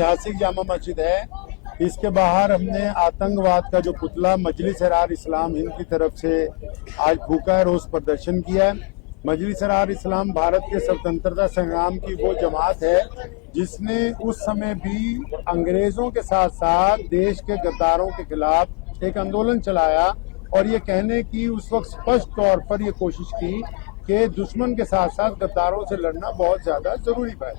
ऐतिहासिक जामा मस्जिद है, इसके बाहर हमने आतंकवाद का जो पुतला मजलिस अहरार इस्लाम हिंद की तरफ से आज फूका है, रोज प्रदर्शन किया है। मजलिस अहरार इस्लाम भारत के स्वतंत्रता संग्राम की वो जमात है जिसने उस समय भी अंग्रेजों के साथ साथ देश के गद्दारों के खिलाफ एक आंदोलन चलाया और ये कहने की उस वक्त स्पष्ट तौर पर ये कोशिश की कि दुश्मन के साथ साथ गद्दारों से लड़ना बहुत ज्यादा जरूरी है।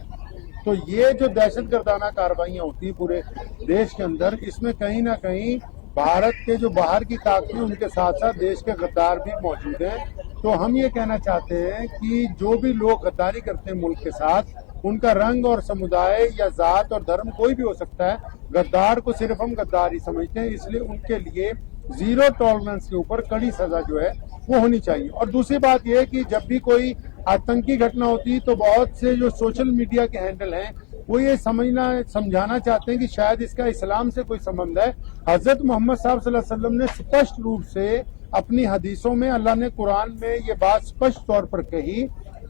तो ये जो दहशतगर्दाना कार्रवाइयां होती है पूरे देश के अंदर, इसमें कहीं ना कहीं भारत के जो बाहर की ताकतें उनके साथ साथ देश के गद्दार भी मौजूद हैं। तो हम ये कहना चाहते हैं कि जो भी लोग गद्दारी करते हैं मुल्क के साथ, उनका रंग और समुदाय या जात और धर्म कोई भी हो सकता है, गद्दार को सिर्फ हम गद्दार ही समझते हैं। इसलिए उनके लिए जीरो टॉलरेंस के ऊपर कड़ी सजा जो है वो होनी चाहिए। और दूसरी बात यह है कि जब भी कोई आतंकी घटना होती है तो बहुत से जो सोशल मीडिया के हैंडल हैं वो ये समझाना चाहते हैं कि शायद इसका इस्लाम से कोई संबंध है। हजरत मोहम्मद साहब सल्लल्लाहु अलैहि वसल्लम ने स्पष्ट रूप से अपनी हदीसों में, अल्लाह ने कुरान में ये बात स्पष्ट तौर पर कही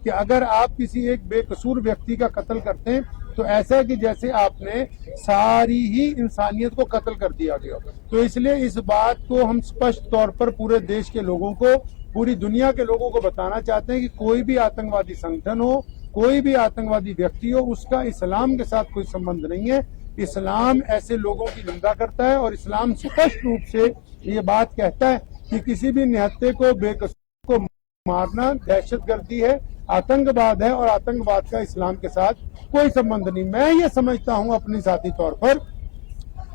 कि अगर आप किसी एक बेकसूर व्यक्ति का कत्ल करते हैं तो ऐसा है कि जैसे आपने सारी ही इंसानियत को कत्ल कर दिया गया। तो इसलिए इस बात को हम स्पष्ट तौर पर पूरे देश के लोगों को, पूरी दुनिया के लोगों को बताना चाहते हैं कि कोई भी आतंकवादी संगठन हो, कोई भी आतंकवादी व्यक्ति हो, उसका इस्लाम के साथ कोई संबंध नहीं है। इस्लाम ऐसे लोगों की निंदा करता है और इस्लाम स्पष्ट रूप से ये बात कहता है कि किसी भी निहत्थे को, बेकसूर को मारना दहशतगर्दी है, आतंकवाद है और आतंकवाद का इस्लाम के साथ कोई संबंध नहीं। मैं ये समझता हूं अपनी साथी तौर पर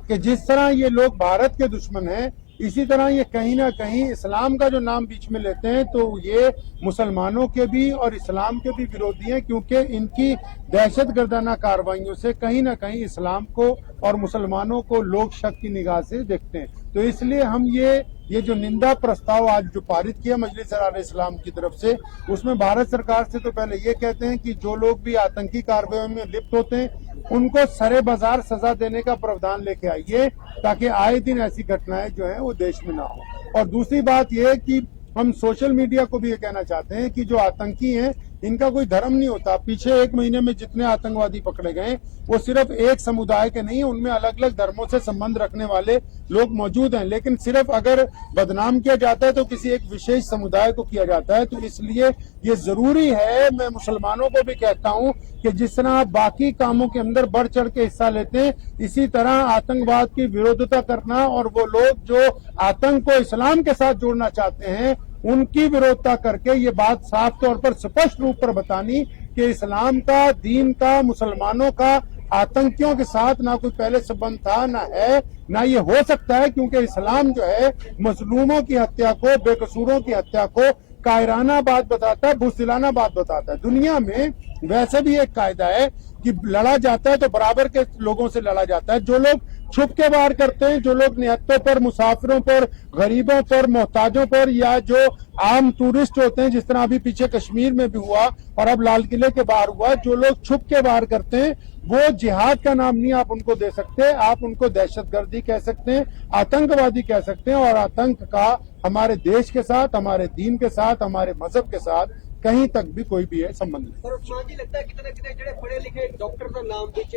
कि जिस तरह ये लोग भारत के दुश्मन हैं, इसी तरह ये कहीं ना कहीं इस्लाम का जो नाम बीच में लेते हैं तो ये मुसलमानों के भी और इस्लाम के भी विरोधी हैं, क्योंकि इनकी दहशतगर्दाना कार्रवाइयों से कहीं ना कहीं इस्लाम को और मुसलमानों को लोग शक की निगाह से देखते हैं। तो इसलिए हम ये जो निंदा प्रस्ताव आज जो पारित किया मजलिस अहरार इस्लाम की तरफ से, उसमें भारत सरकार से तो पहले ये कहते हैं कि जो लोग भी आतंकी कार्रवाई में लिप्त होते हैं उनको सरे बाजार सजा देने का प्रावधान लेके आइए, ताकि आए दिन ऐसी घटनाएं जो है वो देश में ना हो। और दूसरी बात यह है कि हम सोशल मीडिया को भी ये कहना चाहते हैं कि जो आतंकी हैं इनका कोई धर्म नहीं होता। पीछे एक महीने में जितने आतंकवादी पकड़े गए वो सिर्फ एक समुदाय के नहीं है, उनमें अलग अलग धर्मों से संबंध रखने वाले लोग मौजूद हैं। लेकिन सिर्फ अगर बदनाम किया जाता है तो किसी एक विशेष समुदाय को किया जाता है। तो इसलिए ये जरूरी है, मैं मुसलमानों को भी कहता हूं कि जिस तरह आप बाकी कामों के अंदर बढ़ चढ़ के हिस्सा लेते हैं, इसी तरह आतंकवाद की विरोधिता करना और वो लोग जो आतंक को इस्लाम के साथ जोड़ना चाहते हैं उनकी विरोधता करके ये बात साफ तौर पर स्पष्ट रूप पर बतानी कि इस्लाम का, दीन का, मुसलमानों का आतंकियों के साथ ना कोई पहले संबंध था, ना है, ना ये हो सकता है, क्योंकि इस्लाम जो है मजलूमों की हत्या को, बेकसूरों की हत्या को कायराना बात बताता है, बुज़दिलाना बात बताता है। दुनिया में वैसे भी एक कायदा है कि लड़ा जाता है तो बराबर के लोगों से लड़ा जाता है। जो लोग छुप के वार करते हैं, जो लोग निहत्तों पर, मुसाफिरों पर, गरीबों पर, मोहताजों पर, या जो आम टूरिस्ट होते हैं, जिस तरह अभी पीछे कश्मीर में भी हुआ और अब लाल किले के बाहर हुआ, जो लोग छुप के वार करते हैं वो जिहाद का नाम नहीं आप उनको दे सकते, आप उनको दहशतगर्दी कह सकते हैं, आतंकवादी कह सकते हैं। और आतंक का हमारे देश के साथ, हमारे दीन के साथ, हमारे मजहब के साथ कहीं तक भी कोई भी है संबंध नहीं।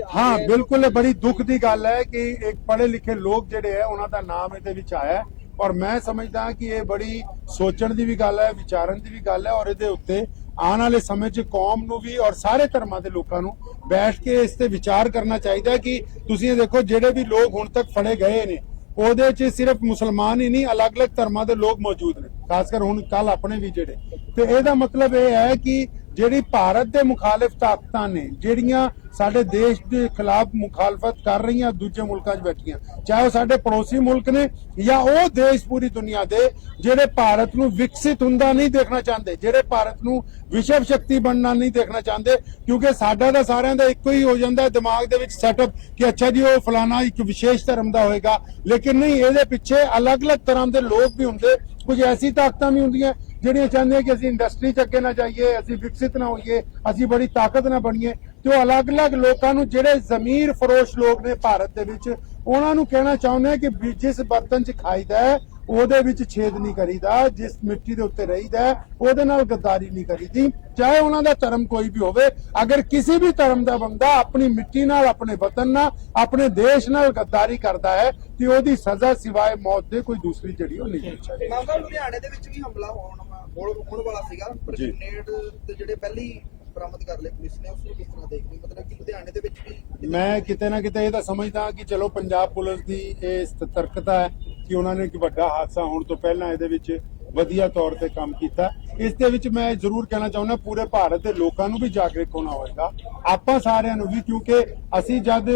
हाँ बिल्कुल, बड़ी दुख की गल है कि एक पढ़े लिखे लोग जेडे है उन्होंने नाम इहदे विच आया और मैं समझदा कि ये बड़ी सोचण की भी गल है, विचारन की भी गल है। और इहदे उत्ते आने वाले समय च कौम नूं भी और सारे धर्मां दे लोकां नूं बैठ के इस ते विचार करना चाहिए कि तुसीं देखो जेडे भी लोग हुण तक फड़े गए ने ਉਹਦੇ ਚ सिर्फ मुसलमान ही नहीं, अलग अलग धर्मां दे लोग मौजूद ने, खासकर हुण कल अपने भी जेडे। ते ਇਹਦਾ मतलब ਇਹ है कि ਜਿਹੜੀ ਭਾਰਤ ਦੇ ਮੁਖਾਲਿਫ ਤਾਕਤਾਂ ਨੇ ਜਿਹੜੀਆਂ ਸਾਡੇ ਦੇਸ਼ ਦੇ ਖਿਲਾਫ ਮੁਖਾਲਫਤ ਕਰ ਰਹੀਆਂ ਦੂਜੇ ਮੁਲਕਾਂ 'ਚ ਬੈਠੀਆਂ, ਚਾਹੇ ਉਹ ਸਾਡੇ ਪੜੋਸੀ ਮੁਲਕ ਨੇ ਜਾਂ ਉਹ ਦੇਸ਼ ਪੂਰੀ ਦੁਨੀਆ ਦੇ ਜਿਹੜੇ ਭਾਰਤ ਨੂੰ ਵਿਕਸਿਤ ਹੁੰਦਾ ਨਹੀਂ ਦੇਖਣਾ ਚਾਹੁੰਦੇ, ਜਿਹੜੇ ਭਾਰਤ ਨੂੰ ਵਿਸ਼ਵ ਸ਼ਕਤੀ ਬਣਨਾ ਨਹੀਂ ਦੇਖਣਾ ਚਾਹੁੰਦੇ। ਕਿਉਂਕਿ ਸਾਡਾ ਤਾਂ ਸਾਰਿਆਂ ਦਾ ਇੱਕੋ ਹੀ ਹੋ ਜਾਂਦਾ ਦਿਮਾਗ ਦੇ ਵਿੱਚ ਸੈਟਅਪ ਕਿ ਅੱਛਾ ਜੀ ਉਹ ਫਲਾਣਾ ਇੱਕ ਵਿਸ਼ੇਸ਼ ਧਰਮ ਦਾ ਹੋਏਗਾ, ਲੇਕਿਨ ਨਹੀਂ, ਇਹਦੇ ਪਿੱਛੇ ਅਲੱਗ-ਅਲੱਗ ਤਰ੍ਹਾਂ ਦੇ ਲੋਕ ਵੀ ਹੁੰਦੇ, ਕੁਝ ਐਸੀ ਤਾਕਤਾਂ ਵੀ ਹੁੰਦੀਆਂ ਜਿਹੜੀਆਂ ਚਾਹੁੰਦੀਆਂ ਕਿ ਅਸੀਂ ਇੰਡਸਟਰੀ 'ਚ ਅੱਗੇ ਨਾ ਜਾਈਏ, ਅਸੀਂ ਵਿਕਸਿਤ ਨਾ ਹੋਈਏ, ਅਸੀਂ ਬੜੀ ਤਾਕਤ ਨਾ ਬਣੀਏ। ਤੇ ਉਹ ਅਲੱਗ-ਅਲੱਗ ਲੋਕਾਂ ਨੂੰ ਜਿਹੜੇ ਜ਼ਮੀਰ ਫਰੋਸ਼ ਲੋਕ ਨੇ ਭਾਰਤ ਦੇ ਵਿੱਚ, ਉਹਨਾਂ ਨੂੰ ਕਹਿਣਾ ਚਾਹੁੰਦੇ ਕਿ ਜਿਸ ਬਰਤਨ 'ਚ ਖਾਈਦਾ ਹੈ ਉਹਦੇ ਵਿੱਚ ਛੇਦ ਨਹੀਂ ਕਰੀਦਾ, ਜਿਸ ਮਿੱਟੀ ਦੇ ਉੱਤੇ ਰਹੀਦਾ ਉਹਦੇ ਨਾਲ ਗੱਦਾਰੀ ਨਹੀਂ ਕਰੀਦੀ, ਚਾਹੇ ਉਹਨਾਂ ਦਾ ਧਰਮ ਕੋਈ ਵੀ ਹੋਵੇ। ਅਗਰ ਕਿਸੇ ਵੀ ਧਰਮ ਦਾ ਬੰਦਾ ਆਪਣੀ ਮਿੱਟੀ ਨਾਲ, ਆਪਣੇ ਵਤਨ ਨਾਲ, ਆਪਣੇ ਦੇਸ਼ ਨਾਲ ਗੱਦਾਰੀ ਕਰਦਾ ਹੈ ਤੇ ਉਹਦੀ ਸਜ਼ਾ ਸਿਵਾਏ ਮੌਤ ਦੇ ਕੋਈ ਦੂਸਰੀ ਜਿਹੜੀ ਉਹ ਨਹੀਂ ਹੋਣੀ ਚਾਹੀਦੀ। ਮਾਮਲਾ ਲੁਧਿਆਣੇ ਦੇ ਵਿੱਚ ਵੀ ਹਮਲਾ ਹੋਣ ਵਾਲਾ ਸੀਗਾ, ਪਰ ਗ੍ਰੇਨੇਡ ਤੇ ਜਿਹੜੇ ਪਹਿਲੀ ਬਰਾਮਦ ਕਰ ਲਏ ਪੁਲਿਸ ਨੇ, ਉਸ ਨੂੰ ਕਿਸ ਤਰ੍ਹਾਂ ਦੇਖਦੇ ਹੋ? ਮਤਲਬ ਕਿ ਲੁਧਿਆਣੇ ਦੇ ਵਿੱਚ ਵੀ ਮੈਂ ਕਿਤੇ ਨਾ ਕਿਤੇ ਇਹ ਤਾਂ ਸਮਝਦਾ ਕਿ ਚਲੋ ਪੰਜਾਬ ਪੁਲਿਸ ਦੀ ਇਹ ਸਤਰਕਤਾ ਹੈ ਕਿ ਉਹਨਾਂ ਨੇ ਇੱਕ ਵੱਡਾ ਹਾਦਸਾ ਹੋਣ ਤੋਂ ਪਹਿਲਾਂ ਇਹਦੇ ਵਿੱਚ ਵਧੀਆ ਤੌਰ ਤੇ ਕੰਮ ਕੀਤਾ। ਇਸ ਦੇ ਵਿੱਚ ਮੈਂ ਜ਼ਰੂਰ ਕਹਿਣਾ ਚਾਹੁੰਦਾ ਪੂਰੇ ਭਾਰਤ ਦੇ ਲੋਕਾਂ ਨੂੰ ਵੀ ਜਾਗਰੂਕ ਹੋਣਾ ਹੋਵੇਗਾ, ਆਪਾਂ ਸਾਰਿਆਂ ਨੂੰ ਵੀ, ਕਿਉਂਕਿ ਅਸੀਂ ਜਦ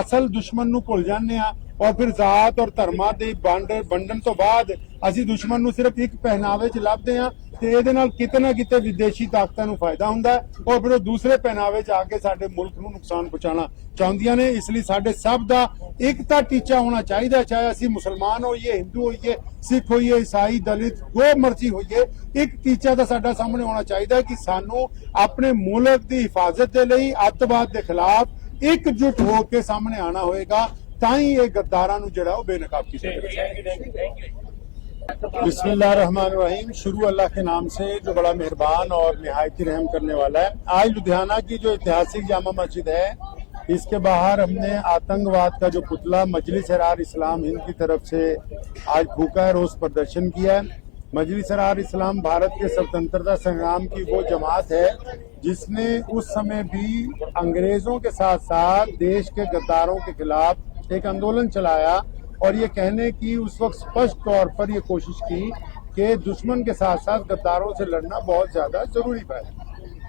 ਅਸਲ ਦੁਸ਼ਮਣ ਨੂੰ ਭੁੱਲ ਜਾਂਦੇ ਆ ਔਰ ਫਿਰ ਜ਼ਾਤ ਔਰ ਧਰਮਾਂ ਦੀ ਵੰਡਣ ਤੋਂ ਬਾਅਦ ਅਸੀਂ ਦੁਸ਼ਮਣ ਨੂੰ ਸਿਰਫ ਇੱਕ ਪਹਿਨਾਵੇ 'ਚ ਲੱਭਦੇ ਆ ਤੇ ਇਹਦੇ ਨਾਲ ਕਿਤੇ ਨਾ ਕਿਤੇ ਵਿਦੇਸ਼ੀ ਤਾਕਤਾਂ ਨੂੰ ਫਾਇਦਾ ਹੁੰਦਾ ਹੈ ਔਰ ਫਿਰ ਉਹ ਦੂਸਰੇ ਪਹਿਨਾਵੇ 'ਚ ਆ ਕੇ ਸਾਡੇ ਮੁਲਕ ਨੂੰ ਨੁਕਸਾਨ ਪਹੁੰਚਾਉਣਾ ਚਾਹੁੰਦੀਆਂ ਨੇ। ਇਸ ਲਈ ਸਾਡੇ ਸਭ ਦਾ ਇੱਕ ਤਾਂ ਟੀਚਾ ਹੋਣਾ ਚਾਹੀਦਾ, ਚਾਹੇ ਅਸੀਂ ਮੁਸਲਮਾਨ ਹੋਈਏ, ਹਿੰਦੂ ਹੋਈਏ, ਸਿੱਖ ਹੋਈਏ, ਈਸਾਈ, ਦਲਿਤ, ਜੋ ਮਰਜ਼ੀ ਹੋਈਏ, ਇੱਕ ਟੀਚਾ ਤਾਂ ਸਾਡਾ ਸਾਹਮਣੇ ਹੋਣਾ ਚਾਹੀਦਾ ਕਿ ਸਾਨੂੰ ਆਪਣੇ ਮੁਲਕ ਦੀ ਹਿਫਾਜ਼ਤ ਦੇ ਲਈ ਅੱਤਵਾਦ ਦੇ ਖਿਲਾਫ ਇਕਜੁੱਟ ਹੋ ਕੇ ਸਾਹਮਣੇ ਆਣਾ ਹੋਏਗਾ, ਤਾਂ ਹੀ ਇਹ ਗੱਦਾਰਾਂ ਨੂੰ ਜਿਹੜਾ ਉਹ ਬੇਨਕਾਬ ਕੀਤਾ जाएगा। बिस्मिल्लाहिर्रहमानिर्रहीम। शुरू अल्लाह के नाम से जो बड़ा मेहरबान और निहायती रहम करने वाला है। आज लुधियाना की जो ऐतिहासिक जामा मस्जिद है, इसके बाहर हमने आतंकवाद का जो पुतला मजलिस एहरार इस्लाम हिंद की तरफ से आज फूका है, रोज प्रदर्शन किया है। मजलिस एहरार इस्लाम भारत के स्वतंत्रता संग्राम की वो जमात है जिसने उस समय भी अंग्रेजों के साथ साथ देश के गद्दारों के खिलाफ एक आंदोलन चलाया और ये कहने की उस वक्त स्पष्ट तौर पर ये कोशिश की कि दुश्मन के साथ साथ गद्दारों से लड़ना बहुत ज्यादा जरूरी है।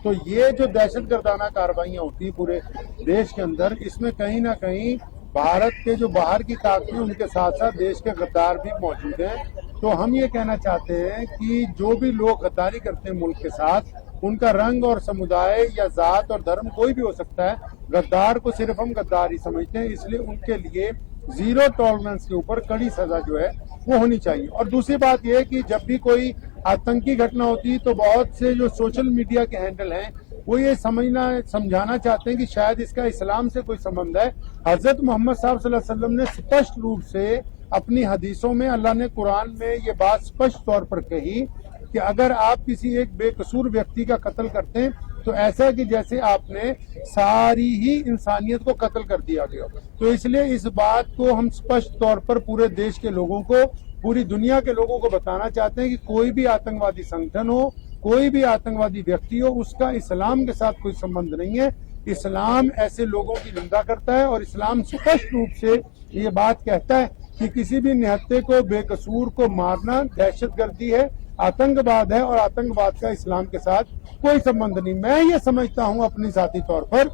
तो ये जो दहशतगर्दाना कार्रवाइयां होती है पूरे देश के अंदर, इसमें कहीं ना कहीं भारत के जो बाहर की ताकतें उनके साथ साथ देश के गद्दार भी मौजूद हैं। तो हम ये कहना चाहते हैं कि जो भी लोग गद्दारी करते हैं मुल्क के साथ, उनका रंग और समुदाय या जात और धर्म कोई भी हो सकता है, गद्दार को सिर्फ हम गद्दार ही समझते हैं। इसलिए उनके लिए जीरो टॉलरेंस के ऊपर कड़ी सजा जो है वो होनी चाहिए। और दूसरी बात यह है कि जब भी कोई आतंकी घटना होती है तो बहुत से जो सोशल मीडिया के हैंडल हैं वो ये समझाना चाहते हैं कि शायद इसका इस्लाम से कोई संबंध है। हजरत मोहम्मद साहब सल्लल्लाहु अलैहि वसल्लम ने स्पष्ट रूप से अपनी हदीसों में, अल्लाह ने कुरान में ये बात स्पष्ट तौर पर कही कि अगर आप किसी एक बेकसूर व्यक्ति का कत्ल करते हैं तो ऐसा कि जैसे आपने सारी ही इंसानियत को कत्ल कर दिया गया। तो इसलिए इस बात को हम स्पष्ट तौर पर पूरे देश के लोगों को, पूरी दुनिया के लोगों को बताना चाहते हैं कि कोई भी आतंकवादी संगठन हो, कोई भी आतंकवादी व्यक्ति हो, उसका इस्लाम के साथ कोई संबंध नहीं है। इस्लाम ऐसे लोगों की निंदा करता है और इस्लाम स्पष्ट रूप से ये बात कहता है कि किसी भी निहत्थे को, बेकसूर को मारना दहशतगर्दी है, आतंकवाद है और आतंकवाद का इस्लाम के साथ कोई संबंध नहीं। मैं ये समझता हूं अपनी साथी तौर पर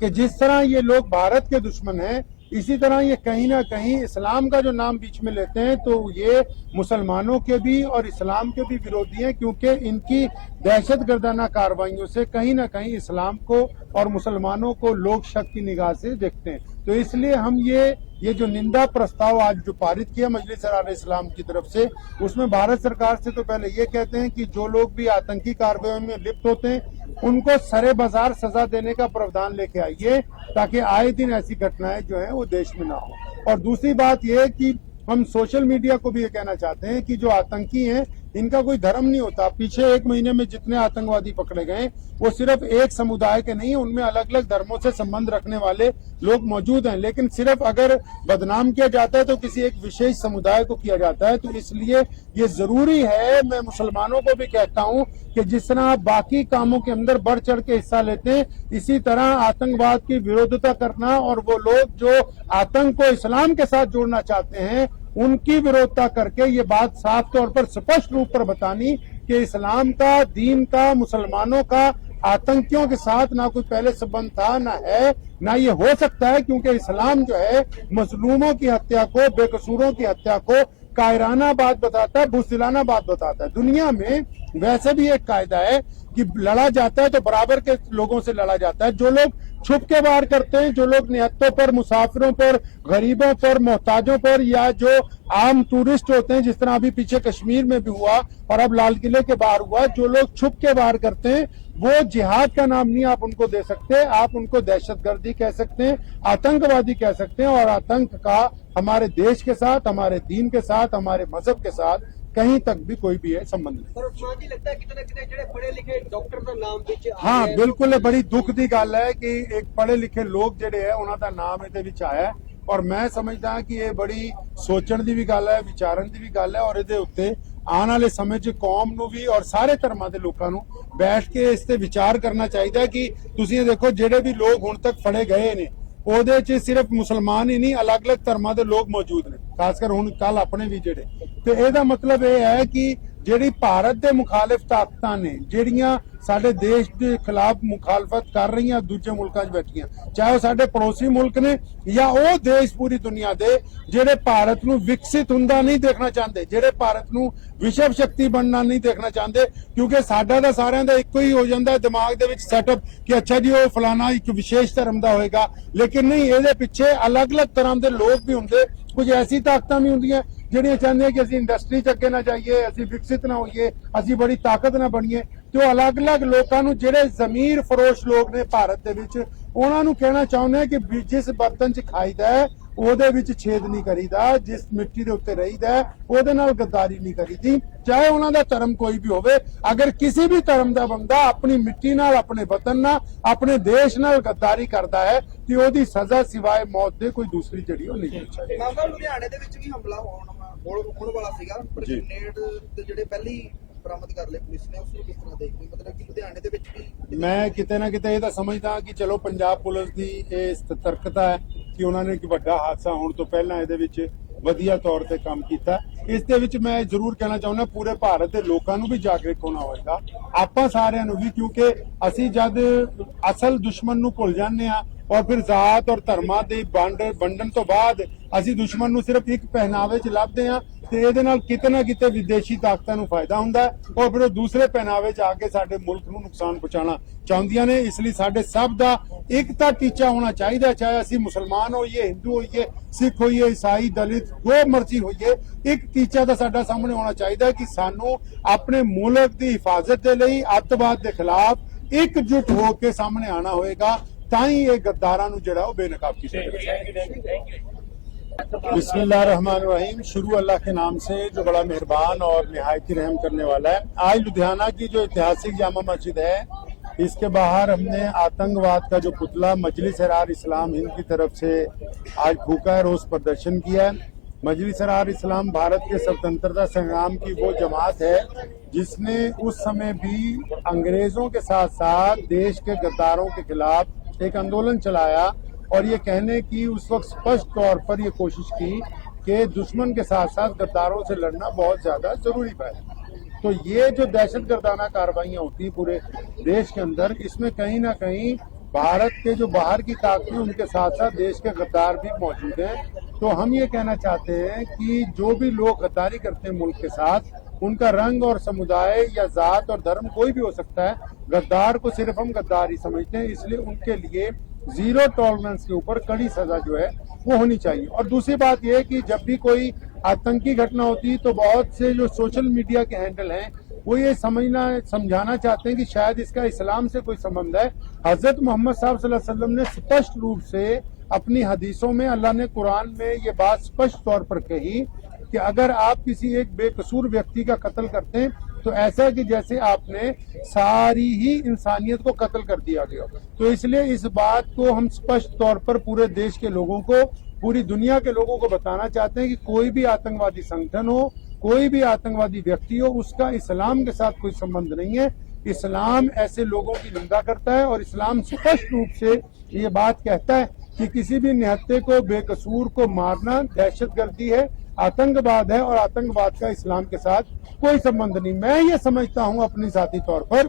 कि जिस तरह ये लोग भारत के दुश्मन हैं, इसी तरह ये कहीं ना कहीं इस्लाम का जो नाम बीच में लेते हैं तो ये मुसलमानों के भी और इस्लाम के भी विरोधी हैं, क्योंकि इनकी दहशतगर्दाना कार्रवाइयों से कहीं ना कहीं इस्लाम को और मुसलमानों को लोग शक की निगाह से देखते हैं। तो इसलिए हम ये जो निंदा प्रस्ताव आज जो पारित किया मजलिस एहरार इस्लाम की तरफ से, उसमें भारत सरकार से तो पहले ये कहते हैं कि जो लोग भी आतंकी कार्रवाई में लिप्त होते हैं उनको सरे बाजार सजा देने का प्रावधान लेके आइए, ताकि आए दिन ऐसी घटनाएं जो है वो देश में ना हो। और दूसरी बात यह है कि हम सोशल मीडिया को भी ये कहना चाहते हैं कि जो आतंकी हैं इनका कोई धर्म नहीं होता। पीछे 1 महीने में जितने आतंकवादी पकड़े गए वो सिर्फ एक समुदाय के नहीं, उनमें अलग अलग धर्मों से संबंध रखने वाले लोग मौजूद हैं, लेकिन सिर्फ अगर बदनाम किया जाता है तो किसी एक विशेष समुदाय को किया जाता है। तो इसलिए ये जरूरी है, मैं मुसलमानों को भी कहता हूं कि जिस तरह आप बाकी कामों के अंदर बढ़ चढ़ के हिस्सा लेते हैं, इसी तरह आतंकवाद की विरोधिता करना और वो लोग जो आतंक को इस्लाम के साथ जोड़ना चाहते हैं उनकी विरोधता करके ये बात साफ तौर पर स्पष्ट रूप पर बतानी कि इस्लाम का, दीन का, मुसलमानों का आतंकियों के साथ ना कोई पहले संबंध था, ना है, ना ये हो सकता है, क्योंकि इस्लाम जो है मजलूमों की हत्या को, बेकसूरों की हत्या को कायराना बात बताता है, बुज़दिलाना बात बताता है। दुनिया में वैसे भी एक कायदा है कि लड़ा जाता है तो बराबर के लोगों से लड़ा जाता है। जो लोग छुप के वार करते हैं, जो लोग निहत्तों पर, मुसाफिरों पर, गरीबों पर, मोहताजों पर, या जो आम टूरिस्ट होते हैं, जिस तरह अभी पीछे कश्मीर में भी हुआ और अब लाल किले के बाहर हुआ, जो लोग छुप के वार करते हैं, वो जिहाद का नाम नहीं आप उनको दे सकते, आप उनको दहशतगर्दी कह सकते हैं, आतंकवादी कह सकते हैं। और आतंक का हमारे देश के साथ, हमारे दीन के साथ, हमारे मजहब के साथ कहीं तक भी कोई भी है संबंध नहीं। पर उस्मान जी लगता है कितने कितने ਜਿਹੜੇ पढ़े लिखे डॉक्टर ਦਾ ਨਾਮ ਵਿੱਚ ਆ ਹਾਂ ਗਿਆ ਬਿਲਕੁਲ ਇਹ ਬੜੀ ਦੁੱਖ ਦੀ ਗੱਲ ਹੈ ਕਿ ਇੱਕ ਪੜ੍ਹੇ ਲਿਖੇ ਲੋਕ ਜਿਹੜੇ ਹੈ ਉਹਨਾਂ ਦਾ ਨਾਮ ਇਹਦੇ ਵਿੱਚ ਆਇਆ ਹੈ। ਔਰ ਮੈਂ ਸਮਝਦਾ ਕਿ ਇਹ ਬੜੀ ਸੋਚਣ ਦੀ ਵੀ ਗੱਲ ਹੈ, ਵਿਚਾਰਨ ਦੀ ਵੀ ਗੱਲ ਹੈ। ਔਰ ਇਹਦੇ ਉੱਤੇ ਆਉਣ ਵਾਲੇ ਸਮੇਂ 'ਚ ਕੌਮ ਨੂੰ ਵੀ ਔਰ ਸਾਰੇ ਧਰਮਾਂ ਦੇ ਲੋਕਾਂ ਨੂੰ ਬੈਠ ਕੇ ਇਸ ਤੇ ਵਿਚਾਰ ਕਰਨਾ ਚਾਹੀਦਾ ਹੈ ਕਿ ਤੁਸੀਂ ਇਹ ਦੇਖੋ ਜਿਹੜੇ ਵੀ ਲੋਕ ਹੁਣ ਤੱਕ ਫੜੇ ਗਏ ਨੇ ਉਹਦੇ 'ਚ ਸਿਰਫ ਮੁਸਲਮਾਨ ਹੀ ਨਹੀਂ, ਅਲੱਗ-ਅਲੱਗ ਧਰਮਾਂ ਦੇ ਲੋਕ ਮੌਜੂਦ ਨੇ, ਖਾਸ ਕਰ ਹੁਣ ਕੱਲ ਆਪਣੇ ਵੀ ਜਿਹੜੇ। ਤੇ ਇਹਦਾ ਮਤਲਬ ਇਹ ਹੈ ਕਿ ਜਿਹੜੀ ਭਾਰਤ ਦੇ ਮੁਖਾਲਿਫ ਤਾਕਤਾਂ ਨੇ, ਜਿਹੜੀਆਂ ਸਾਡੇ ਦੇਸ਼ ਦੇ ਖਿਲਾਫ ਮੁਖਾਲਫਤ ਕਰ ਰਹੀਆਂ ਦੂਜੇ ਮੁਲਕਾਂ 'ਚ ਬੈਠੀਆਂ, ਚਾਹੇ ਉਹ ਸਾਡੇ ਪੜੋਸੀ ਮੁਲਕ ਨੇ ਜਾਂ ਉਹ ਦੇਸ਼ ਪੂਰੀ ਦੁਨੀਆ ਦੇ ਜਿਹੜੇ ਭਾਰਤ ਨੂੰ ਵਿਕਸਿਤ ਹੁੰਦਾ ਨਹੀਂ ਦੇਖਣਾ ਚਾਹੁੰਦੇ, ਜਿਹੜੇ ਭਾਰਤ ਨੂੰ ਵਿਸ਼ਵ ਸ਼ਕਤੀ ਬਣਨਾ ਨਹੀਂ ਦੇਖਣਾ ਚਾਹੁੰਦੇ। ਕਿਉਂਕਿ ਸਾਡਾ ਤਾਂ ਸਾਰਿਆਂ ਦਾ ਇੱਕੋ ਹੀ ਹੋ ਜਾਂਦਾ ਦਿਮਾਗ ਦੇ ਵਿੱਚ ਸੈਟਅਪ ਕਿ ਅੱਛਾ ਜੀ ਉਹ ਫਲਾਣਾ ਇੱਕ ਵਿਸ਼ੇਸ਼ ਧਰਮ ਦਾ ਹੋਏਗਾ, ਲੇਕਿਨ ਨਹੀਂ, ਇਹਦੇ ਪਿੱਛੇ ਅਲੱਗ-ਅਲੱਗ ਤਰ੍ਹਾਂ ਦੇ ਲੋਕ ਵੀ ਹੁੰਦੇ। ਕੁਝ ਐਸੀ ਤਾਕਤਾਂ ਵੀ ਹੁੰਦੀਆਂ ਜਿਹੜੀਆਂ ਚਾਹੁੰਦੀਆਂ ਕਿ ਅਸੀਂ ਇੰਡਸਟਰੀ 'ਚ ਅੱਗੇ ਨਾ ਜਾਈਏ, ਅਸੀਂ ਵਿਕਸਿਤ ਨਾ ਹੋਈਏ, ਅਸੀਂ ਬੜੀ ਤਾਕਤ ਨਾ ਬਣੀਏ। ਤੇ ਉਹ ਅਲੱਗ-ਅਲੱਗ ਲੋਕਾਂ ਨੂੰ, ਜਿਹੜੇ ਜ਼ਮੀਰ ਫਰੋਸ਼ ਲੋਕ ਨੇ ਭਾਰਤ ਦੇ ਵਿੱਚ, ਉਹਨਾਂ ਨੂੰ ਕਹਿਣਾ ਚਾਹੁੰਦੇ ਆ ਕਿ ਜਿਸ ਬਰਤਨ 'ਚ ਖਾਈਦਾ ਹੈ ਉਹਦੇ ਵਿੱਚ ਛੇਦ ਨਹੀਂ ਕਰੀਦਾ, ਜਿਸ ਮਿੱਟੀ ਦੇ ਉੱਤੇ ਰਹੀਦਾ ਹੈ ਉਹਦੇ ਨਾਲ ਗੱਦਾਰੀ ਨਹੀਂ ਕਰੀਦੀ, ਚਾਹੇ ਉਹਨਾਂ ਦਾ ਧਰਮ ਕੋਈ ਵੀ ਹੋਵੇ। ਅਗਰ ਕਿਸੇ ਵੀ ਧਰਮ ਦਾ ਬੰਦਾ ਆਪਣੀ ਮਿੱਟੀ ਨਾਲ, ਆਪਣੇ ਵਤਨ ਨਾਲ, ਆਪਣੇ ਦੇਸ਼ ਨਾਲ ਗੱਦਾਰੀ ਕਰਦਾ ਹੈ ਤੇ ਉਹਦੀ ਸਜ਼ਾ ਸਿਵਾਏ ਮੌਤ ਦੇ ਕੋਈ ਦੂਸਰੀ ਜਿਹੜੀ ਉਹ ਨਹੀਂ ਹੋਣੀ ਚਾਹੀਦੀ। ਮਾਮਲਾ ਲੁਧਿਆਣੇ ਦੇ ਵਿੱਚ ਵੀ ਹਮਲਾ ਹੋਣ ਵਾਲਾ ਸੀਗਾ, ਪਰ ਜੀ। ਗ੍ਰੇਨੇਡ ਤੇ ਜਿਹੜੇ ਪਹਿਲੀ ਬਰਾਮਦ ਕਰ ਲਏ ਪੁਲਿਸ ਨੇ, ਉਸ ਨੂੰ ਕਿਸ ਤਰ੍ਹਾਂ ਦੇਖਦੇ ਹੋ? ਮਤਲਬ ਕਿ ਲੁਧਿਆਣੇ ਦੇ ਵਿੱਚ ਵੀ ਮੈਂ ਕਿਤੇ ਨਾ ਕਿਤੇ ਇਹ ਤਾਂ ਸਮਝਦਾ ਕਿ ਚਲੋ ਪੰਜਾਬ ਪੁਲਿਸ ਦੀ ਇਹ ਸਤਰਕਤਾ ਹੈ ਕਿ ਉਹਨਾਂ ਨੇ ਇੱਕ ਵੱਡਾ ਹਾਦਸਾ ਹੋਣ ਤੋਂ ਪਹਿਲਾਂ ਇਹਦੇ ਵਿੱਚ ਵਧੀਆ ਤੌਰ ਤੇ ਕੰਮ ਕੀਤਾ। ਇਸ ਦੇ ਵਿੱਚ ਮੈਂ ਜ਼ਰੂਰ ਕਹਿਣਾ ਚਾਹੁੰਦਾ ਪੂਰੇ ਭਾਰਤ ਦੇ ਲੋਕਾਂ ਨੂੰ ਵੀ ਜਾਗਰੂਕ ਹੋਣਾ ਹੋਵੇਗਾ, ਆਪਾਂ ਸਾਰਿਆਂ ਨੂੰ ਵੀ, ਕਿਉਂਕਿ ਅਸੀਂ ਜਦ ਅਸਲ ਦੁਸ਼ਮਣ ਨੂੰ ਭੁੱਲ ਜਾਂਦੇ ਆ ਔਰ ਫਿਰ ਜ਼ਾਤ ਔਰ ਧਰਮਾਂ ਦੇ ਵੰਡਣ ਤੋਂ ਬਾਅਦ ਅਸੀਂ ਦੁਸ਼ਮਣ ਨੂੰ ਸਿਰਫ ਇੱਕ ਪਹਿਨਾਵੇ 'ਚ ਲੱਭਦੇ ਆ ਤੇ ਇਹਦੇ ਨਾਲ ਕਿਤੇ ਨਾ ਕਿਤੇ ਵਿਦੇਸ਼ੀ ਤਾਕਤਾਂ ਨੂੰ ਫਾਇਦਾ ਹੁੰਦਾ ਔਰ ਫਿਰ ਉਹ ਦੂਸਰੇ ਪਹਿਨਾਵੇ 'ਚ ਆ ਕੇ ਸਾਡੇ ਮੁਲਕ ਨੂੰ ਨੁਕਸਾਨ ਪਹੁੰਚਾਉਣਾ ਚਾਹੁੰਦੀਆਂ ਨੇ। ਇਸ ਲਈ ਸਾਡੇ ਸਭ ਦਾ ਇੱਕ ਤਾਂ ਟੀਚਾ ਹੋਣਾ ਚਾਹੀਦਾ, ਚਾਹੇ ਅਸੀਂ ਮੁਸਲਮਾਨ ਹੋਈਏ, ਹਿੰਦੂ ਹੋਈਏ, ਸਿੱਖ ਹੋਈਏ, ਈਸਾਈ, ਦਲਿਤ, ਜੋ ਮਰਜ਼ੀ ਹੋਈਏ, ਇੱਕ ਟੀਚਾ ਤਾਂ ਸਾਡਾ ਸਾਹਮਣੇ ਹੋਣਾ ਚਾਹੀਦਾ ਕਿ ਸਾਨੂੰ ਆਪਣੇ ਮੁਲਕ ਦੀ ਹਿਫਾਜ਼ਤ ਦੇ ਲਈ ਅੱਤਵਾਦ ਦੇ ਖਿਲਾਫ ਇਕਜੁੱਟ ਹੋ ਕੇ ਸਾਹਮਣੇ ਆਣਾ ਹੋਏਗਾ, ਤਾਂ ही ये गद्दारा नु जड़ा बेनकाब की बिस्मिल्लाहिर्रहमानिर्रहीम। शुरू अल्लाह के नाम से जो बड़ा मेहरबान और निहायती रहम करने वाला है। आज लुधियाना की जो ऐतिहासिक जामा मस्जिद है, इसके बाहर हमने आतंकवाद का जो पुतला मजलिस एहरार इस्लाम हिंद की तरफ से आज फूका है, रोज प्रदर्शन किया है। मजलिस एहरार इस्लाम भारत के स्वतंत्रता संग्राम की वो जमात है जिसने उस समय भी अंग्रेजों के साथ साथ देश के गद्दारों के खिलाफ एक आंदोलन चलाया और ये कहने की उस वक्त स्पष्ट तौर पर ये कोशिश की कि दुश्मन के साथ साथ गद्दारों से लड़ना बहुत ज्यादा जरूरी है। तो ये जो दहशतगर्दाना कार्रवाइयां होती हैं पूरे देश के अंदर, इसमें कहीं ना कहीं भारत के जो बाहर की ताकतें उनके साथ साथ देश के गद्दार भी मौजूद हैं। तो हम ये कहना चाहते हैं कि जो भी लोग गद्दारी करते हैं मुल्क के साथ, उनका रंग और समुदाय या जात और धर्म कोई भी हो सकता है, गद्दार को सिर्फ हम गद्दार ही समझते हैं। इसलिए उनके लिए जीरो टॉलरेंस के ऊपर कड़ी सजा जो है वो होनी चाहिए। और दूसरी बात यह है कि जब भी कोई आतंकी घटना होती है तो बहुत से जो सोशल मीडिया के हैंडल हैं वो ये समझाना चाहते हैं कि शायद इसका इस्लाम से कोई संबंध है। हजरत मोहम्मद साहब सल्लल्लाहु अलैहि वसल्लम ने स्पष्ट रूप से अपनी हदीसों में, अल्लाह ने कुरान में ये बात स्पष्ट तौर पर कही कि अगर आप किसी एक बेकसूर व्यक्ति का कत्ल करते हैं तो ऐसा कि जैसे आपने सारी ही इंसानियत को कत्ल कर दिया गया। तो इसलिए इस बात को हम स्पष्ट तौर पर पूरे देश के लोगों को, पूरी दुनिया के लोगों को बताना चाहते हैं कि कोई भी आतंकवादी संगठन हो, कोई भी आतंकवादी व्यक्ति हो, उसका इस्लाम के साथ कोई संबंध नहीं है। इस्लाम ऐसे लोगों की निंदा करता है और इस्लाम स्पष्ट रूप से ये बात कहता है कि किसी भी निहत्ते को, बेकसूर को मारना दहशतगर्दी है, आतंकवाद है और आतंकवाद का इस्लाम के साथ कोई संबंध नहीं। मैं ये समझता हूं अपनी साथी तौर पर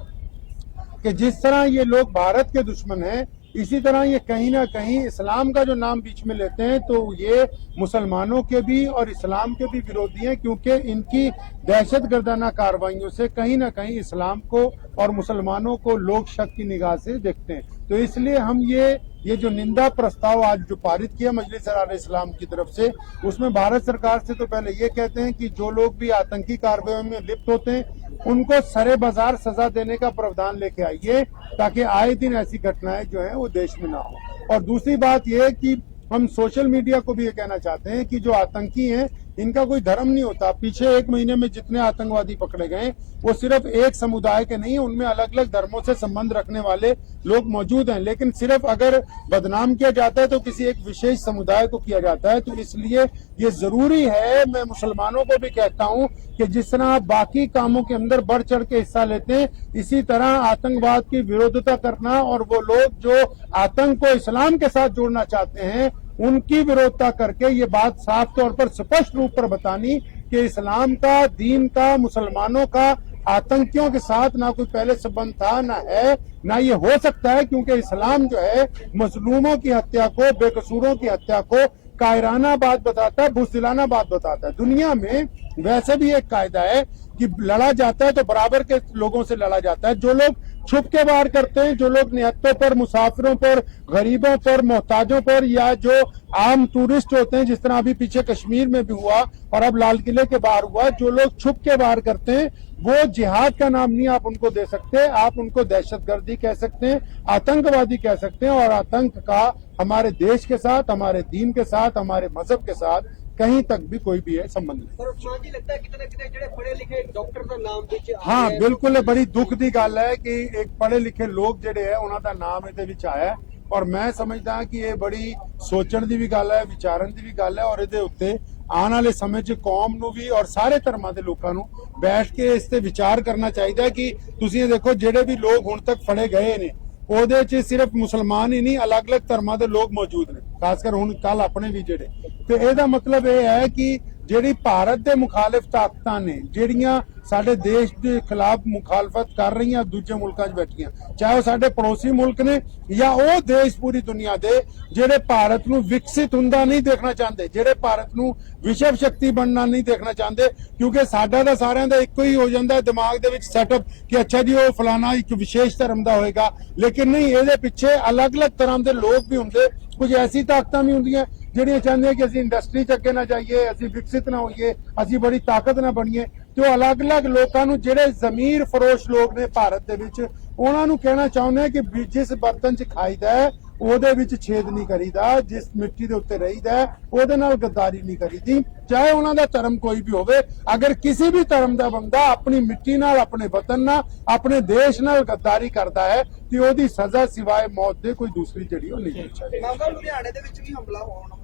कि जिस तरह ये लोग भारत के दुश्मन हैं, इसी तरह ये कहीं ना कहीं इस्लाम का जो नाम बीच में लेते हैं तो ये मुसलमानों के भी और इस्लाम के भी विरोधी हैं, क्योंकि इनकी दहशतगर्दाना कार्रवाइयों से कहीं ना कहीं इस्लाम को और मुसलमानों को लोग शक की निगाह से देखते हैं। तो इसलिए हम ये जो निंदा प्रस्ताव आज जो पारित किया मजलिस अरार इस्लाम की तरफ से, उसमें भारत सरकार से तो पहले ये कहते हैं कि जो लोग भी आतंकी कार्रवाई में लिप्त होते हैं उनको सरे बाजार सजा देने का प्रावधान लेके आइए, ताकि आए दिन ऐसी घटनाएं जो है वो देश में ना हो। और दूसरी बात यह कि हम सोशल मीडिया को भी ये कहना चाहते हैं कि जो आतंकी हैं इनका कोई धर्म नहीं होता। पीछे 1 महीने में जितने आतंकवादी पकड़े गए वो सिर्फ एक समुदाय के नहीं, उनमें अलग अलग धर्मों से संबंध रखने वाले लोग मौजूद हैं, लेकिन सिर्फ अगर बदनाम किया जाता है तो किसी एक विशेष समुदाय को किया जाता है। तो इसलिए ये जरूरी है, मैं मुसलमानों को भी कहता हूँ कि जिस तरह आप बाकी कामों के अंदर बढ़ चढ़ के हिस्सा लेते हैं, इसी तरह आतंकवाद की विरोधिता करना और वो लोग जो आतंक को इस्लाम के साथ जोड़ना चाहते हैं उनकी विरोधता करके ये बात साफ तौर पर स्पष्ट रूप पर बतानी कि इस्लाम का, दीन का, मुसलमानों का आतंकियों के साथ ना कोई पहले संबंध था, ना है, ना ये हो सकता है, क्योंकि इस्लाम जो है मजलूमों की हत्या को, बेकसूरों की हत्या को कायराना बात बताता है, बुज़दिलाना बात बताता है। दुनिया में वैसे भी एक कायदा है कि लड़ा जाता है तो बराबर के लोगों से लड़ा जाता है। जो लोग छुप के वार करते हैं, जो लोग निहत्तों पर, मुसाफिरों पर, गरीबों पर, मोहताजों पर, या जो आम टूरिस्ट होते हैं, जिस तरह अभी पीछे कश्मीर में भी हुआ और अब लाल किले के बाहर हुआ, जो लोग छुप के वार करते हैं वो जिहाद का नाम नहीं आप उनको दे सकते, आप उनको दहशतगर्दी कह सकते हैं, आतंकवादी कह सकते हैं। और आतंक का हमारे देश के साथ, हमारे दीन के साथ, हमारे मजहब के साथ कहीं तक भी कोई भी है संबंध नहीं। पर उस्मान जी लगता है कितने कितने ਜਿਹੜੇ पढ़े लिखे डॉक्टर ਦਾ ਨਾਮ ਵਿੱਚ हाँ बिल्कुल, ये बड़ी दुख की गल है कि एक पढ़े लिखे लोग ਜਿਹੜੇ है ਉਹਨਾਂ ਦਾ ਨਾਮ ਇਹਦੇ ਵਿੱਚ ਆਇਆ और मैं समझदा कि ये बड़ी सोचण ਦੀ ਵੀ ਗੱਲ ਹੈ, ਵਿਚਾਰਨ ਦੀ ਵੀ ਗੱਲ ਹੈ और ਇਹਦੇ ਉੱਤੇ ਆਉਣ ਵਾਲੇ ਸਮੇਂ 'ਚ ਕੌਮ ਨੂੰ ਵੀ और ਸਾਰੇ ਧਰਮਾਂ ਦੇ ਲੋਕਾਂ ਨੂੰ ਬੈਠ ਕੇ ਇਸ ਤੇ ਵਿਚਾਰ ਕਰਨਾ ਚਾਹੀਦਾ ਕਿ ਤੁਸੀਂ ਇਹ ਦੇਖੋ ਜਿਹੜੇ ਵੀ ਲੋਕ ਹੁਣ ਤੱਕ ਫੜੇ ਗਏ ਨੇ ਉਹਦੇ 'ਚ ਸਿਰਫ ਮੁਸਲਮਾਨ ਹੀ ਨਹੀਂ, ਅਲੱਗ-ਅਲੱਗ ਧਰਮਾਂ ਦੇ ਲੋਕ ਮੌਜੂਦ ਨੇ, ਖਾਸ ਕਰ ਹੁਣ ਕੱਲ ਆਪਣੇ ਵੀ ਜਿਹੜੇ। ਤੇ ਇਹਦਾ ਮਤਲਬ ਇਹ ਹੈ ਕਿ ਜਿਹੜੀ ਭਾਰਤ ਦੇ ਮੁਖਾਲਿਫ ਤਾਕਤਾਂ ਨੇ, ਜਿਹੜੀਆਂ ਸਾਡੇ ਦੇਸ਼ ਦੇ ਖਿਲਾਫ ਮੁਖਾਲਫਤ ਕਰ ਰਹੀਆਂ ਦੂਜੇ ਮੁਲਕਾਂ 'ਚ ਬੈਠੀਆਂ, ਚਾਹੇ ਉਹ ਸਾਡੇ ਪੜੋਸੀ ਮੁਲਕ ਨੇ ਜਾਂ ਉਹ ਦੇਸ਼ ਪੂਰੀ ਦੁਨੀਆ ਦੇ ਜਿਹੜੇ ਭਾਰਤ ਨੂੰ ਵਿਕਸਿਤ ਹੁੰਦਾ ਨਹੀਂ ਦੇਖਣਾ ਚਾਹੁੰਦੇ, ਜਿਹੜੇ ਭਾਰਤ ਨੂੰ ਵਿਸ਼ਵ ਸ਼ਕਤੀ ਬਣਨਾ ਨਹੀਂ ਦੇਖਣਾ ਚਾਹੁੰਦੇ, ਕਿਉਂਕਿ ਸਾਡਾ ਤਾਂ ਸਾਰਿਆਂ ਦਾ ਇੱਕੋ ਹੀ ਹੋ ਜਾਂਦਾ ਦਿਮਾਗ ਦੇ ਵਿੱਚ ਸੈਟਅਪ ਕਿ ਅੱਛਾ ਜੀ ਉਹ ਫਲਾਣਾ ਇੱਕ ਵਿਸ਼ੇਸ਼ ਧਰਮ ਦਾ ਹੋਏਗਾ, ਲੇਕਿਨ ਨਹੀਂ, ਇਹਦੇ ਪਿੱਛੇ ਅਲੱਗ-ਅਲੱਗ ਤਰ੍ਹਾਂ ਦੇ ਲੋਕ ਵੀ ਹੁੰਦੇ, ਕੁਝ ਐਸੀ ਤਾਕਤਾਂ ਵੀ ਹੁੰਦੀਆਂ ਜਿਹੜੀਆਂ ਚਾਹੁੰਦੇ ਕਿ ਅਸੀਂ ਇੰਡਸਟਰੀ 'ਚ ਅੱਗੇ ਨਾ ਜਾਈਏ, ਅਸੀਂ ਵਿਕਸਿਤ ਨਾ ਹੋਈਏ, ਅਸੀਂ ਬੜੀ ਤਾਕਤ ਨਾ ਬਣੀਏ। ਤੇ ਉਹ ਅਲੱਗ-ਅਲੱਗ ਲੋਕਾਂ ਨੂੰ ਜਿਹੜੇ ਜ਼ਮੀਰ ਫਰੋਸ਼ ਲੋਕ ਨੇ ਭਾਰਤ ਦੇ ਵਿੱਚ, ਉਹਨਾਂ ਨੂੰ ਕਹਿਣਾ ਚਾਹੁੰਦੇ ਆ ਕਿ ਜਿਸ ਬਰਤਨ 'ਚ ਖਾਈਦਾ ਹੈ ਉਹਦੇ ਵਿੱਚ ਛੇਦ ਨਹੀਂ ਕਰੀਦਾ, ਜਿਸ ਮਿੱਟੀ ਦੇ ਉੱਤੇ ਰਹੀਦਾ ਉਹਦੇ ਨਾਲ ਗੱਦਾਰੀ ਨਹੀਂ ਕਰੀਦੀ, ਚਾਹੇ ਉਹਨਾਂ ਦਾ ਧਰਮ ਕੋਈ ਵੀ ਹੋਵੇ। ਅਗਰ ਕਿਸੇ ਵੀ ਧਰਮ ਦਾ ਬੰਦਾ ਆਪਣੀ ਮਿੱਟੀ ਨਾਲ, ਆਪਣੇ ਵਤਨ ਨਾਲ, ਆਪਣੇ ਦੇਸ਼ ਨਾਲ ਗੱਦਾਰੀ ਕਰਦਾ ਹੈ ਤੇ ਉਹਦੀ ਸਜ਼ਾ ਸਿਵਾਏ ਮੌਤ ਦੇ ਕੋਈ ਦੂਸਰੀ ਜਿਹੜੀ ਉਹ ਨਹੀਂ ਚਾਹੀਦੀ। ਮਾਮਲਾ ਲੁਧਿਆਣੇ ਦੇ ਵਿੱਚ ਵੀ ਹਮਲਾ ਹੋਣ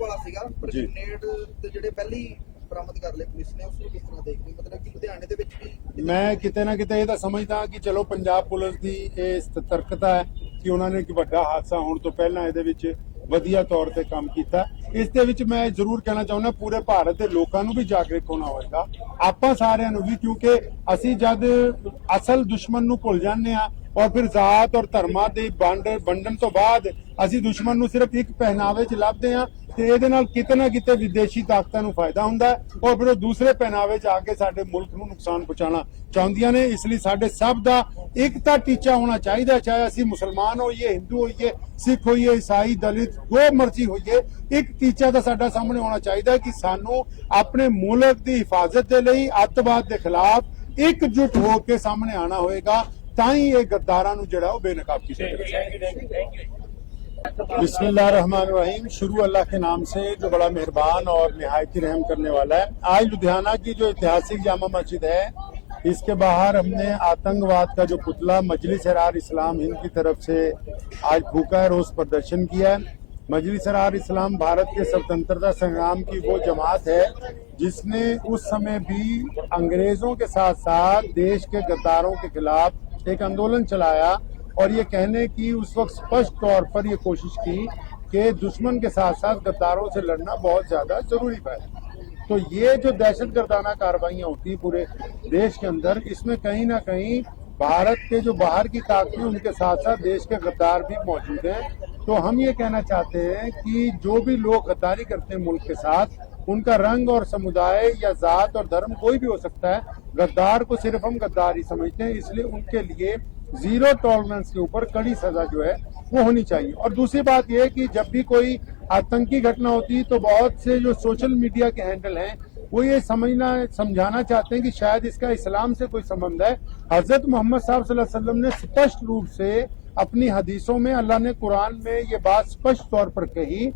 ਵਾਲਾ ਸੀਗਾ, ਪਰ ਜੀ। ਗ੍ਰੇਨੇਡ ਤੇ ਜਿਹੜੇ ਪਹਿਲੀ ਬਰਾਮਦ ਕਰ ਲਏ ਪੁਲਿਸ ਨੇ, ਉਸ ਨੂੰ ਕਿਸ ਤਰ੍ਹਾਂ ਦੇਖਦੇ, ਮਤਲਬ ਕਿ ਲੁਧਿਆਣੇ ਦੇ ਵਿੱਚ ਵੀ ਮੈਂ ਕਿਤੇ ਨਾ ਕਿਤੇ ਇਹ ਤਾਂ ਸਮਝਦਾ ਕਿ ਚਲੋ ਪੰਜਾਬ ਪੁਲਿਸ ਦੀ ਇਹ ਸਤਰਕਤਾ ਹੈ ਕਿ ਉਹਨਾਂ ਨੇ ਇੱਕ ਵੱਡਾ ਹਾਦਸਾ ਹੋਣ ਤੋਂ ਪਹਿਲਾਂ ਇਹਦੇ ਵਿੱਚ ਵਧੀਆ ਤੌਰ ਤੇ ਕੰਮ ਕੀਤਾ। ਇਸ ਦੇ ਵਿੱਚ ਮੈਂ ਜ਼ਰੂਰ ਕਹਿਣਾ ਚਾਹੁੰਦਾ ਪੂਰੇ ਭਾਰਤ ਦੇ ਲੋਕਾਂ ਨੂੰ ਵੀ ਜਾਗਰੂਕ ਹੋਣਾ ਹੋਵੇਗਾ, ਆਪਾਂ ਸਾਰਿਆਂ ਨੂੰ ਵੀ, ਕਿਉਂਕਿ ਅਸੀਂ ਜਦ ਅਸਲ ਦੁਸ਼ਮਣ ਨੂੰ ਭੁੱਲ ਜਾਂਦੇ ਆ और फिर जात और धर्मां ਦੀ ਵੰਡਣ ਤੋਂ ਬਾਅਦ ਅਸੀਂ ਦੁਸ਼ਮਣ ਨੂੰ ਸਿਰਫ ਇੱਕ ਪਹਿਨਾਵੇ 'ਚ ਲੱਭਦੇ ਆ ਤੇ ਇਹਦੇ ਨਾਲ ਕਿਤੇ ਨਾ ਕਿਤੇ ਵਿਦੇਸ਼ੀ ਤਾਕਤਾਂ ਨੂੰ ਫਾਇਦਾ ਹੁੰਦਾ ਔਰ ਫਿਰ ਉਹ ਦੂਸਰੇ ਪਹਿਨਾਵੇ 'ਚ ਆ ਕੇ ਸਾਡੇ ਮੁਲਕ ਨੂੰ ਨੁਕਸਾਨ ਪਹੁੰਚਾਉਣਾ ਚਾਹੁੰਦੀਆਂ ਨੇ। ਇਸ ਲਈ ਸਾਡੇ ਸਭ ਦਾ ਇੱਕ ਤਾਂ ਟੀਚਾ ਹੋਣਾ ਚਾਹੀਦਾ, ਚਾਹੇ ਅਸੀਂ ਮੁਸਲਮਾਨ ਹੋਈਏ, ਹਿੰਦੂ ਹੋਈਏ, ਸਿੱਖ ਹੋਈਏ, ਈਸਾਈ, ਦਲਿਤ, ਜੋ ਮਰਜ਼ੀ ਹੋਈਏ, ਇੱਕ ਟੀਚਾ ਤਾਂ ਸਾਡਾ ਸਾਹਮਣੇ ਹੋਣਾ ਚਾਹੀਦਾ ਕਿ ਸਾਨੂੰ ਆਪਣੇ ਮੁਲਕ ਦੀ ਹਿਫਾਜ਼ਤ ਦੇ ਲਈ ਅੱਤਵਾਦ ਦੇ ਖਿਲਾਫ ਇਕਜੁੱਟ ਹੋ ਕੇ ਸਾਹਮਣੇ ਆਣਾ ਹੋਏਗਾ, ताई ये गद्दारा जड़ा बेनकाब की बिस्मिल्लाहिर्रहमानिर्रहीम। शुरू अल्लाह के नाम से जो बड़ा मेहरबान और निहायती रहम करने वाला है। आज लुधियाना की जो ऐतिहासिक जामा मस्जिद है, इसके बाहर हमने आतंकवाद का जो पुतला मजलिस अरार इस्लाम हिंद की तरफ से आज फूका है, रोज प्रदर्शन किया है। मजलिस अरार इस्लाम भारत के स्वतंत्रता संग्राम की वो जमात है जिसने उस समय भी अंग्रेजों के साथ साथ देश के गद्दारों के खिलाफ एक आंदोलन चलाया और ये कहने की उस वक्त स्पष्ट तौर पर ये कोशिश की कि दुश्मन के साथ साथ गद्दारों से लड़ना बहुत ज्यादा जरूरी है। तो ये जो दहशतगर्दाना कार्रवाइयां होती है पूरे देश के अंदर, इसमें कहीं ना कहीं भारत के जो बाहर की ताकतें उनके साथ साथ देश के गद्दार भी मौजूद हैं। तो हम ये कहना चाहते हैं कि जो भी लोग गद्दारी करते हैं मुल्क के साथ, उनका रंग और समुदाय या जात और धर्म कोई भी हो सकता है, गद्दार को सिर्फ हम गद्दार ही समझते हैं। इसलिए उनके लिए जीरो टॉलरेंस के ऊपर कड़ी सजा जो है वो होनी चाहिए। और दूसरी बात यह है कि जब भी कोई आतंकी घटना होती है तो बहुत से जो सोशल मीडिया के हैंडल हैं वो ये समझाना चाहते हैं कि शायद इसका इस्लाम से कोई संबंध है। हजरत मोहम्मद साहब सल्लल्लाहु अलैहि वसल्लम ने स्पष्ट रूप से अपनी हदीसों में, अल्लाह ने कुरान में ये बात स्पष्ट तौर पर कही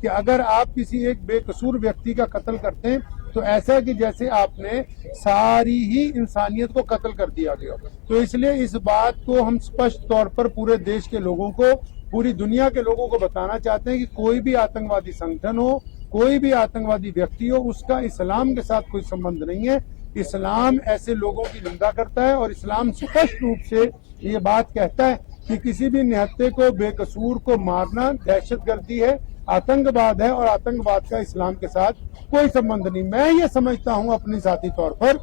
कि अगर आप किसी एक बेकसूर व्यक्ति का कत्ल करते हैं तो ऐसा है कि जैसे आपने सारी ही इंसानियत को कत्ल कर दिया गया। तो इसलिए इस बात को हम स्पष्ट तौर पर पूरे देश के लोगों को, पूरी दुनिया के लोगों को बताना चाहते हैं कि कोई भी आतंकवादी संगठन हो, कोई भी आतंकवादी व्यक्ति हो, उसका इस्लाम के साथ कोई संबंध नहीं है। इस्लाम ऐसे लोगों की निंदा करता है और इस्लाम स्पष्ट रूप से ये बात कहता है कि किसी भी निहत्थे को, बेकसूर को मारना दहशतगर्दी है, आतंकवाद है और आतंकवाद का इस्लाम के साथ कोई संबंध नहीं। मैं ये समझता हूँ अपनी जाती तौर पर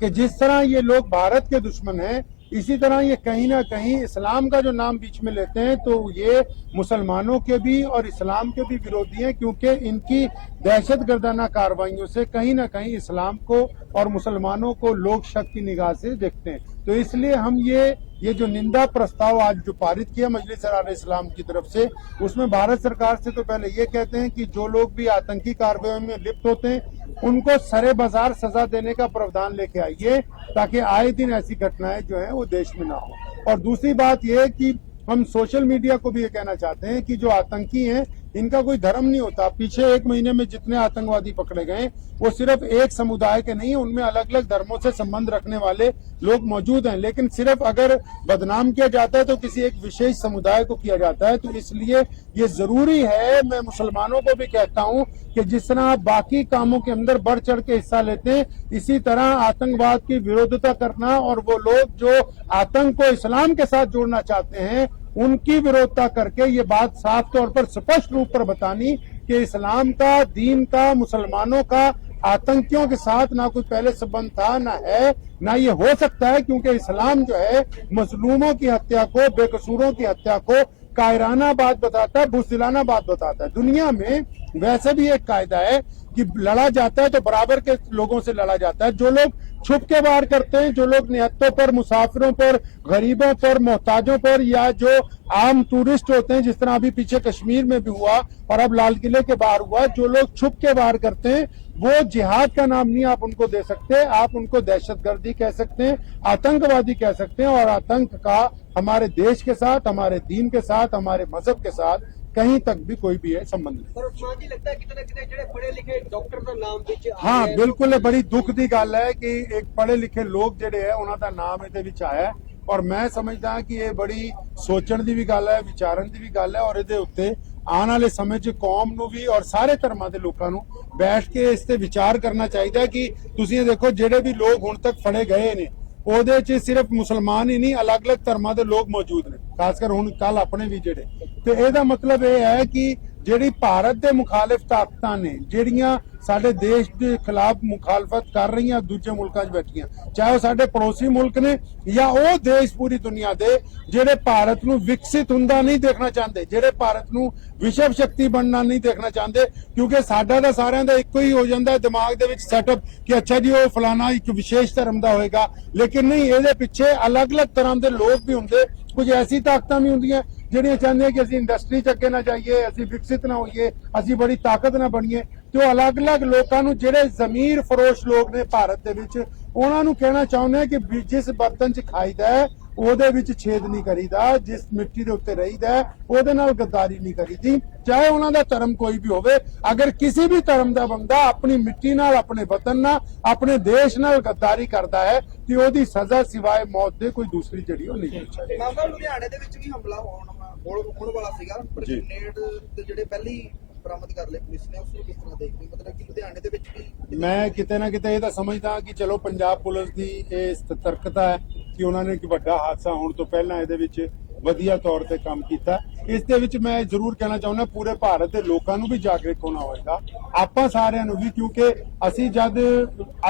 कि जिस तरह ये लोग भारत के दुश्मन हैं, इसी तरह ये कहीं ना कहीं इस्लाम का जो नाम बीच में लेते हैं तो ये मुसलमानों के भी और इस्लाम के भी विरोधी हैं, क्योंकि इनकी दहशतगर्दाना कार्रवाइयों से कहीं ना कहीं इस्लाम को और मुसलमानों को लोग शक की निगाह से देखते हैं। तो इसलिए हम ये जो निंदा प्रस्ताव आज जो पारित किया मजलिस इस्लाम की तरफ से, उसमें भारत सरकार से तो पहले ये कहते हैं कि जो लोग भी आतंकी कार्रवाई में लिप्त होते हैं उनको सरे बाजार सजा देने का प्रावधान लेके आइए, ताकि आए दिन ऐसी घटनाएं जो है वो देश में ना हो। और दूसरी बात यह है कि हम सोशल मीडिया को भी ये कहना चाहते हैं कि जो आतंकी हैं इनका कोई धर्म नहीं होता। पीछे 1 महीने में जितने आतंकवादी पकड़े गए वो सिर्फ एक समुदाय के नहीं है, उनमें अलग अलग धर्मों से संबंध रखने वाले लोग मौजूद हैं। लेकिन सिर्फ अगर बदनाम किया जाता है तो किसी एक विशेष समुदाय को किया जाता है। तो इसलिए ये जरूरी है, मैं मुसलमानों को भी कहता हूँ कि जिस तरह आप बाकी कामों के अंदर बढ़ चढ़ के हिस्सा लेते हैं, इसी तरह आतंकवाद की विरोधिता करना और वो लोग जो आतंक को इस्लाम के साथ जोड़ना चाहते हैं उनकी विरोधता करके ये बात साफ तौर पर स्पष्ट रूप पर बतानी कि इस्लाम का, दीन का, मुसलमानों का आतंकियों के साथ ना कोई पहले संबंध था, ना है, ना ये हो सकता है, क्योंकि इस्लाम जो है मजलूमों की हत्या को, बेकसूरों की हत्या को कायराना बात बताता है, बुज़दिलाना बात बताता है। दुनिया में वैसे भी एक कायदा है कि लड़ा जाता है तो बराबर के लोगों से लड़ा जाता है। जो लोग छुप के वार करते हैं, जो लोग निहत्तों पर, मुसाफिरों पर, गरीबों पर, मोहताजों पर, या जो आम टूरिस्ट होते हैं, जिस तरह अभी पीछे कश्मीर में भी हुआ और अब लाल किले के बाहर हुआ, जो लोग छुप के वार करते हैं वो जिहाद का नाम नहीं आप उनको दे सकते, आप उनको दहशतगर्दी कह सकते हैं, आतंकवादी कह सकते हैं। और आतंक का हमारे देश के साथ, हमारे दीन के साथ, हमारे मजहब के साथ कहीं तक भी कोई भी है संबंध नहीं। पर उस्मान जी लगता है कितने कितने ਜਿਹੜੇ पढ़े लिखे डॉक्टर ਦਾ ਨਾਮ ਵਿੱਚ हाँ बिल्कुल, बड़ी दुख की गल है कि एक पढ़े लिखे लोग ਜਿਹੜੇ है ਉਹਨਾਂ ਦਾ ਨਾਮ ਇਹਦੇ ਵਿੱਚ ਆਇਆ ਹੈ। और मैं समझदा कि ਇਹ ਬੜੀ ਸੋਚਣ ਦੀ ਵੀ ਗੱਲ ਹੈ, ਵਿਚਾਰਨ ਦੀ ਵੀ ਗੱਲ ਹੈ। और ਇਹਦੇ ਉੱਤੇ ਆਉਣ ਵਾਲੇ ਸਮੇਂ 'ਚ ਕੌਮ ਨੂੰ ਵੀ और ਸਾਰੇ ਧਰਮਾਂ ਦੇ ਲੋਕਾਂ ਨੂੰ ਬੈਠ ਕੇ ਇਸ ਤੇ ਵਿਚਾਰ ਕਰਨਾ ਚਾਹੀਦਾ ਕਿ ਤੁਸੀਂ ਇਹ ਦੇਖੋ ਜਿਹੜੇ ਵੀ ਲੋਕ ਹੁਣ ਤੱਕ ਫੜੇ ਗਏ ਨੇ ਉਹਦੇ 'ਚ ਸਿਰਫ ਮੁਸਲਮਾਨ ਹੀ ਨਹੀਂ, ਅਲੱਗ-ਅਲੱਗ ਧਰਮਾਂ ਦੇ ਲੋਕ ਮੌਜੂਦ ਨੇ, ਖਾਸ ਕਰ ਹੁਣ ਕੱਲ ਆਪਣੇ ਵੀ ਜਿਹੜੇ। ਤੇ ਇਹਦਾ ਮਤਲਬ ਇਹ ਹੈ ਕਿ ਜਿਹੜੀ ਭਾਰਤ ਦੇ ਮੁਖਾਲਿਫ ਤਾਕਤਾਂ ਨੇ, ਜਿਹੜੀਆਂ ਸਾਡੇ ਦੇਸ਼ ਦੇ ਖਿਲਾਫ ਮੁਖਾਲਫਤ ਕਰ ਰਹੀਆਂ ਦੂਜੇ ਮੁਲਕਾਂ 'ਚ ਬੈਠੀਆਂ, ਚਾਹੇ ਉਹ ਸਾਡੇ ਪੜੋਸੀ ਮੁਲਕ ਨੇ ਜਾਂ ਉਹ ਦੇਸ਼ ਪੂਰੀ ਦੁਨੀਆ ਦੇ ਜਿਹੜੇ ਭਾਰਤ ਨੂੰ ਵਿਕਸਿਤ ਹੁੰਦਾ ਨਹੀਂ ਦੇਖਣਾ ਚਾਹੁੰਦੇ, ਜਿਹੜੇ ਭਾਰਤ ਨੂੰ ਵਿਸ਼ਵ ਸ਼ਕਤੀ ਬਣਨਾ ਨਹੀਂ ਦੇਖਣਾ ਚਾਹੁੰਦੇ। ਕਿਉਂਕਿ ਸਾਡਾ ਤਾਂ ਸਾਰਿਆਂ ਦਾ ਇੱਕੋ ਹੀ ਹੋ ਜਾਂਦਾ ਦਿਮਾਗ ਦੇ ਵਿੱਚ ਸੈਟਅਪ ਕਿ ਅੱਛਾ ਜੀ ਉਹ ਫਲਾਣਾ ਇੱਕ ਵਿਸ਼ੇਸ਼ ਧਰਮ ਦਾ ਹੋਏਗਾ, ਲੇਕਿਨ ਨਹੀਂ, ਇਹਦੇ ਪਿੱਛੇ ਅਲੱਗ-ਅਲੱਗ ਤਰ੍ਹਾਂ ਦੇ ਲੋਕ ਵੀ ਹੁੰਦੇ। ਕੁਝ ਐਸੀ ਤਾਕਤਾਂ ਵੀ ਹੁੰਦੀਆਂ ਜਿਹੜੀਆਂ ਚਾਹੁੰਦੀਆਂ ਕਿ ਅਸੀਂ ਇੰਡਸਟਰੀ 'ਚ ਅੱਗੇ ਨਾ ਜਾਈਏ, ਅਸੀਂ ਵਿਕਸਿਤ ਨਾ ਹੋਈਏ, ਅਸੀਂ ਬੜੀ ਤਾਕਤ ਨਾ ਬਣੀਏ। ਤੇ ਉਹ ਅਲੱਗ-ਅਲੱਗ ਲੋਕਾਂ ਨੂੰ, ਜਿਹੜੇ ਜ਼ਮੀਰ ਫਰੋਸ਼ ਲੋਕ ਨੇ ਭਾਰਤ ਦੇ ਵਿੱਚ, ਉਹਨਾਂ ਨੂੰ ਕਹਿਣਾ ਚਾਹੁੰਦੇ ਆ ਕਿ ਜਿਸ ਬਰਤਨ 'ਚ ਖਾਈਦਾ ਹੈ ਉਹਦੇ ਵਿੱਚ ਛੇਦ ਨਹੀਂ ਕਰੀਦਾ, ਜਿਸ ਮਿੱਟੀ ਦੇ ਉੱਤੇ ਰਹੀਦਾ ਉਹਦੇ ਨਾਲ ਗੱਦਾਰੀ ਨਹੀਂ ਕਰੀਦੀ, ਚਾਹੇ ਉਹਨਾਂ ਦਾ ਧਰਮ ਕੋਈ ਵੀ ਹੋਵੇ। ਅਗਰ ਕਿਸੇ ਵੀ ਧਰਮ ਦਾ ਬੰਦਾ ਆਪਣੀ ਮਿੱਟੀ ਨਾਲ, ਆਪਣੇ ਵਤਨ ਨਾਲ, ਆਪਣੇ ਦੇਸ਼ ਨਾਲ ਗੱਦਾਰੀ ਕਰਦਾ ਹੈ ਤੇ ਉਹਦੀ ਸਜ਼ਾ ਸਿਵਾਏ ਮੌਤ ਦੇ ਕੋਈ ਦੂਸਰੀ ਜਿਹੜੀ ਉਹ ਨਹੀਂ ਹੈ। ਮਾਮਲਾ ਲੁਧਿਆਣੇ ਦੇ ਵਿੱਚ ਵੀ ਹਮਲਾ ਹੋਣ ਵਾਲਾ ਸੀਗਾ, ਪਰ ਗ੍ਰੇਨੇਡ ਤੇ ਜਿਹੜੇ ਪਹਿਲੀ ਬਰਾਮਦ ਕਰ ਲਏ ਪੁਲਿਸ ਨੇ, ਉਸ ਨੂੰ ਕਿਸ ਤਰ੍ਹਾਂ ਦੇਖਦੇ? ਮਤਲਬ ਕਿ ਲੁਧਿਆਣੇ ਦੇ ਵਿੱਚ ਵੀ ਮੈਂ ਕਿਤੇ ਨਾ ਕਿਤੇ ਇਹ ਤਾਂ ਸਮਝਦਾ ਕਿ ਚਲੋ ਪੰਜਾਬ ਪੁਲਿਸ ਦੀ ਇਹ ਸਤਰਕਤਾ ਹੈ ਕਿ ਉਹਨਾਂ ਨੇ ਇੱਕ ਵੱਡਾ ਹਾਦਸਾ ਹੋਣ ਤੋਂ ਪਹਿਲਾਂ ਇਹਦੇ ਵਿੱਚ ਵਧੀਆ ਤੌਰ ਤੇ ਕੰਮ ਕੀਤਾ। ਇਸ ਦੇ ਵਿੱਚ ਮੈਂ ਜ਼ਰੂਰ ਕਹਿਣਾ ਚਾਹੁੰਦਾ ਪੂਰੇ ਭਾਰਤ ਦੇ ਲੋਕਾਂ ਨੂੰ ਵੀ ਜਾਗਰੂਕ ਹੋਣਾ ਹੋਏਗਾ, ਆਪਾਂ ਸਾਰਿਆਂ ਨੂੰ ਵੀ, ਕਿਉਂਕਿ ਅਸੀਂ ਜਦ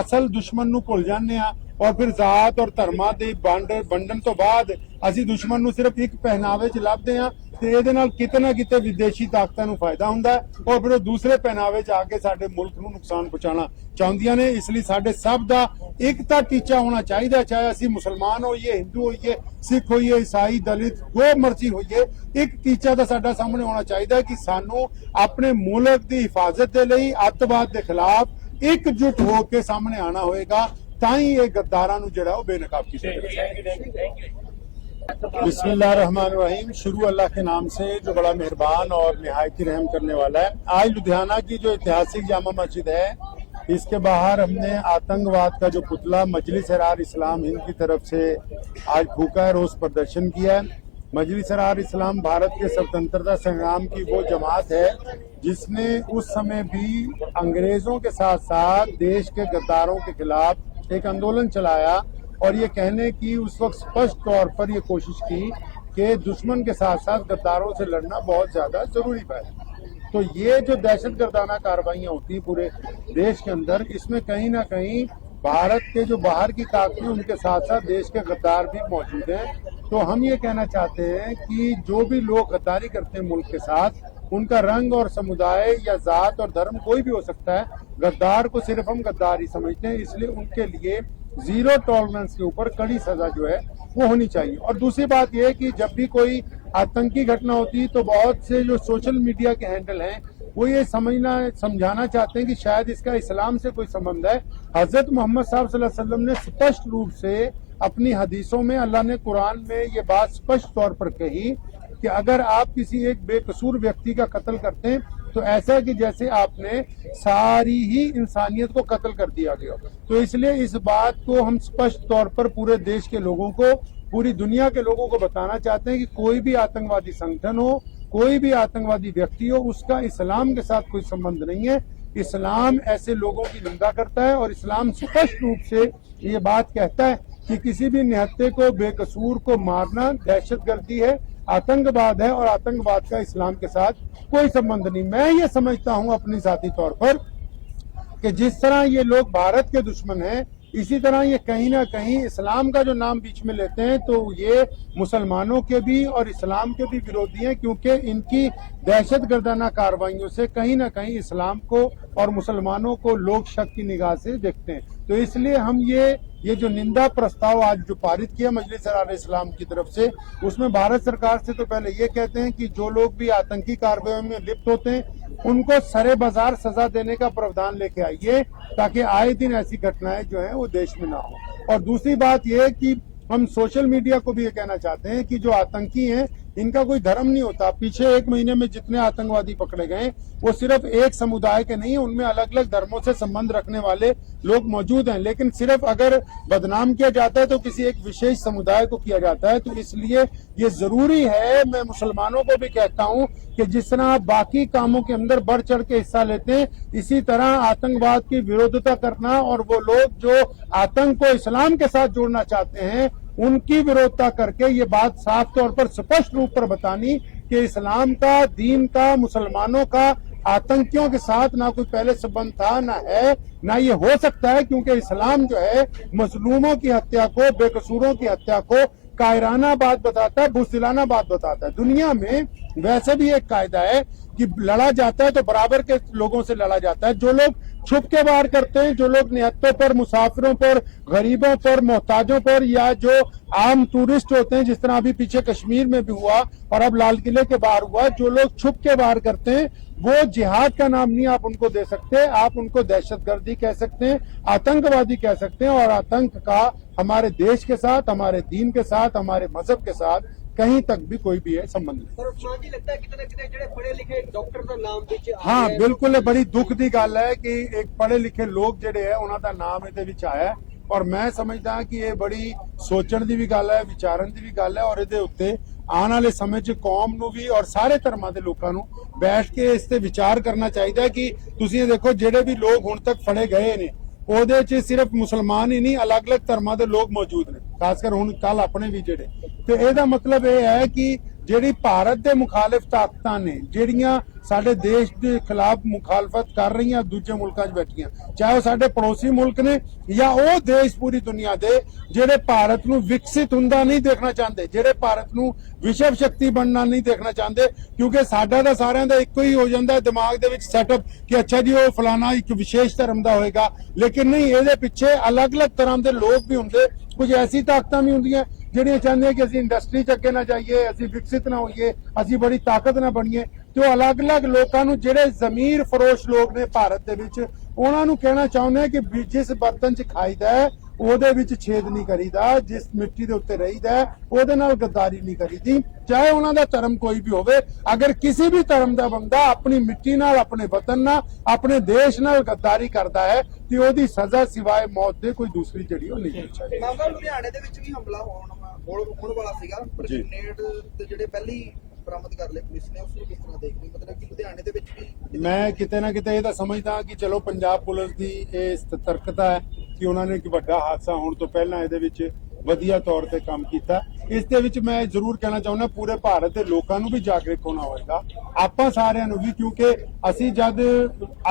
ਅਸਲ ਦੁਸ਼ਮਣ ਨੂੰ ਭੁੱਲ ਜਾਂਦੇ ਆ और फिर जात और धर्मां ਦੀ ਵੰਡਣ ਤੋਂ ਬਾਅਦ ਅਸੀਂ ਦੁਸ਼ਮਣ ਨੂੰ ਸਿਰਫ ਇੱਕ ਪਹਿਨਾਵੇ 'ਚ ਲੱਭਦੇ ਆ ਤੇ ਇਹਦੇ ਨਾਲ ਕਿਤੇ ਨਾ ਕਿਤੇ ਵਿਦੇਸ਼ੀ ਤਾਕਤਾਂ ਨੂੰ ਫਾਇਦਾ ਹੁੰਦਾ ਔਰ ਫਿਰ ਉਹ ਦੂਸਰੇ ਪਹਿਨਾਵੇ 'ਚ ਆ ਕੇ ਸਾਡੇ ਮੁਲਕ ਨੂੰ ਨੁਕਸਾਨ ਪਹੁੰਚਾਉਣਾ ਚਾਹੁੰਦੀਆਂ ਨੇ। ਇਸ ਲਈ ਸਾਡੇ ਸਭ ਦਾ ਇੱਕ ਤਾਂ ਟੀਚਾ ਹੋਣਾ ਚਾਹੀਦਾ, ਚਾਹੇ ਅਸੀਂ ਮੁਸਲਮਾਨ ਹੋਈਏ, ਹਿੰਦੂ ਹੋਈਏ, ਸਿੱਖ ਹੋਈਏ, ਈਸਾਈ, ਦਲਿਤ, ਜੋ ਮਰਜ਼ੀ ਹੋਈਏ, ਇੱਕ ਟੀਚਾ ਤਾਂ ਸਾਡਾ ਸਾਹਮਣੇ ਹੋਣਾ ਚਾਹੀਦਾ ਕਿ ਸਾਨੂੰ ਆਪਣੇ ਮੁਲਕ ਦੀ ਹਿਫਾਜ਼ਤ ਦੇ ਲਈ ਅੱਤਵਾਦ ਦੇ ਖਿਲਾਫ ਇਕਜੁੱਟ ਹੋ ਕੇ ਸਾਹਮਣੇ ਆਣਾ ਹੋਏਗਾ, ਤਾਂ ਹੀ ਇਹ ਗੱਦਾਰਾਂ ਨੂੰ ਜਿਹੜਾ ਉਹ ਬੇਨਕਾਬ ਕੀਤਾ ਜਾएगा। बिस्मिल्लाहिर्रहमानिर्रहीम। शुरू अल्लाह के नाम से जो बड़ा मेहरबान और निहायती रहम करने वाला है। आज लुधियाना की जो ऐतिहासिक जामा मस्जिद है, इसके बाहर हमने आतंकवाद का जो पुतला मजलिस-ए-रार इस्लाम हिंद की तरफ से आज फूका है, रोज प्रदर्शन किया है। मजलिस-ए-रार इस्लाम भारत के स्वतंत्रता संग्राम की वो जमात है जिसने उस समय भी अंग्रेजों के साथ साथ देश के गद्दारों के खिलाफ एक आंदोलन चलाया और ये कहने की उस वक्त स्पष्ट तौर पर ये कोशिश की कि दुश्मन के साथ साथ गद्दारों से लड़ना बहुत ज्यादा जरूरी है। तो ये जो दहशतगर्दाना कार्रवाइयां होती हैं पूरे देश के अंदर, इसमें कहीं ना कहीं भारत के जो बाहर की ताकतें उनके साथ साथ देश के गद्दार भी मौजूद हैं। तो हम ये कहना चाहते हैं कि जो भी लोग गद्दारी करते हैं मुल्क के साथ, उनका रंग और समुदाय या जात और धर्म कोई भी हो सकता है, गद्दार को सिर्फ हम गद्दार ही समझते हैं। इसलिए उनके लिए जीरो टॉलरेंस के ऊपर कड़ी सजा जो है वो होनी चाहिए। और दूसरी बात यह है कि जब भी कोई आतंकी घटना होती है तो बहुत से जो सोशल मीडिया के हैंडल हैं वो ये समझाना चाहते हैं कि शायद इसका इस्लाम से कोई संबंध है। हजरत मोहम्मद साहब सल्लल्लाहु अलैहि वसल्लम ने स्पष्ट रूप से अपनी हदीसों में, अल्लाह ने कुरान में ये बात स्पष्ट तौर पर कही कि अगर आप किसी एक बेकसूर व्यक्ति का कत्ल करते हैं तो ऐसा है कि जैसे आपने सारी ही इंसानियत को कत्ल कर दिया गया। तो इसलिए इस बात को हम स्पष्ट तौर पर पूरे देश के लोगों को, पूरी दुनिया के लोगों को बताना चाहते हैं कि कोई भी आतंकवादी संगठन हो, कोई भी आतंकवादी व्यक्ति हो, उसका इस्लाम के साथ कोई संबंध नहीं है। इस्लाम ऐसे लोगों की निंदा करता है और इस्लाम स्पष्ट रूप से ये बात कहता है कि किसी भी निहत्थे को, बेकसूर को मारना दहशतगर्दी है, आतंकवाद है और आतंकवाद का इस्लाम के साथ कोई संबंध नहीं। मैं ये समझता हूं अपनी जाती तौर पर कि जिस तरह ये लोग भारत के दुश्मन हैं, इसी तरह ये कहीं ना कहीं इस्लाम का जो नाम बीच में लेते हैं तो ये मुसलमानों के भी और इस्लाम के भी विरोधी हैं, क्योंकि इनकी दहशतगर्दाना कार्रवाइयों से कहीं ना कहीं इस्लाम को और मुसलमानों को लोग शक की निगाह से देखते हैं। तो इसलिए हम ये जो निंदा प्रस्ताव आज जो पारित किया मजलिस-ए-रार इस्लाम की तरफ से, उसमें भारत सरकार से तो पहले ये कहते हैं कि जो लोग भी आतंकी कार्रवाई में लिप्त होते हैं उनको सरे बाजार सजा देने का प्रावधान लेके आइए, ताकि आए दिन ऐसी घटनाएं जो हैं वो देश में ना हो। और दूसरी बात यह है कि हम सोशल मीडिया को भी ये कहना चाहते हैं कि जो आतंकी हैं इनका कोई धर्म नहीं होता। पीछे 1 महीने में जितने आतंकवादी पकड़े गए वो सिर्फ एक समुदाय के नहीं है, उनमें अलग अलग धर्मों से संबंध रखने वाले लोग मौजूद हैं। लेकिन सिर्फ अगर बदनाम किया जाता है तो किसी एक विशेष समुदाय को किया जाता है। तो इसलिए ये जरूरी है, मैं मुसलमानों को भी कहता हूँ कि जिस तरह आप बाकी कामों के अंदर बढ़ चढ़ के हिस्सा लेते हैं, इसी तरह आतंकवाद की विरोधिता करना और वो लोग जो आतंक को इस्लाम के साथ जोड़ना चाहते हैं उनकी विरोधता करके ये बात साफ तौर पर स्पष्ट रूप पर बतानी कि इस्लाम का, दीन का, मुसलमानों का आतंकियों के साथ ना कोई पहले संबंध था, ना है, ना ये हो सकता है, क्योंकि इस्लाम जो है मजलूमों की हत्या को, बेकसूरों की हत्या को कायराना बात बताता है, बुज़दिलाना बात बताता है। दुनिया में वैसे भी एक कायदा है कि लड़ा जाता है तो बराबर के लोगों से लड़ा जाता है। जो लोग छुप के वार करते हैं, जो लोग निहत्तों पर, मुसाफिरों पर, गरीबों पर, मोहताजों पर, या जो आम टूरिस्ट होते हैं, जिस तरह अभी पीछे कश्मीर में भी हुआ और अब लाल किले के बाहर हुआ, जो लोग छुप के वार करते हैं वो जिहाद का नाम नहीं आप उनको दे सकते, आप उनको दहशतगर्दी कह सकते हैं, आतंकवादी कह सकते हैं। और आतंक का हमारे देश के साथ, हमारे दीन के साथ, हमारे मजहब के साथ कहीं तक भी कोई भी है संबंध नहीं। ਪਰ ਉਸਮਾਨ ਜੀ ਲੱਗਦਾ ਕਿਤੇ ਨਾ ਕਿਤੇ ਜਿਹੜੇ ਪੜ੍ਹੇ ਲਿਖੇ ਡਾਕਟਰ ਦਾ ਨਾਮ ਵਿੱਚ ਆ हाँ ਗਿਆ। बिल्कुल बड़ी दुख की गल है कि एक पढ़े लिखे लोग ਜਿਹੜੇ है उन्हों का नाम ਇਹਦੇ ਵਿੱਚ ਆਇਆ है। और मैं समझदा कि ये बड़ी सोचण ਦੀ भी गल है, विचारन ਦੀ भी गल है। और ਇਹਦੇ ਉੱਤੇ ਆਉਣ ਵਾਲੇ ਸਮੇਂ 'ਚ ਕੌਮ ਨੂੰ ਵੀ ਔਰ ਸਾਰੇ ਧਰਮਾਂ ਦੇ ਲੋਕਾਂ ਨੂੰ ਬੈਠ ਕੇ ਇਸ ਤੇ ਵਿਚਾਰ ਕਰਨਾ ਚਾਹੀਦਾ ਕਿ ਤੁਸੀਂ ਇਹ ਦੇਖੋ ਜਿਹੜੇ ਵੀ ਲੋਕ ਹੁਣ ਤੱਕ ਫੜੇ ਗਏ ਨੇ ਉਹਦੇ 'ਚ ਸਿਰਫ ਮੁਸਲਮਾਨ ਹੀ ਨਹੀਂ, ਅਲੱਗ-ਅਲੱਗ ਧਰਮਾਂ ਦੇ ਲੋਕ ਮੌਜੂਦ ਨੇ, ਖਾਸ ਕਰ ਹੁਣ ਕੱਲ ਆਪਣੇ ਵੀ ਜਿਹੜੇ। ਤੇ ਇਹਦਾ ਮਤਲਬ ਇਹ ਹੈ ਕਿ ਜਿਹੜੀ ਭਾਰਤ ਦੇ ਮੁਖਾਲਿਫ ਤਾਕਤਾਂ ਨੇ ਜਿਹੜੀਆਂ ਸਾਡੇ ਦੇਸ਼ ਦੇ ਖਿਲਾਫ ਮੁਖਾਲਫਤ ਕਰ ਰਹੀਆਂ ਦੂਜੇ ਮੁਲਕਾਂ 'ਚ ਬੈਠੀਆਂ, ਚਾਹੇ ਉਹ ਸਾਡੇ ਪੜੋਸੀ ਮੁਲਕ ਨੇ ਜਾਂ ਉਹ ਦੇਸ਼ ਪੂਰੀ ਦੁਨੀਆ ਦੇ ਜਿਹੜੇ ਭਾਰਤ ਨੂੰ ਵਿਕਸਿਤ ਹੁੰਦਾ ਨਹੀਂ ਦੇਖਣਾ ਚਾਹੁੰਦੇ, ਜਿਹੜੇ ਭਾਰਤ ਨੂੰ ਵਿਸ਼ਵ ਸ਼ਕਤੀ ਬਣਨਾ ਨਹੀਂ ਦੇਖਣਾ ਚਾਹੁੰਦੇ, ਕਿਉਂਕਿ ਸਾਡਾ ਤਾਂ ਸਾਰਿਆਂ ਦਾ ਇੱਕੋ ਹੀ ਹੋ ਜਾਂਦਾ ਦਿਮਾਗ ਦੇ ਵਿੱਚ ਸੈਟਅਪ ਕਿ ਅੱਛਾ ਜੀ ਉਹ ਫਲਾਣਾ ਇੱਕ ਵਿਸ਼ੇਸ਼ ਧਰਮ ਦਾ ਹੋਏਗਾ, ਲੇਕਿਨ ਨਹੀਂ, ਇਹਦੇ ਪਿੱਛੇ ਅਲੱਗ-ਅਲੱਗ ਤਰ੍ਹਾਂ ਦੇ ਲੋਕ ਵੀ ਹੁੰਦੇ, ਕੁਝ ਐਸੀ ਤਾਕਤਾਂ ਵੀ ਹੁੰਦੀਆਂ ਜਿਹੜੀਆਂ ਚਾਹੁੰਦੀਆਂ ਕਿ ਅਸੀਂ ਇੰਡਸਟਰੀ 'ਚ ਅੱਗੇ ਨਾ ਜਾਈਏ, ਅਸੀਂ ਵਿਕਸਿਤ ਨਾ ਹੋਈਏ, ਅਸੀਂ ਬੜੀ ਤਾਕਤ ਨਾ ਬਣੀਏ। ਤੇ ਉਹ ਅਲੱਗ-ਅਲੱਗ ਲੋਕਾਂ ਨੂੰ ਜਿਹੜੇ ਜ਼ਮੀਰ ਫਰੋਸ਼ ਲੋਕ ਨੇ ਭਾਰਤ ਦੇ ਵਿੱਚ, ਉਹਨਾਂ ਨੂੰ ਕਹਿਣਾ ਚਾਹੁੰਦੇ ਕਿ ਜਿਸ ਬਰਤਨ 'ਚ ਖਾਈਦਾ ਹੈ ਉਹਦੇ ਵਿੱਚ ਛੇਦ ਨਹੀਂ ਕਰੀਦਾ, ਜਿਸ ਮਿੱਟੀ ਦੇ ਉੱਤੇ ਰਹੀਦਾ ਉਹਦੇ ਨਾਲ ਗੱਦਾਰੀ ਨਹੀਂ ਕਰੀਦੀ, ਚਾਹੇ ਉਹਨਾਂ ਦਾ ਧਰਮ ਕੋਈ ਵੀ ਹੋਵੇ। ਅਗਰ ਕਿਸੇ ਵੀ ਧਰਮ ਦਾ ਬੰਦਾ ਆਪਣੀ ਮਿੱਟੀ ਨਾਲ, ਆਪਣੇ ਵਤਨ ਨਾਲ, ਆਪਣੇ ਦੇਸ਼ ਨਾਲ ਗੱਦਾਰੀ ਕਰਦਾ ਹੈ ਤੇ ਉਹਦੀ ਸਜ਼ਾ ਸਿਵਾਏ ਮੌਤ ਦੇ ਕੋਈ ਦੂਸਰੀ ਜਿਹੜੀ ਉਹ ਨਹੀਂ ਚਾਹੀਦੀ। ਮਾਮਲਾ ਲੁਧਿਆਣੇ ਦੇ ਵਿੱਚ ਵੀ ਹਮਲਾ ਹੋਣ ਵਾਲਾ ਸੀਗਾ, ਪਰ ਗ੍ਰੇਨੇਡ ਤੇ ਜਿਹੜੇ ਪਹਿਲੀ ਬਰਾਮਦ ਕਰ ਲਏ ਪੁਲਿਸ ਨੇ, ਉਸ ਨੂੰ ਕਿਸ ਤਰ੍ਹਾਂ ਦੇਖਦੇ, ਮਤਲਬ ਕਿ ਲੁਧਿਆਣੇ ਦੇ ਵਿੱਚ ਵੀ ਮੈਂ ਕਿਤੇ ਨਾ ਕਿਤੇ ਇਹ ਤਾਂ ਸਮਝਦਾ ਕਿ ਚਲੋ ਪੰਜਾਬ ਪੁਲਿਸ ਦੀ ਇਹ ਸਤਰਕਤਾ ਹੈ ਕਿ ਉਹਨਾਂ ਨੇ ਇੱਕ ਵੱਡਾ ਹਾਦਸਾ ਹੋਣ ਤੋਂ ਪਹਿਲਾਂ ਇਹਦੇ ਵਿੱਚ ਵਧੀਆ ਤੌਰ ਤੇ ਕੰਮ ਕੀਤਾ। ਇਸ ਦੇ ਵਿੱਚ ਮੈਂ ਜ਼ਰੂਰ ਕਹਿਣਾ ਚਾਹੁੰਦਾ ਪੂਰੇ ਭਾਰਤ ਦੇ ਲੋਕਾਂ ਨੂੰ ਵੀ ਜਾਗਰੂਕ ਹੋਣਾ ਹੋਏਗਾ, ਆਪਾਂ ਸਾਰਿਆਂ ਨੂੰ ਵੀ, ਕਿਉਂਕਿ ਅਸੀਂ ਜਦ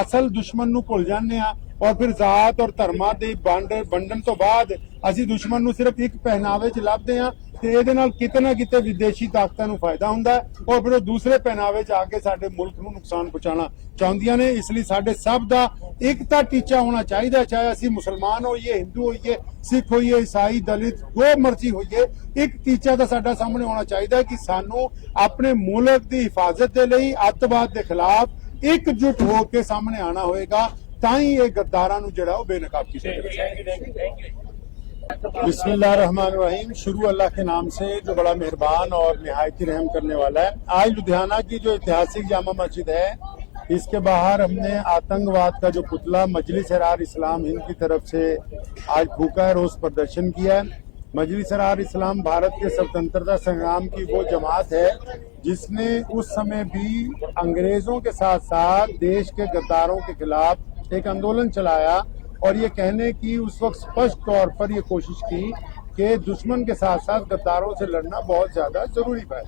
ਅਸਲ ਦੁਸ਼ਮਣ ਨੂੰ ਭੁੱਲ ਜਾਂਦੇ ਆ ਔਰ ਫਿਰ ਜ਼ਾਤ ਔਰ ਧਰਮਾਂ ਦੀ ਵੰਡਣ ਤੋਂ ਬਾਅਦ ਅਸੀਂ ਦੁਸ਼ਮਣ ਨੂੰ ਸਿਰਫ ਇੱਕ ਪਹਿਨਾਵੇ 'ਚ ਲੱਭਦੇ ਆ ਤੇ ਇਹਦੇ ਨਾਲ ਕਿਤੇ ਨਾ ਕਿਤੇ ਵਿਦੇਸ਼ੀ ਤਾਕਤਾਂ ਨੂੰ ਫਾਇਦਾ ਹੁੰਦਾ ਔਰ ਫਿਰ ਉਹ ਦੂਸਰੇ ਪਹਿਨਾਵੇ 'ਚ ਆ ਕੇ ਸਾਡੇ ਮੁਲਕ ਨੂੰ ਨੁਕਸਾਨ ਪਹੁੰਚਾਉਣਾ ਚਾਹੁੰਦੀਆਂ ਨੇ। ਇਸ ਲਈ ਸਾਡੇ ਸਭ ਦਾ ਇੱਕ ਤਾਂ ਟੀਚਾ ਹੋਣਾ ਚਾਹੀਦਾ, ਚਾਹੇ ਅਸੀਂ ਮੁਸਲਮਾਨ ਹੋਈਏ, ਹਿੰਦੂ ਹੋਈਏ, ਸਿੱਖ ਹੋਈਏ, ਈਸਾਈ, ਦਲਿਤ, ਜੋ ਮਰਜ਼ੀ ਹੋਈਏ, ਇੱਕ ਟੀਚਾ ਤਾਂ ਸਾਡਾ ਸਾਹਮਣੇ ਹੋਣਾ ਚਾਹੀਦਾ ਕਿ ਸਾਨੂੰ ਆਪਣੇ ਮੁਲਕ ਦੀ ਹਿਫਾਜ਼ਤ ਦੇ ਲਈ ਅੱਤਵਾਦ ਦੇ ਖਿਲਾਫ ਇਕਜੁੱਟ ਹੋ ਕੇ ਸਾਹਮਣੇ ਆਣਾ ਹੋਏਗਾ, ਤਾਂ ਹੀ ਇਹ ਗੱਦਾਰਾਂ ਨੂੰ ਜਿਹੜਾ ਉਹ ਬੇਨਕਾਬ ਕੀਤਾ जाएगा। बिस्मिल्लाहिर्रहमानिर्रहीम। शुरू अल्लाह के नाम से जो बड़ा मेहरबान और निहायती रहम करने वाला है। आज लुधियाना की जो ऐतिहासिक जामा मस्जिद है, इसके बाहर हमने आतंकवाद का जो पुतला मजलिस एहरार इस्लाम हिंद की तरफ से आज फूका है, रोज प्रदर्शन किया है। मजलिस एहरार इस्लाम भारत के स्वतंत्रता संग्राम की वो जमात है जिसने उस समय भी अंग्रेजों के साथ साथ देश के गद्दारों के खिलाफ एक आंदोलन चलाया और ये कहने की उस वक्त स्पष्ट तौर पर ये कोशिश की कि दुश्मन के साथ साथ गद्दारों से लड़ना बहुत ज्यादा जरूरी है।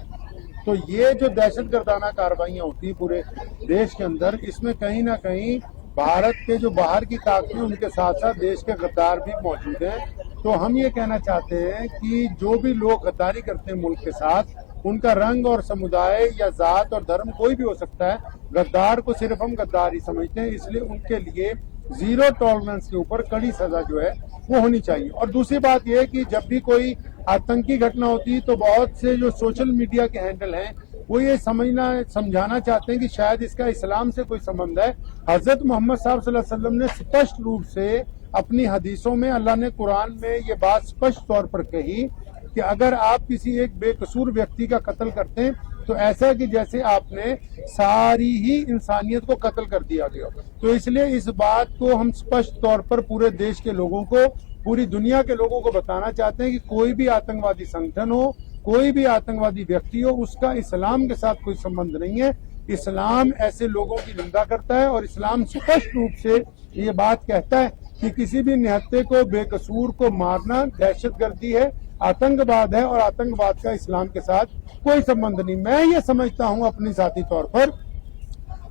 तो ये जो दहशतगर्दाना कार्रवाइयां होती है पूरे देश के अंदर, इसमें कहीं ना कहीं भारत के जो बाहर की ताकतें उनके साथ साथ देश के गद्दार भी मौजूद हैं। तो हम ये कहना चाहते हैं कि जो भी लोग गद्दारी करते हैं मुल्क के साथ, उनका रंग और समुदाय या जात और धर्म कोई भी हो सकता है, गद्दार को सिर्फ हम गद्दार ही समझते हैं, इसलिए उनके लिए जीरो टॉलरेंस के ऊपर कड़ी सजा जो है वो होनी चाहिए। और दूसरी बात यह कि जब भी कोई आतंकी घटना होती है तो बहुत से जो सोशल मीडिया के हैंडल हैं वो ये समझाना चाहते हैं कि शायद इसका इस्लाम से कोई संबंध है। हजरत मोहम्मद साहब सल्लल्लाहु अलैहि वसल्लम ने स्पष्ट रूप से अपनी हदीसों में, अल्लाह ने कुरान में ये बात स्पष्ट तौर पर कही कि अगर आप किसी एक बेकसूर व्यक्ति का कत्ल करते हैं तो ऐसा है कि जैसे आपने सारी ही इंसानियत को कत्ल कर दिया गया। तो इसलिए इस बात को हम स्पष्ट तौर पर पूरे देश के लोगों को, पूरी दुनिया के लोगों को बताना चाहते हैं कि कोई भी आतंकवादी संगठन हो, कोई भी आतंकवादी व्यक्ति हो, उसका इस्लाम के साथ कोई संबंध नहीं है। इस्लाम ऐसे लोगों की निंदा करता है और इस्लाम स्पष्ट रूप से ये बात कहता है कि किसी भी निहत्ते को, बेकसूर को मारना दहशतगर्दी है, आतंकवाद है और आतंकवाद का इस्लाम के साथ कोई संबंध नहीं। मैं ये समझता हूं अपनी जाती तौर पर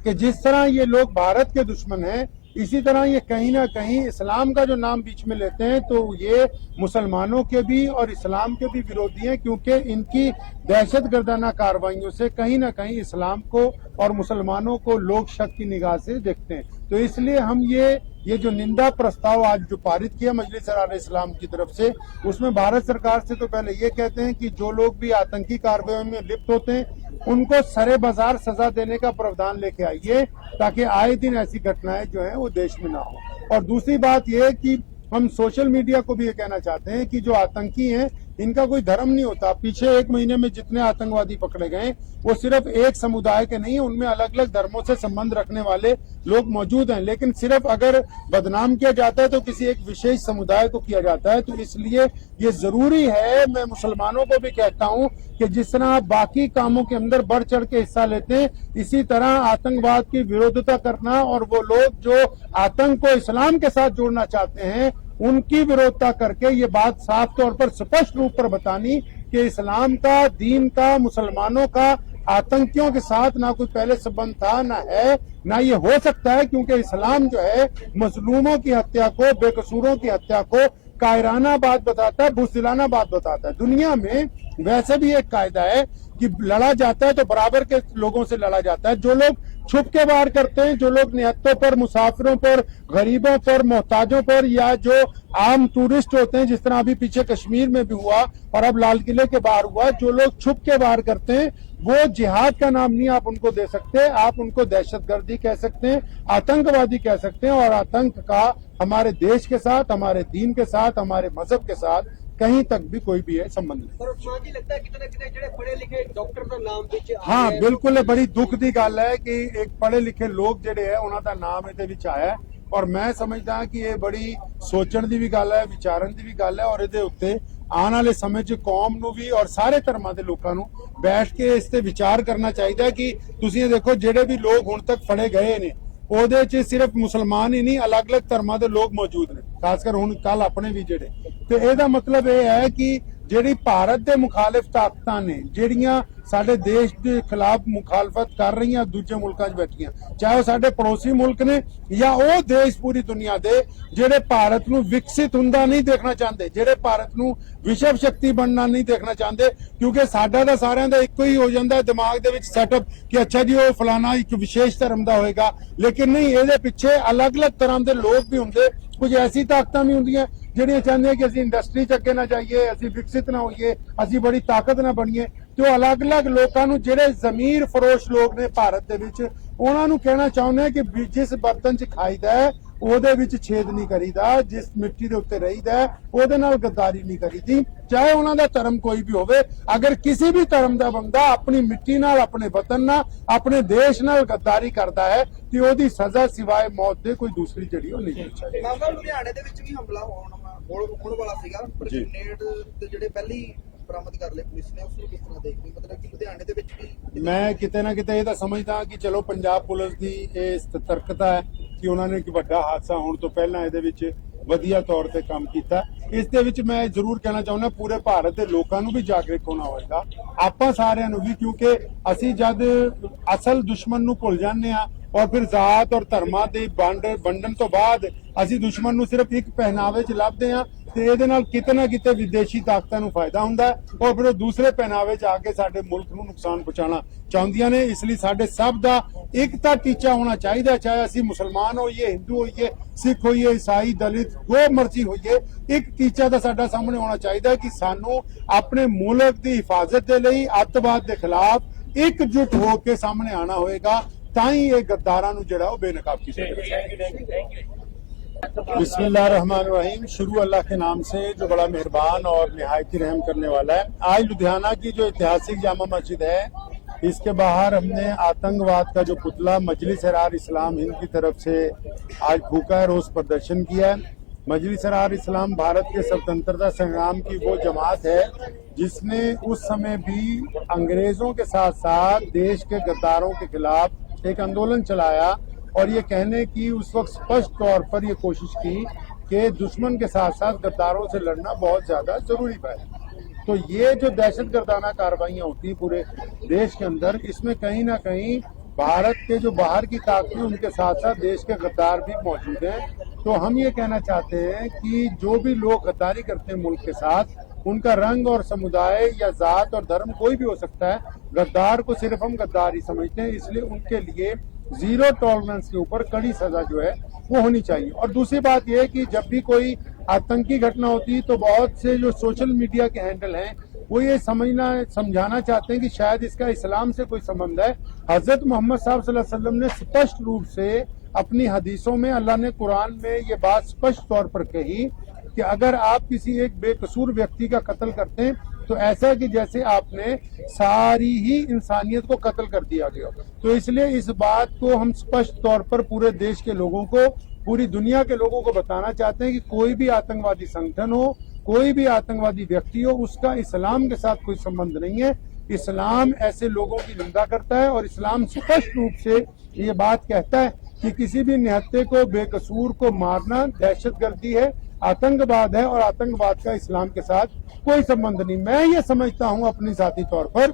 कि जिस तरह ये लोग भारत के दुश्मन हैं, इसी तरह ये कहीं ना कहीं इस्लाम का जो नाम बीच में लेते हैं तो ये मुसलमानों के भी और इस्लाम के भी विरोधी हैं, क्योंकि इनकी दहशतगर्दाना कार्रवाइयों से कहीं ना कहीं इस्लाम को और मुसलमानों को लोग शक की निगाह से देखते हैं। तो इसलिए हम ये जो निंदा प्रस्ताव आज जो पारित किया मजलिस एहरार इस्लाम की तरफ से, उसमें भारत सरकार से तो पहले ये कहते हैं कि जो लोग भी आतंकी कार्रवाई में लिप्त होते हैं उनको सरे बाजार सजा देने का प्रावधान लेके आइए, ताकि आए दिन ऐसी घटनाएं जो हैं वो देश में ना हो। और दूसरी बात यह है कि हम सोशल मीडिया को भी ये कहना चाहते हैं कि जो आतंकी हैं इनका कोई धर्म नहीं होता। पीछे एक महीने में जितने आतंकवादी पकड़े गए वो सिर्फ एक समुदाय के नहीं है, उनमें अलग अलग धर्मों से संबंध रखने वाले लोग मौजूद हैं, लेकिन सिर्फ अगर बदनाम किया जाता है तो किसी एक विशेष समुदाय को किया जाता है। तो इसलिए ये जरूरी है, मैं मुसलमानों को भी कहता हूं कि जिस तरह आप बाकी कामों के अंदर बढ़ चढ़ के हिस्सा लेते हैं, इसी तरह आतंकवाद की विरोधिता करना और वो लोग जो आतंक को इस्लाम के साथ जोड़ना चाहते हैं उनकी विरोधता करके ये बात साफ तौर पर स्पष्ट रूप पर बतानी कि इस्लाम का, दीन का, मुसलमानों का आतंकियों के साथ ना कोई पहले संबंध था, ना है, ना ये हो सकता है, क्योंकि इस्लाम जो है मजलूमों की हत्या को, बेकसूरों की हत्या को कायराना बात बताता है, बुज़दिलाना बात बताता है। दुनिया में वैसे भी एक कायदा है कि लड़ा जाता है तो बराबर के लोगों से लड़ा जाता है। जो लोग छुप के वार करते हैं, जो लोग निहत्तों पर, मुसाफिरों पर, गरीबों पर, मोहताजों पर, या जो आम टूरिस्ट होते हैं, जिस तरह अभी पीछे कश्मीर में भी हुआ और अब लाल किले के बाहर हुआ, जो लोग छुप के वार करते हैं, वो जिहाद का नाम नहीं आप उनको दे सकते। आप उनको दहशतगर्दी कह सकते हैं, आतंकवादी कह सकते हैं। और आतंक का हमारे देश के साथ, हमारे दीन के साथ, हमारे मजहब के साथ कहीं तक भी कोई भी है संबंध नहीं। ਪਰ ਉਸਮਾਨ ਜੀ ਲੱਗਦਾ ਕਿਤੇ ਨਾ ਕਿਤੇ ਜਿਹੜੇ ਪੜ੍ਹੇ ਲਿਖੇ ਡਾਕਟਰ ਦਾ ਨਾਮ ਵਿੱਚ ਆ हाँ ਗਿਆ ਹੈ। बिल्कुल ये बड़ी दुख की गल है कि एक पढ़े लिखे लोग ਜਿਹੜੇ है ਉਹਨਾਂ ਦਾ ਨਾਮ ਇਹਦੇ ਵਿੱਚ ਆਇਆ ਹੈ। ਔਰ ਮੈਂ ਸਮਝਦਾ ਕਿ ਇਹ ਬੜੀ ਸੋਚਣ ਦੀ ਵੀ ਗੱਲ ਹੈ, ਵਿਚਾਰਨ ਦੀ ਵੀ ਗੱਲ ਹੈ। ਔਰ ਇਹਦੇ ਉੱਤੇ ਆਉਣ ਵਾਲੇ ਸਮੇਂ 'ਚ ਕੌਮ ਨੂੰ ਵੀ ਔਰ ਸਾਰੇ ਧਰਮਾਂ ਦੇ ਲੋਕਾਂ ਨੂੰ ਬੈਠ ਕੇ ਇਸ ਤੇ ਵਿਚਾਰ ਕਰਨਾ ਚਾਹੀਦਾ ਕਿ ਤੁਸੀਂ ਇਹ ਦੇਖੋ ਜਿਹੜੇ ਵੀ ਲੋਕ ਹੁਣ ਤੱਕ ਫੜੇ ਗਏ ਨੇ ਉਹਦੇ 'ਚ ਸਿਰਫ ਮੁਸਲਮਾਨ ਹੀ ਨਹੀਂ, ਅਲੱਗ-ਅਲੱਗ ਧਰਮਾਂ ਦੇ ਲੋਕ ਮੌਜੂਦ ਨੇ, ਖਾਸ ਕਰ ਹੁਣ ਕੱਲ ਆਪਣੇ ਵੀ ਜਿਹੜੇ। ਤੇ ਇਹਦਾ ਮਤਲਬ ਇਹ ਹੈ ਕਿ ਜਿਹੜੀ ਭਾਰਤ ਦੇ ਮੁਖਾਲਿਫ ਤਾਕਤਾਂ ਨੇ, ਜਿਹੜੀਆਂ ਸਾਡੇ ਦੇਸ਼ ਦੇ ਖਿਲਾਫ ਮੁਖਾਲਫਤ ਕਰ ਰਹੀਆਂ ਦੂਜੇ ਮੁਲਕਾਂ 'ਚ ਬੈਠੀਆਂ, ਚਾਹੇ ਉਹ ਸਾਡੇ ਪੜੋਸੀ ਮੁਲਕ ਨੇ ਜਾਂ ਉਹ ਦੇਸ਼ ਪੂਰੀ ਦੁਨੀਆ ਦੇ ਜਿਹੜੇ ਭਾਰਤ ਨੂੰ ਵਿਕਸਿਤ ਹੁੰਦਾ ਨਹੀਂ ਦੇਖਣਾ ਚਾਹੁੰਦੇ, ਜਿਹੜੇ ਭਾਰਤ ਨੂੰ ਵਿਸ਼ਵ ਸ਼ਕਤੀ ਬਣਨਾ ਨਹੀਂ ਦੇਖਣਾ ਚਾਹੁੰਦੇ। ਕਿਉਂਕਿ ਸਾਡਾ ਤਾਂ ਸਾਰਿਆਂ ਦਾ ਇੱਕੋ ਹੀ ਹੋ ਜਾਂਦਾ ਦਿਮਾਗ ਦੇ ਵਿੱਚ ਸੈਟਅਪ ਕਿ ਅੱਛਾ ਜੀ ਉਹ ਫਲਾਣਾ ਇੱਕ ਵਿਸ਼ੇਸ਼ ਧਰਮ ਦਾ ਹੋਏਗਾ, ਲੇਕਿਨ ਨਹੀਂ, ਇਹਦੇ ਪਿੱਛੇ ਅਲੱਗ-ਅਲੱਗ ਤਰ੍ਹਾਂ ਦੇ ਲੋਕ ਵੀ ਹੁੰਦੇ। ਕੁਝ ਐਸੀ ਤਾਕਤਾਂ ਵੀ ਹੁੰਦੀਆਂ ਜਿਹੜੀਆਂ ਚਾਹੁੰਦੀਆਂ ਕਿ ਅਸੀਂ ਇੰਡਸਟਰੀ 'ਚ ਅੱਗੇ ਨਾ ਜਾਈਏ, ਅਸੀਂ ਵਿਕਸਿਤ ਨਾ ਹੋਈਏ, ਅਸੀਂ ਬੜੀ ਤਾਕਤ ਨਾ ਬਣੀਏ। ਤੇ ਉਹ ਅਲੱਗ-ਅਲੱਗ ਲੋਕਾਂ ਨੂੰ, ਜਿਹੜੇ ਜ਼ਮੀਰ ਫਰੋਸ਼ ਲੋਕ ਨੇ ਭਾਰਤ ਦੇ ਵਿੱਚ, ਉਹਨਾਂ ਨੂੰ ਕਹਿਣਾ ਚਾਹੁੰਦੇ ਕਿ ਜਿਸ ਬਰਤਨ 'ਚ ਖਾਈਦਾ ਹੈ ਉਹਦੇ ਵਿੱਚ ਛੇਦ ਨਹੀਂ ਕਰੀਦਾ, ਜਿਸ ਮਿੱਟੀ ਦੇ ਉੱਤੇ ਰਹੀਦਾ ਹੈ ਉਹਦੇ ਨਾਲ ਗੱਦਾਰੀ ਨਹੀਂ ਕਰੀਦੀ, ਚਾਹੇ ਉਹਨਾਂ ਦਾ ਧਰਮ ਕੋਈ ਵੀ ਹੋਵੇ। ਅਗਰ ਕਿਸੇ ਵੀ ਧਰਮ ਦਾ ਬੰਦਾ ਆਪਣੀ ਮਿੱਟੀ ਨਾਲ, ਆਪਣੇ ਵਤਨ ਨਾਲ, ਆਪਣੇ ਦੇਸ਼ ਨਾਲ ਗੱਦਾਰੀ ਕਰਦਾ ਹੈ ਤੇ ਉਹਦੀ ਸਜ਼ਾ ਸਿਵਾਏ ਮੌਤ ਦੇ ਕੋਈ ਦੂਸਰੀ ਜਿਹੜੀ ਉਹ ਨਹੀਂ ਹੋਣੀ ਚਾਹੀਦੀ। ਮਾਮਲਾ ਲੁਧਿਆਣੇ ਦੇ ਵਿੱਚ ਵੀ ਹਮਲਾ ਹੋਣ ਵਾਲਾ ਸੀਗਾ, ਪਰ ਜੀ। ਗ੍ਰੇਨੇਡ ਤੇ ਜਿਹੜੇ ਪਹਿਲੀ ਬਰਾਮਦ ਕਰ ਲਏ ਪੁਲਿਸ ਨੇ, ਉਸ ਨੂੰ ਕਿਸ ਤਰ੍ਹਾਂ ਦੇਖਦੇ ਹੋ? ਮਤਲਬ ਕਿ ਲੁਧਿਆਣੇ ਦੇ ਵਿੱਚ ਵੀ ਮੈਂ ਕਿਤੇ ਨਾ ਕਿਤੇ ਇਹ ਤਾਂ ਸਮਝਦਾ ਕਿ ਚਲੋ ਪੰਜਾਬ ਪੁਲਿਸ ਦੀ ਇਹ ਸਤਰਕਤਾ ਹੈ ਕਿ ਉਹਨਾਂ ਨੇ ਇੱਕ ਵੱਡਾ ਹਾਦਸਾ ਹੋਣ ਤੋਂ ਪਹਿਲਾਂ ਇਹਦੇ ਵਿੱਚ ਵਧੀਆ ਤੌਰ ਤੇ ਕੰਮ ਕੀਤਾ। ਇਸ ਦੇ ਵਿੱਚ ਮੈਂ ਜ਼ਰੂਰ ਕਹਿਣਾ ਚਾਹੁੰਦਾ ਪੂਰੇ ਭਾਰਤ ਦੇ ਲੋਕਾਂ ਨੂੰ ਵੀ ਜਾਗਰੂਕ ਹੋਣਾ ਹੋਵੇਗਾ, ਆਪਾਂ ਸਾਰਿਆਂ ਨੂੰ ਵੀ, ਕਿਉਂਕਿ ਅਸੀਂ ਜਦ ਅਸਲ ਦੁਸ਼ਮਣ ਨੂੰ ਭੁੱਲ ਜਾਂਦੇ ਆ ਔਰ ਫਿਰ ਜ਼ਾਤ ਔਰ ਧਰਮਾਂ ਦੀ ਵੰਡਣ ਤੋਂ ਬਾਅਦ ਅਸੀਂ ਦੁਸ਼ਮਣ ਨੂੰ ਸਿਰਫ ਇੱਕ ਪਹਿਨਾਵੇ 'ਚ ਲੱਭਦੇ ਆ ਤੇ ਇਹਦੇ ਨਾਲ ਕਿਤੇ ਨਾ ਕਿਤੇ ਵਿਦੇਸ਼ੀ ਤਾਕਤਾਂ ਨੂੰ ਫਾਇਦਾ ਹੁੰਦਾ ਹੈ ਔਰ ਫਿਰ ਉਹ ਦੂਸਰੇ ਪਹਿਨਾਵੇ 'ਚ ਆ ਕੇ ਸਾਡੇ ਮੁਲਕ ਨੂੰ ਨੁਕਸਾਨ ਪਹੁੰਚਾਉਣਾ ਚਾਹੁੰਦੀਆਂ ਨੇ। ਇਸ ਲਈ ਸਾਡੇ ਸਭ ਦਾ ਇੱਕ ਤਾਂ ਟੀਚਾ ਹੋਣਾ ਚਾਹੀਦਾ, ਚਾਹੇ ਅਸੀਂ ਮੁਸਲਮਾਨ ਹੋਈਏ, ਹਿੰਦੂ ਹੋਈਏ, ਸਿੱਖ ਹੋਈਏ, ਈਸਾਈ, ਦਲਿਤ, ਜੋ ਮਰਜ਼ੀ ਹੋਈਏ, ਇੱਕ ਟੀਚਾ ਤਾਂ ਸਾਡਾ ਸਾਹਮਣੇ ਹੋਣਾ ਚਾਹੀਦਾ ਕਿ ਸਾਨੂੰ ਆਪਣੇ ਮੁਲਕ ਦੀ ਹਿਫਾਜ਼ਤ ਦੇ ਲਈ ਅੱਤਵਾਦ ਦੇ ਖਿਲਾਫ ਇਕਜੁੱਟ ਹੋ ਕੇ ਸਾਹਮਣੇ ਆਣਾ ਹੋਏਗਾ, ਤਾਂ ਹੀ ਇਹ ਗੱਦਾਰਾਂ ਨੂੰ ਜਿਹੜਾ ਉਹ ਬੇਨਕਾਬ ਕੀਤਾ ਜਾਏਗਾ। बिस्मिल्लाहिर्रहमानिर्रहीम। शुरू अल्लाह के नाम से जो बड़ा मेहरबान और निहायती रहम करने वाला है। आज लुधियाना की जो ऐतिहासिक जामा मस्जिद है, इसके बाहर हमने आतंकवाद का जो पुतला मजलिस एहरार इस्लाम हिंद की तरफ से आज फूका है, रोज प्रदर्शन किया है। मजलिस एहरार इस्लाम भारत के स्वतंत्रता संग्राम की वो जमात है जिसने उस समय भी अंग्रेजों के साथ साथ देश के गद्दारों के खिलाफ एक आंदोलन चलाया और ये कहने की उस वक्त स्पष्ट तौर पर ये कोशिश की कि दुश्मन के साथ साथ गद्दारों से लड़ना बहुत ज्यादा जरूरी है। तो ये जो दहशतगर्दाना कार्रवाइयां होती हैं पूरे देश के अंदर, इसमें कहीं ना कहीं भारत के जो बाहर की ताकतें, उनके साथ साथ देश के गद्दार भी मौजूद हैं। तो हम ये कहना चाहते हैं कि जो भी लोग गद्दारी करते हैं मुल्क के साथ, उनका रंग और समुदाय या जात और धर्म कोई भी हो सकता है, गद्दार को सिर्फ हम गद्दार ही समझते हैं। इसलिए उनके लिए जीरो टॉलरेंस के ऊपर कड़ी सजा जो है वो होनी चाहिए। और दूसरी बात यह है कि जब भी कोई आतंकी घटना होती है तो बहुत से जो सोशल मीडिया के हैंडल हैं वो ये समझाना चाहते हैं कि शायद इसका इस्लाम से कोई संबंध है। हजरत मोहम्मद साहब सल्लल्लाहु अलैहि वसल्लम ने स्पष्ट रूप से अपनी हदीसों में, अल्लाह ने कुरान में ये बात स्पष्ट तौर पर कही कि अगर आप किसी एक बेकसूर व्यक्ति का कत्ल करते हैं तो ऐसा कि जैसे आपने सारी ही इंसानियत को कत्ल कर दिया गया। तो इसलिए इस बात को हम स्पष्ट तौर पर पूरे देश के लोगों को, पूरी दुनिया के लोगों को बताना चाहते हैं कि कोई भी आतंकवादी संगठन हो, कोई भी आतंकवादी व्यक्ति हो, उसका इस्लाम के साथ कोई संबंध नहीं है। इस्लाम ऐसे लोगों की निंदा करता है और इस्लाम स्पष्ट रूप से ये बात कहता है कि किसी भी निहत्ते को, बेकसूर को मारना दहशतगर्दी है। आतंकवाद है और आतंकवाद का इस्लाम के साथ कोई संबंध नहीं। मैं ये समझता हूं अपनी साथी तौर पर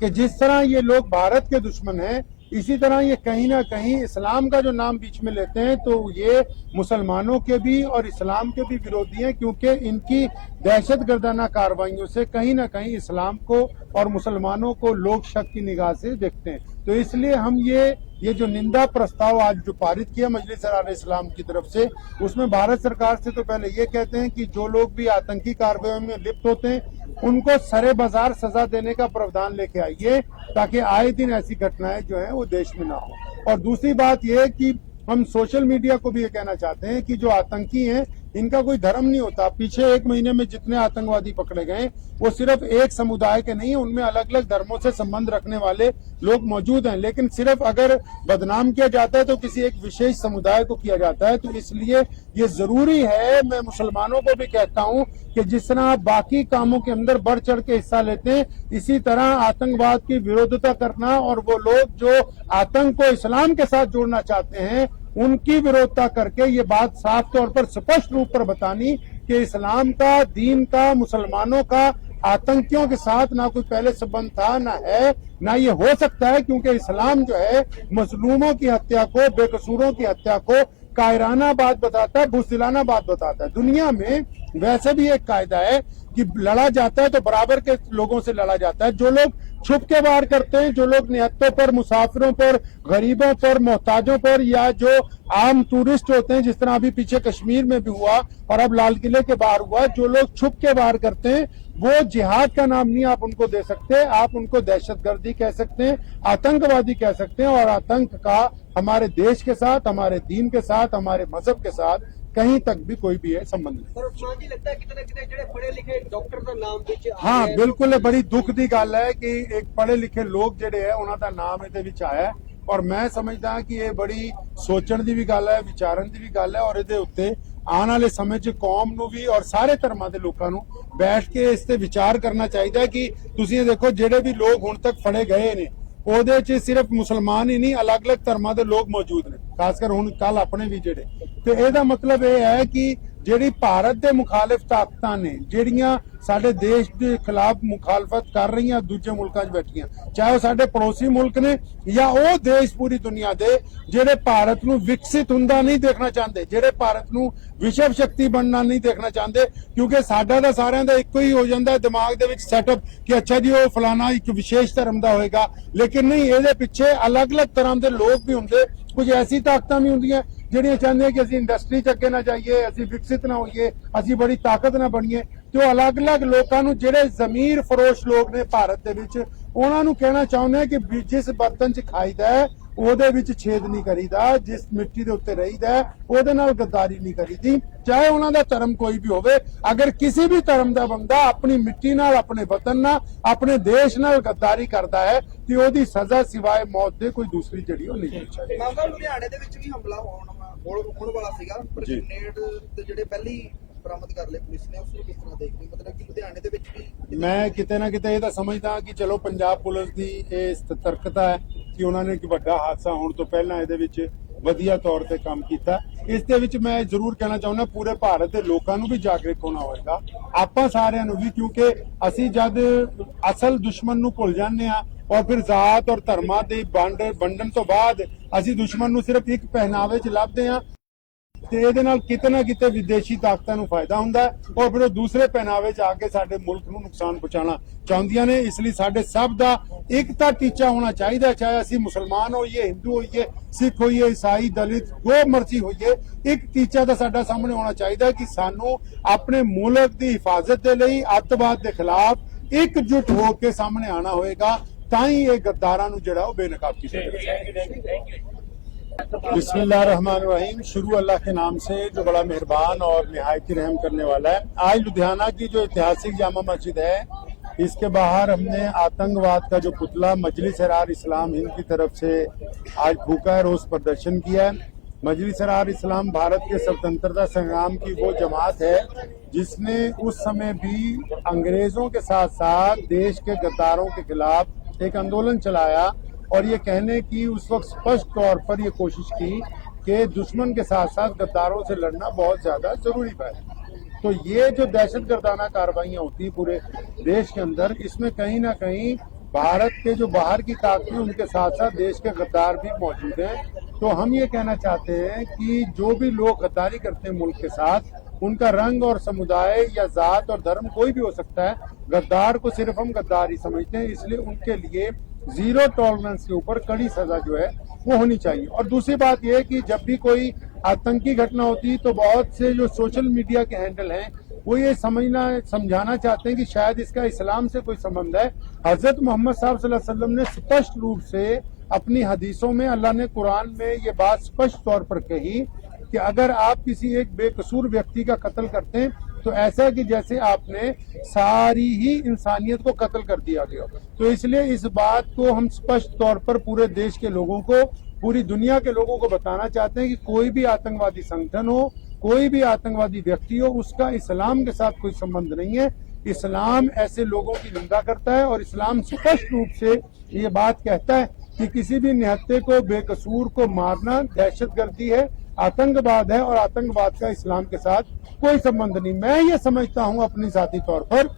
कि जिस तरह ये लोग भारत के दुश्मन हैं, इसी तरह ये कहीं ना कहीं इस्लाम का जो नाम बीच में लेते हैं तो ये मुसलमानों के भी और इस्लाम के भी विरोधी हैं, क्योंकि इनकी दहशतगर्दाना कार्रवाइयों से कहीं ना कहीं इस्लाम को और मुसलमानों को लोग शक की निगाह से देखते हैं। तो इसलिए हम ये जो निंदा प्रस्ताव आज जो पारित किया मजलिस शरार इस्लाम की तरफ से, उसमें भारत सरकार से तो पहले ये कहते हैं कि जो लोग भी आतंकी कार्रवाइयों में लिप्त होते हैं उनको सरे बाजार सजा देने का प्रावधान लेके आइए, ताकि आए दिन ऐसी घटनाएं जो है वो देश में ना हो। और दूसरी बात यह कि हम सोशल मीडिया को भी ये कहना चाहते हैं कि जो आतंकी हैं इनका कोई धर्म नहीं होता। पीछे 1 महीने में जितने आतंकवादी पकड़े गए वो सिर्फ एक समुदाय के नहीं है, उनमें अलग अलग धर्मों से संबंध रखने वाले लोग मौजूद हैं, लेकिन सिर्फ अगर बदनाम किया जाता है तो किसी एक विशेष समुदाय को किया जाता है। तो इसलिए ये जरूरी है, मैं मुसलमानों को भी कहता हूं कि जिस तरह आप बाकी कामों के अंदर बढ़ चढ़ के हिस्सा लेते हैं, इसी तरह आतंकवाद की विरोधिता करना और वो लोग जो आतंक को इस्लाम के साथ जोड़ना चाहते हैं उनकी विरोधता करके ये बात साफ तौर पर स्पष्ट रूप पर बतानी कि इस्लाम का, दीन का, मुसलमानों का आतंकियों के साथ ना कोई पहले संबंध था, ना है, ना ये हो सकता है, क्योंकि इस्लाम जो है मजलूमों की हत्या को, बेकसूरों की हत्या को कायराना बात बताता है, बुज़दिलाना बात बताता है। दुनिया में वैसे भी एक कायदा है कि लड़ा जाता है तो बराबर के लोगों से लड़ा जाता है। जो लोग छुप के वार करते हैं, जो लोग निहत्तों पर, मुसाफिरों पर, गरीबों पर, मोहताजों पर, या जो आम टूरिस्ट होते हैं, जिस तरह अभी पीछे कश्मीर में भी हुआ और अब लाल किले के बाहर हुआ, जो लोग छुप के वार करते हैं वो जिहाद का नाम नहीं आप उनको दे सकते, आप उनको दहशतगर्दी कह सकते हैं, आतंकवादी कह सकते हैं। और आतंक का हमारे देश के साथ, हमारे दीन के साथ, हमारे मजहब के साथ कहीं तक भी कोई भी है संबंध नहीं। पर उस्मान जी लगता है कितने कितने ਜਿਹੜੇ पढ़े लिखे डॉक्टर ਦਾ ਨਾਮ ਵਿੱਚ हाँ बिल्कुल, ये बड़ी दुख की गल है कि एक पढ़े लिखे लोग ਜਿਹੜੇ है ਉਹਨਾਂ ਦਾ ਨਾਮ ਇਹਦੇ ਵਿੱਚ ਆਇਆ और मैं समझदा कि ये बड़ी सोचण ਦੀ ਵੀ ਗੱਲ ਹੈ, ਵਿਚਾਰਨ ਦੀ ਵੀ ਗੱਲ ਹੈ और ਇਹਦੇ ਉੱਤੇ ਆਉਣ ਵਾਲੇ ਸਮੇਂ 'ਚ ਕੌਮ ਨੂੰ ਵੀ और ਸਾਰੇ ਧਰਮਾਂ ਦੇ ਲੋਕਾਂ ਨੂੰ ਬੈਠ ਕੇ ਇਸ ਤੇ ਵਿਚਾਰ ਕਰਨਾ ਚਾਹੀਦਾ ਹੈ ਕਿ ਤੁਸੀਂ ਇਹ ਦੇਖੋ ਜਿਹੜੇ ਵੀ ਲੋਕ ਹੁਣ ਤੱਕ ਫੜੇ ਗਏ ਨੇ ਉਹਦੇ 'ਚ ਸਿਰਫ ਮੁਸਲਮਾਨ ਹੀ ਨਹੀਂ, ਅਲੱਗ-ਅਲੱਗ ਧਰਮਾਂ ਦੇ ਲੋਕ ਮੌਜੂਦ ਨੇ, ਖਾਸ ਕਰ ਹੁਣ ਕੱਲ ਆਪਣੇ ਵੀ ਜਿਹੜੇ। ਤੇ ਇਹਦਾ ਮਤਲਬ ਇਹ ਹੈ ਕਿ ਜਿਹੜੀ ਭਾਰਤ ਦੇ ਮੁਖਾਲਿਫ ਤਾਕਤਾਂ ਨੇ ਜਿਹੜੀਆਂ ਸਾਡੇ ਦੇਸ਼ ਦੇ ਖਿਲਾਫ ਮੁਖਾਲਫਤ ਕਰ ਰਹੀਆਂ ਦੂਜੇ ਮੁਲਕਾਂ 'ਚ ਬੈਠੀਆਂ, ਚਾਹੇ ਉਹ ਸਾਡੇ ਪੜੋਸੀ ਮੁਲਕ ਨੇ ਜਾਂ ਉਹ ਦੇਸ਼ ਪੂਰੀ ਦੁਨੀਆ ਦੇ ਜਿਹੜੇ ਭਾਰਤ ਨੂੰ ਵਿਕਸਿਤ ਹੁੰਦਾ ਨਹੀਂ ਦੇਖਣਾ ਚਾਹੁੰਦੇ, ਜਿਹੜੇ ਭਾਰਤ ਨੂੰ ਵਿਸ਼ਵ ਸ਼ਕਤੀ ਬਣਨਾ ਨਹੀਂ ਦੇਖਣਾ ਚਾਹੁੰਦੇ, ਕਿਉਂਕਿ ਸਾਡਾ ਤਾਂ ਸਾਰਿਆਂ ਦਾ ਇੱਕੋ ਹੀ ਹੋ ਜਾਂਦਾ ਦਿਮਾਗ ਦੇ ਵਿੱਚ ਸੈਟਅਪ ਕਿ ਅੱਛਾ ਜੀ ਉਹ ਫਲਾਣਾ ਇੱਕ ਵਿਸ਼ੇਸ਼ ਧਰਮ ਦਾ ਹੋਏਗਾ, ਲੇਕਿਨ ਨਹੀਂ, ਇਹਦੇ ਪਿੱਛੇ ਅਲੱਗ-ਅਲੱਗ ਤਰ੍ਹਾਂ ਦੇ ਲੋਕ ਵੀ ਹੁੰਦੇ, ਕੁਝ ਐਸੀ ਤਾਕਤਾਂ ਵੀ ਹੁੰਦੀਆਂ ਜਿਹੜੀਆਂ ਚਾਹੁੰਦੀਆਂ ਕਿ ਅਸੀਂ ਇੰਡਸਟਰੀ 'ਚ ਅੱਗੇ ਨਾ ਜਾਈਏ, ਅਸੀਂ ਵਿਕਸਿਤ ਨਾ ਹੋਈਏ, ਅਸੀਂ ਬੜੀ ਤਾਕਤ ਨਾ ਬਣੀਏ। ਤੇ ਉਹ ਅਲੱਗ-ਅਲੱਗ ਲੋਕਾਂ ਨੂੰ ਜਿਹੜੇ ਜ਼ਮੀਰ ਫਰੋਸ਼ ਲੋਕ ਨੇ ਭਾਰਤ ਦੇ ਵਿੱਚ, ਉਹਨਾਂ ਨੂੰ ਕਹਿਣਾ ਚਾਹੁੰਦੇ ਆ ਕਿ ਜਿਸ ਬਰਤਨ 'ਚ ਖਾਈਦਾ ਹੈ ਉਹਦੇ ਵਿੱਚ ਛੇਦ ਨਹੀਂ ਕਰੀਦਾ, ਜਿਸ ਮਿੱਟੀ ਦੇ ਉੱਤੇ ਰਹੀਦਾ ਉਹਦੇ ਨਾਲ ਗੱਦਾਰੀ ਨਹੀਂ ਕਰੀਦੀ, ਚਾਹੇ ਉਹਨਾਂ ਦਾ ਧਰਮ ਕੋਈ ਵੀ ਹੋਵੇ। ਅਗਰ ਕਿਸੇ ਵੀ ਧਰਮ ਦਾ ਬੰਦਾ ਆਪਣੀ ਮਿੱਟੀ ਨਾਲ, ਆਪਣੇ ਵਤਨ ਨਾਲ, ਆਪਣੇ ਦੇਸ਼ ਨਾਲ ਗੱਦਾਰੀ ਕਰਦਾ ਹੈ ਤੇ ਉਹਦੀ ਸਜ਼ਾ ਸਿਵਾਏ ਮੌਤ ਦੇ ਕੋਈ ਦੂਸਰੀ ਜਿਹੜੀ ਉਹ ਨਹੀਂ ਹੋਣੀ ਚਾਹੀਦੀ। ਮਾਮਲਾ ਲੁਧਿਆਣੇ ਦੇ ਵਿੱਚ ਵੀ ਹਮਲਾ ਹੋਣ ਵਾਲਾ ਸੀਗਾ, ਪਰ ਜੀ। ਗ੍ਰੇਨੇਡ ਤੇ ਜਿਹੜੇ ਪਹਿਲੀ ਬਰਾਮਦ ਕਰ ਲਏ ਪੁਲਿਸ ਨੇ, ਉਸ ਨੂੰ ਕਿਸ ਤਰ੍ਹਾਂ ਦੇਖਦੇ ਹੋ? ਮਤਲਬ ਕਿ ਲੁਧਿਆਣੇ ਦੇ ਵਿੱਚ ਵੀ ਮੈਂ ਕਿਤੇ ਨਾ ਕਿਤੇ ਇਹ ਤਾਂ ਸਮਝਦਾ ਕਿ ਚਲੋ ਪੰਜਾਬ ਪੁਲਿਸ ਦੀ ਇਹ ਸਤਰਕਤਾ ਹੈ ਕਿ ਉਹਨਾਂ ਨੇ ਇੱਕ ਵੱਡਾ ਹਾਦਸਾ ਹੋਣ ਤੋਂ ਪਹਿਲਾਂ ਇਹਦੇ ਵਿੱਚ ਵਧੀਆ ਤੌਰ ਤੇ ਕੰਮ ਕੀਤਾ। ਇਸ ਦੇ ਵਿੱਚ ਮੈਂ ਜ਼ਰੂਰ ਕਹਿਣਾ ਚਾਹੁੰਦਾ ਪੂਰੇ ਭਾਰਤ ਦੇ ਲੋਕਾਂ ਨੂੰ ਵੀ ਜਾਗਰੂਕ ਹੋਣਾ ਹੋਵੇਗਾ, ਆਪਾਂ ਸਾਰਿਆਂ ਨੂੰ ਵੀ, ਕਿਉਂਕਿ ਅਸੀਂ ਜਦ ਅਸਲ ਦੁਸ਼ਮਣ ਨੂੰ ਭੁੱਲ ਜਾਂਦੇ ਆ और फिर जात और धर्मां ਦੀ ਵੰਡਣ ਤੋਂ ਬਾਅਦ ਅਸੀਂ ਦੁਸ਼ਮਣ ਨੂੰ ਸਿਰਫ ਇੱਕ ਪਹਿਨਾਵੇ 'ਚ ਲੱਭਦੇ ਆ ਤੇ ਇਹਦੇ ਨਾਲ ਕਿਤੇ ਨਾ ਕਿਤੇ ਵਿਦੇਸ਼ੀ ਤਾਕਤਾਂ ਨੂੰ ਫਾਇਦਾ ਹੁੰਦਾ ਔਰ ਫਿਰ ਉਹ ਦੂਸਰੇ ਪਹਿਨਾਵੇ 'ਚ ਆ ਕੇ ਸਾਡੇ ਮੁਲਕ ਨੂੰ ਨੁਕਸਾਨ ਪਹੁੰਚਾਉਣਾ ਚਾਹੁੰਦੀਆਂ ਨੇ। ਇਸ ਲਈ ਸਾਡੇ ਸਭ ਦਾ ਇੱਕ ਤਾਂ ਟੀਚਾ ਹੋਣਾ ਚਾਹੀਦਾ, ਚਾਹੇ ਅਸੀਂ ਮੁਸਲਮਾਨ ਹੋਈਏ, ਹਿੰਦੂ ਹੋਈਏ, ਸਿੱਖ ਹੋਈਏ, ਈਸਾਈ, ਦਲਿਤ, ਜੋ ਮਰਜ਼ੀ ਹੋਈਏ, ਇੱਕ ਟੀਚਾ ਤਾਂ ਸਾਡਾ ਸਾਹਮਣੇ ਹੋਣਾ ਚਾਹੀਦਾ ਕਿ ਸਾਨੂੰ ਆਪਣੇ ਮੁਲਕ ਦੀ ਹਿਫਾਜ਼ਤ ਦੇ ਲਈ ਅੱਤਵਾਦ ਦੇ ਖਿਲਾਫ ਇਕਜੁੱਟ ਹੋ ਕੇ ਸਾਹਮਣੇ ਆਣਾ ਹੋਏਗਾ, ਤਾਂ ਹੀ ਇਹ ਗੱਦਾਰਾਂ ਨੂੰ ਜਿਹੜਾ ਉਹ ਬੇਨਕਾਬ ਕੀਤਾ ਜਾਏਗਾ। बिस्मिल्लाहिर्रहमानिर्रहीम, शुरू अल्लाह के नाम से जो बड़ा मेहरबान और निहायत रहम करने वाला है। आज लुधियाना की जो ऐतिहासिक जामा मस्जिद है, इसके बाहर हमने आतंकवाद का जो पुतला मजलिस शरार इस्लाम हिंद की तरफ से आज फूका है, रोज प्रदर्शन किया है। मजलिस शरार इस्लाम भारत के स्वतंत्रता संग्राम की वो जमात है जिसने उस समय भी अंग्रेजों के साथ साथ देश के गद्दारों के खिलाफ एक आंदोलन चलाया और ये कहने की उस वक्त स्पष्ट तौर पर ये कोशिश की कि दुश्मन के साथ साथ गद्दारों से लड़ना बहुत ज्यादा जरूरी है। तो ये जो दहशतगर्दाना कार्रवाइयां होती हैं पूरे देश के अंदर, इसमें कहीं ना कहीं भारत के जो बाहर की ताकतें उनके साथ साथ देश के गद्दार भी मौजूद हैं। तो हम ये कहना चाहते हैं कि जो भी लोग गद्दारी करते हैं मुल्क के साथ, उनका रंग और समुदाय या जात और धर्म कोई भी हो सकता है, गद्दार को सिर्फ हम गद्दार ही समझते हैं। इसलिए उनके लिए जीरो टॉलरेंस के ऊपर कड़ी सजा जो है वो होनी चाहिए। और दूसरी बात यह है कि जब भी कोई आतंकी घटना होती है तो बहुत से जो सोशल मीडिया के हैंडल हैं वो ये समझाना चाहते हैं कि शायद इसका इस्लाम से कोई संबंध है। हजरत मोहम्मद साहब सल्लल्लाहु अलैहि वसल्लम ने स्पष्ट रूप से अपनी हदीसों में, अल्लाह ने कुरान में ये बात स्पष्ट तौर पर कही कि अगर आप किसी एक बेकसूर व्यक्ति का कत्ल करते हैं तो ऐसा है कि जैसे आपने सारी ही इंसानियत को कत्ल कर दिया गया। तो इसलिए इस बात को हम स्पष्ट तौर पर पूरे देश के लोगों को, पूरी दुनिया के लोगों को बताना चाहते हैं कि कोई भी आतंकवादी संगठन हो, कोई भी आतंकवादी व्यक्ति हो, उसका इस्लाम के साथ कोई संबंध नहीं है। इस्लाम ऐसे लोगों की निंदा करता है और इस्लाम स्पष्ट रूप से ये बात कहता है कि किसी भी निहत्थे को, बेकसूर को मारना दहशतगर्दी है, आतंकवाद है और आतंकवाद का इस्लाम के साथ कोई संबंध नहीं। मैं ये समझता हूं अपनी जाती तौर पर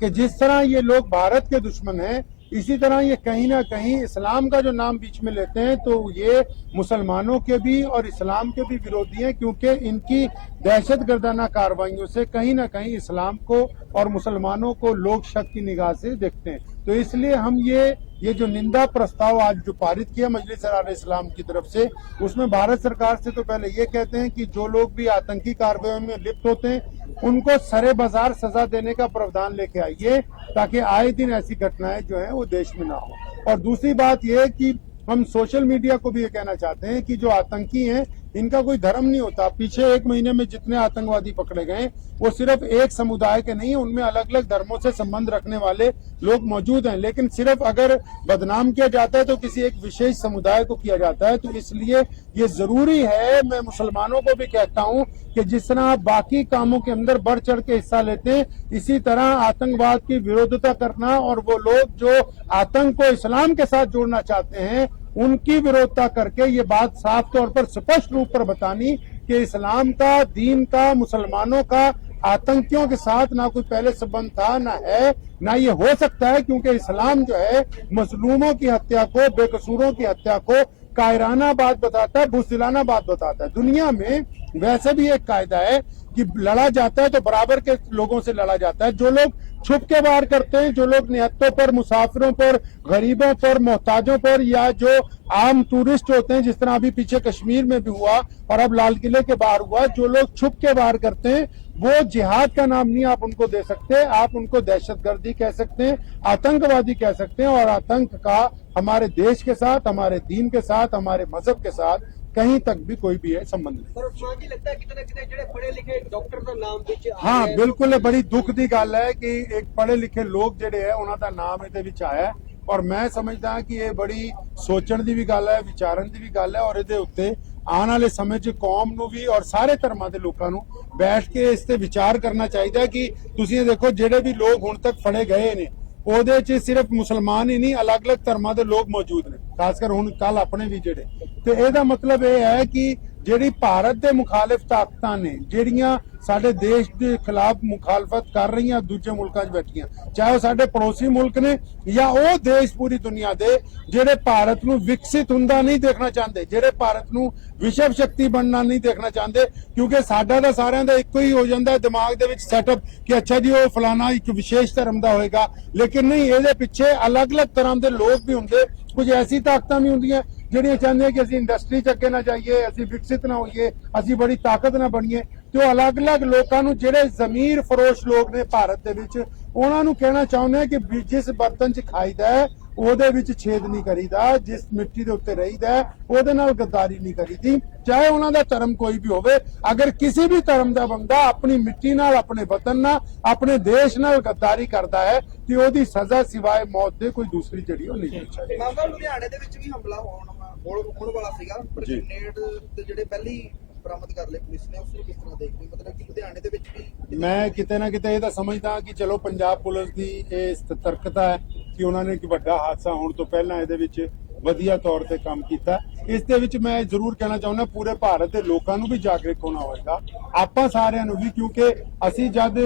कि जिस तरह ये लोग भारत के दुश्मन हैं, इसी तरह ये कहीं ना कहीं इस्लाम का जो नाम बीच में लेते हैं तो ये मुसलमानों के भी और इस्लाम के भी विरोधी हैं, क्योंकि इनकी दहशतगर्दाना कार्रवाइयों से कहीं ना कहीं इस्लाम को और मुसलमानों को लोग शक की निगाह से देखते हैं। तो इसलिए हम ये जो निंदा प्रस्ताव आज जो पारित किया मजलिस इस्लाम की तरफ से, उसमें भारत सरकार से तो पहले ये कहते हैं कि जो लोग भी आतंकी कार्रवाई में लिप्त होते हैं उनको सरे बाजार सजा देने का प्रावधान लेके आइए, ताकि आए दिन ऐसी घटनाएं जो है वो देश में ना हो। और दूसरी बात यह है कि हम सोशल मीडिया को भी ये कहना चाहते हैं कि जो आतंकी हैं इनका कोई धर्म नहीं होता। पीछे 1 महीने में जितने आतंकवादी पकड़े गए वो सिर्फ एक समुदाय के नहीं है, उनमें अलग अलग धर्मों से संबंध रखने वाले लोग मौजूद हैं। लेकिन सिर्फ अगर बदनाम किया जाता है तो किसी एक विशेष समुदाय को किया जाता है। तो इसलिए ये जरूरी है, मैं मुसलमानों को भी कहता हूँ कि जिस तरह आप बाकी कामों के अंदर बढ़ चढ़ के हिस्सा लेते हैं, इसी तरह आतंकवाद की विरोधिता करना और वो लोग जो आतंक को इस्लाम के साथ जोड़ना चाहते हैं उनकी विरोधता करके ये बात साफ तौर पर स्पष्ट रूप पर बतानी कि इस्लाम का, दीन का, मुसलमानों का आतंकियों के साथ ना कोई पहले संबंध था, ना है, ना ये हो सकता है, क्योंकि इस्लाम जो है मजलूमों की हत्या को, बेकसूरों की हत्या को कायराना बात बताता है, बुज़दिलाना बात बताता है। दुनिया में वैसे भी एक कायदा है कि लड़ा जाता है तो बराबर के लोगों से लड़ा जाता है। जो लोग छुप के वार करते हैं, जो लोग निहत्तों पर, मुसाफिरों पर, गरीबों पर, मोहताजों पर, या जो आम टूरिस्ट होते हैं, जिस तरह अभी पीछे कश्मीर में भी हुआ और अब लाल किले के बाहर हुआ, जो लोग छुप के वार करते हैं वो जिहाद का नाम नहीं आप उनको दे सकते, आप उनको दहशतगर्दी कह सकते हैं, आतंकवादी कह सकते हैं। और आतंक का हमारे देश के साथ, हमारे दीन के साथ, हमारे मजहब के साथ कहीं तक भी कोई भी है संबंध नहीं। पर उस्मान जी लगता है कितने कितने ਜਿਹੜੇ पढ़े लिखे डॉक्टर ਦਾ ਨਾਮ ਵਿੱਚ ਆ हाँ ਰਿਹਾ ਹੈ। बिल्कुल, ये बड़ी दुख की गल है कि एक पढ़े लिखे लोग ਜਿਹੜੇ है उन्हों का नाम ਇਹਦੇ ਵਿੱਚ ਆਇਆ और मैं समझदा कि ये बड़ी सोचण ਦੀ भी गल है, विचारन ਦੀ भी गल है और ਇਹਦੇ ਉੱਤੇ आने वाले समय च कौम ਨੂੰ भी और ਸਾਰੇ ਧਰਮਾਂ ਦੇ ਲੋਕਾਂ ਨੂੰ बैठ के इस ਤੇ ਵਿਚਾਰ करना चाहिए कि ਤੁਸੀਂ ਇਹ ਦੇਖੋ ਜਿਹੜੇ ਵੀ ਲੋਕ ਹੁਣ ਤੱਕ ਫੜੇ ਗਏ ਨੇ ਉਹਦੇ ਚ ਸਿਰਫ ਮੁਸਲਮਾਨ ਹੀ ਨਹੀਂ, ਅਲੱਗ-ਅਲੱਗ ਧਰਮਾਂ ਦੇ ਲੋਕ ਮੌਜੂਦ ਨੇ, ਖਾਸ ਕਰ ਹੁਣ ਕੱਲ ਆਪਣੇ ਵੀ ਜਿਹੜੇ। ਤੇ ਇਹਦਾ ਮਤਲਬ ਇਹ ਹੈ ਕਿ ਜਿਹੜੀ ਭਾਰਤ ਦੇ ਮੁਖਾਲਿਫ ਤਾਕਤਾਂ ਨੇ, ਜਿਹੜੀਆਂ ਸਾਡੇ ਦੇਸ਼ ਦੇ ਖਿਲਾਫ ਮੁਖਾਲਫਤ ਕਰ ਰਹੀਆਂ ਦੂਜੇ ਮੁਲਕਾਂ 'ਚ ਬੈਠੀਆਂ, ਚਾਹੇ ਉਹ ਸਾਡੇ ਪੜੋਸੀ ਮੁਲਕ ਨੇ ਜਾਂ ਉਹ ਦੇਸ਼ ਪੂਰੀ ਦੁਨੀਆ ਦੇ ਜਿਹੜੇ ਭਾਰਤ ਨੂੰ ਵਿਕਸਿਤ ਹੁੰਦਾ ਨਹੀਂ ਦੇਖਣਾ ਚਾਹੁੰਦੇ, ਜਿਹੜੇ ਭਾਰਤ ਨੂੰ ਵਿਸ਼ਵ ਸ਼ਕਤੀ ਬਣਨਾ ਨਹੀਂ ਦੇਖਣਾ ਚਾਹੁੰਦੇ, ਕਿਉਂਕਿ ਸਾਡਾ ਤਾਂ ਸਾਰਿਆਂ ਦਾ ਇੱਕੋ ਹੀ ਹੋ ਜਾਂਦਾ ਦਿਮਾਗ ਦੇ ਵਿੱਚ ਸੈਟਅਪ ਕਿ ਅੱਛਾ ਜੀ ਉਹ ਫਲਾਣਾ ਇੱਕ ਵਿਸ਼ੇਸ਼ ਧਰਮ ਦਾ ਹੋਏਗਾ। ਲੇਕਿਨ ਨਹੀਂ, ਇਹਦੇ ਪਿੱਛੇ ਅਲੱਗ-ਅਲੱਗ ਤਰ੍ਹਾਂ ਦੇ ਲੋਕ ਵੀ ਹੁੰਦੇ, ਕੁਝ ਐਸੀ ਤਾਕਤਾਂ ਵੀ ਹੁੰਦੀਆਂ ਜਿਹੜੀਆਂ ਚਾਹੁੰਦੇ ਕਿ ਅਸੀਂ ਇੰਡਸਟਰੀ 'ਚ ਅੱਗੇ ਨਾ ਜਾਈਏ, ਅਸੀਂ ਵਿਕਸਿਤ ਨਾ ਹੋਈਏ, ਅਸੀਂ ਬੜੀ ਤਾਕਤ ਨਾ ਬਣੀਏ। ਤੇ ਉਹ ਅਲੱਗ-ਅਲੱਗ ਲੋਕਾਂ ਨੂੰ, ਜਿਹੜੇ ਜ਼ਮੀਰ ਫਰੋਸ਼ ਲੋਕ ਨੇ ਭਾਰਤ ਦੇ ਵਿੱਚ, ਉਹਨਾਂ ਨੂੰ ਕਹਿਣਾ ਚਾਹੁੰਦੇ ਆ ਕਿ ਜਿਸ ਬਰਤਨ 'ਚ ਖਾਈਦਾ ਹੈ ਉਹਦੇ ਵਿੱਚ ਛੇਦ ਨਹੀਂ ਕਰੀਦਾ, ਜਿਸ ਮਿੱਟੀ ਦੇ ਉੱਤੇ ਰਹੀਦਾ ਉਹਦੇ ਨਾਲ ਗੱਦਾਰੀ ਨਹੀਂ ਕਰੀਦੀ, ਚਾਹੇ ਉਹਨਾਂ ਦਾ ਧਰਮ ਕੋਈ ਵੀ ਹੋਵੇ। ਅਗਰ ਕਿਸੇ ਵੀ ਧਰਮ ਦਾ ਬੰਦਾ ਆਪਣੀ ਮਿੱਟੀ ਨਾਲ, ਆਪਣੇ ਵਤਨ ਨਾਲ, ਆਪਣੇ ਦੇਸ਼ ਨਾਲ ਗੱਦਾਰੀ ਕਰਦਾ ਹੈ ਤੇ ਉਹਦੀ ਸਜ਼ਾ ਸਿਵਾਏ ਮੌਤ ਦੇ ਕੋਈ ਦੂਸਰੀ ਜਿਹੜੀ ਉਹ ਨਹੀਂ ਚਾਹੀਦੀ। ਮਾਮਲਾ ਲੁਧਿਆਣੇ ਦੇ ਵਿੱਚ ਵੀ ਹਮਲਾ ਹੋਣ ਵਾਲਾ ਸੀਗਾ, ਪਰ ਜੀ। ਗ੍ਰੇਨੇਡ ਤੇ ਜਿਹੜੇ ਪਹਿਲੀ ਬਰਾਮਦ ਕਰ ਲਏ ਪੁਲਿਸ ਨੇ, ਉਸ ਨੂੰ ਕਿਸ ਤਰ੍ਹਾਂ ਦੇਖਦੇ ਹੋ? ਮਤਲਬ ਕਿ ਲੁਧਿਆਣੇ ਦੇ ਵਿੱਚ ਵੀ ਮੈਂ ਕਿਤੇ ਨਾ ਕਿਤੇ ਇਹ ਤਾਂ ਸਮਝਦਾ ਕਿ ਚਲੋ ਪੰਜਾਬ ਪੁਲਿਸ ਦੀ ਇਹ ਸਤਰਕਤਾ ਹੈ ਕਿ ਉਹਨਾਂ ਨੇ ਇੱਕ ਵੱਡਾ ਹਾਦਸਾ ਹੋਣ ਤੋਂ ਪਹਿਲਾਂ ਇਹਦੇ ਵਿੱਚ ਵਧੀਆ ਤੌਰ ਤੇ ਕੰਮ ਕੀਤਾ। ਇਸ ਦੇ ਵਿੱਚ ਮੈਂ ਜ਼ਰੂਰ ਕਹਿਣਾ ਚਾਹੁੰਦਾ ਪੂਰੇ ਭਾਰਤ ਦੇ ਲੋਕਾਂ ਨੂੰ ਵੀ ਜਾਗਰੂਕ ਹੋਣਾ ਹੋਵੇਗਾ, ਆਪਾਂ ਸਾਰਿਆਂ ਨੂੰ ਵੀ, ਕਿਉਂਕਿ ਅਸੀਂ ਜਦ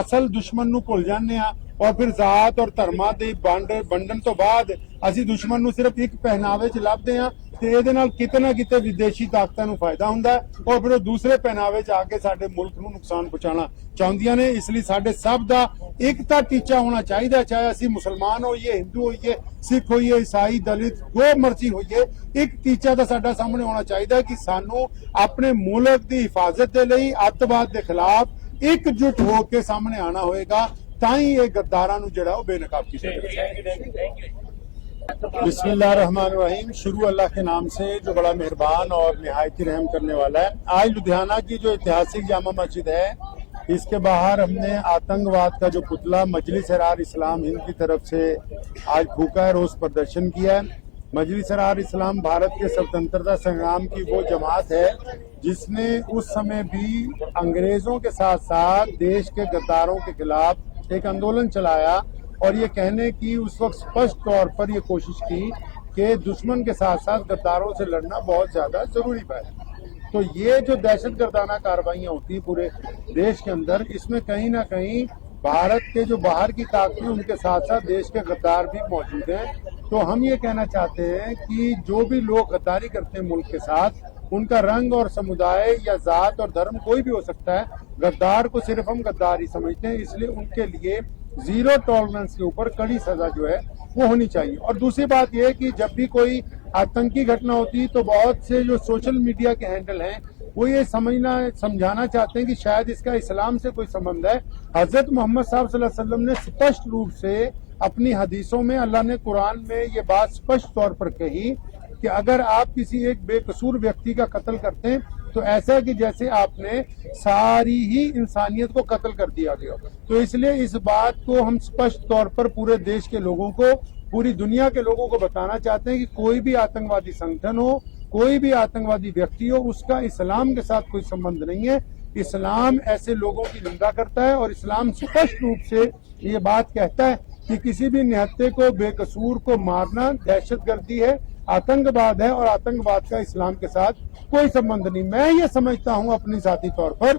ਅਸਲ ਦੁਸ਼ਮਣ ਨੂੰ ਭੁੱਲ ਜਾਂਦੇ ਆ ਔਰ ਫਿਰ ਜ਼ਾਤ ਔਰ ਧਰਮਾਂ ਦੀ ਵੰਡਣ ਤੋਂ ਬਾਅਦ ਅਸੀਂ ਦੁਸ਼ਮਣ ਨੂੰ ਸਿਰਫ ਇੱਕ ਪਹਿਨਾਵੇ 'ਚ ਲੱਭਦੇ ਆ ਤੇ ਇਹਦੇ ਨਾਲ ਕਿਤੇ ਨਾ ਕਿਤੇ ਵਿਦੇਸ਼ੀ ਤਾਕਤਾਂ ਨੂੰ ਫਾਇਦਾ ਹੁੰਦਾ ਔਰ ਫਿਰ ਉਹ ਦੂਸਰੇ ਪਹਿਨਾਵੇ 'ਚ ਆ ਕੇ ਸਾਡੇ ਮੁਲਕ ਨੂੰ ਨੁਕਸਾਨ ਪਹੁੰਚਾਉਣਾ ਚਾਹੁੰਦੀਆਂ ਨੇ। ਇਸ ਲਈ ਸਾਡੇ ਸਭ ਦਾ ਇੱਕ ਤਾਂ ਟੀਚਾ ਹੋਣਾ ਚਾਹੀਦਾ, ਚਾਹੇ ਅਸੀਂ ਮੁਸਲਮਾਨ ਹੋਈਏ, ਹਿੰਦੂ ਹੋਈਏ, ਸਿੱਖ ਹੋਈਏ, ਈਸਾਈ, ਦਲਿਤ, ਜੋ ਮਰਜ਼ੀ ਹੋਈਏ, ਇੱਕ ਟੀਚਾ ਤਾਂ ਸਾਡਾ ਸਾਹਮਣੇ ਹੋਣਾ ਚਾਹੀਦਾ ਕਿ ਸਾਨੂੰ ਆਪਣੇ ਮੁਲਕ ਦੀ ਹਿਫਾਜ਼ਤ ਦੇ ਲਈ ਅੱਤਵਾਦ ਦੇ ਖਿਲਾਫ ਇਕਜੁੱਟ ਹੋ ਕੇ ਸਾਹਮਣੇ ਆਣਾ ਹੋਏਗਾ, ਤਾਂ ਹੀ ਇਹ ਗੱਦਾਰਾਂ ਨੂੰ ਜਿਹੜਾ ਉਹ बेनकाब ਕੀਤਾ जाएगा। बिस्मिल्लाहिर्रहमानिर्रहीम। शुरू अल्लाह के नाम से जो बड़ा मेहरबान और निहायती रहम करने वाला है। आज लुधियाना की जो ऐतिहासिक जामा मस्जिद है, इसके बाहर हमने आतंकवाद का जो पुतला मजलिस एहरार इस्लाम हिंद की तरफ से आज फूका है, रोज प्रदर्शन किया है। मजलिस एहरार इस्लाम भारत के स्वतंत्रता संग्राम की वो जमात है जिसने उस समय भी अंग्रेजों के साथ साथ देश के गद्दारों के खिलाफ एक आंदोलन चलाया और ये कहने की उस वक्त स्पष्ट तौर पर ये कोशिश की कि दुश्मन के साथ साथ गद्दारों से लड़ना बहुत ज्यादा जरूरी है। तो ये जो दहशतगर्दाना कार्रवाइयां होती हैं पूरे देश के अंदर, इसमें कहीं ना कहीं भारत के जो बाहर की ताकतें उनके साथ साथ देश के गद्दार भी मौजूद हैं। तो हम ये कहना चाहते हैं कि जो भी लोग गद्दारी करते हैं मुल्क के साथ, उनका रंग और समुदाय या जात और धर्म कोई भी हो सकता है, गद्दार को सिर्फ हम गद्दार ही समझते हैं। इसलिए उनके लिए जीरो टॉलरेंस के ऊपर कड़ी सजा जो है वो होनी चाहिए। और दूसरी बात यह है कि जब भी कोई आतंकी घटना होती है तो बहुत से जो सोशल मीडिया के हैंडल हैं वो ये समझाना चाहते हैं कि शायद इसका इस्लाम से कोई संबंध है। हजरत मोहम्मद साहब सल्लल्लाहु अलैहि वसल्लम ने स्पष्ट रूप से अपनी हदीसों में, अल्लाह ने कुरान में ये बात स्पष्ट तौर पर कही कि अगर आप किसी एक बेकसूर व्यक्ति का कत्ल करते हैं तो ऐसा है कि जैसे आपने सारी ही इंसानियत को कत्ल कर दिया गया। तो इसलिए इस बात को हम स्पष्ट तौर पर पूरे देश के लोगों को, पूरी दुनिया के लोगों को बताना चाहते हैं कि कोई भी आतंकवादी संगठन हो, कोई भी आतंकवादी व्यक्ति हो, उसका इस्लाम के साथ कोई संबंध नहीं है। इस्लाम ऐसे लोगों की निंदा करता है और इस्लाम स्पष्ट रूप से ये बात कहता है कि किसी भी निहत्थे को, बेकसूर को मारना दहशतगर्दी है, आतंकवाद है और आतंकवाद का इस्लाम के साथ कोई संबंध नहीं। मैं ये समझता हूं अपनी साथी तौर पर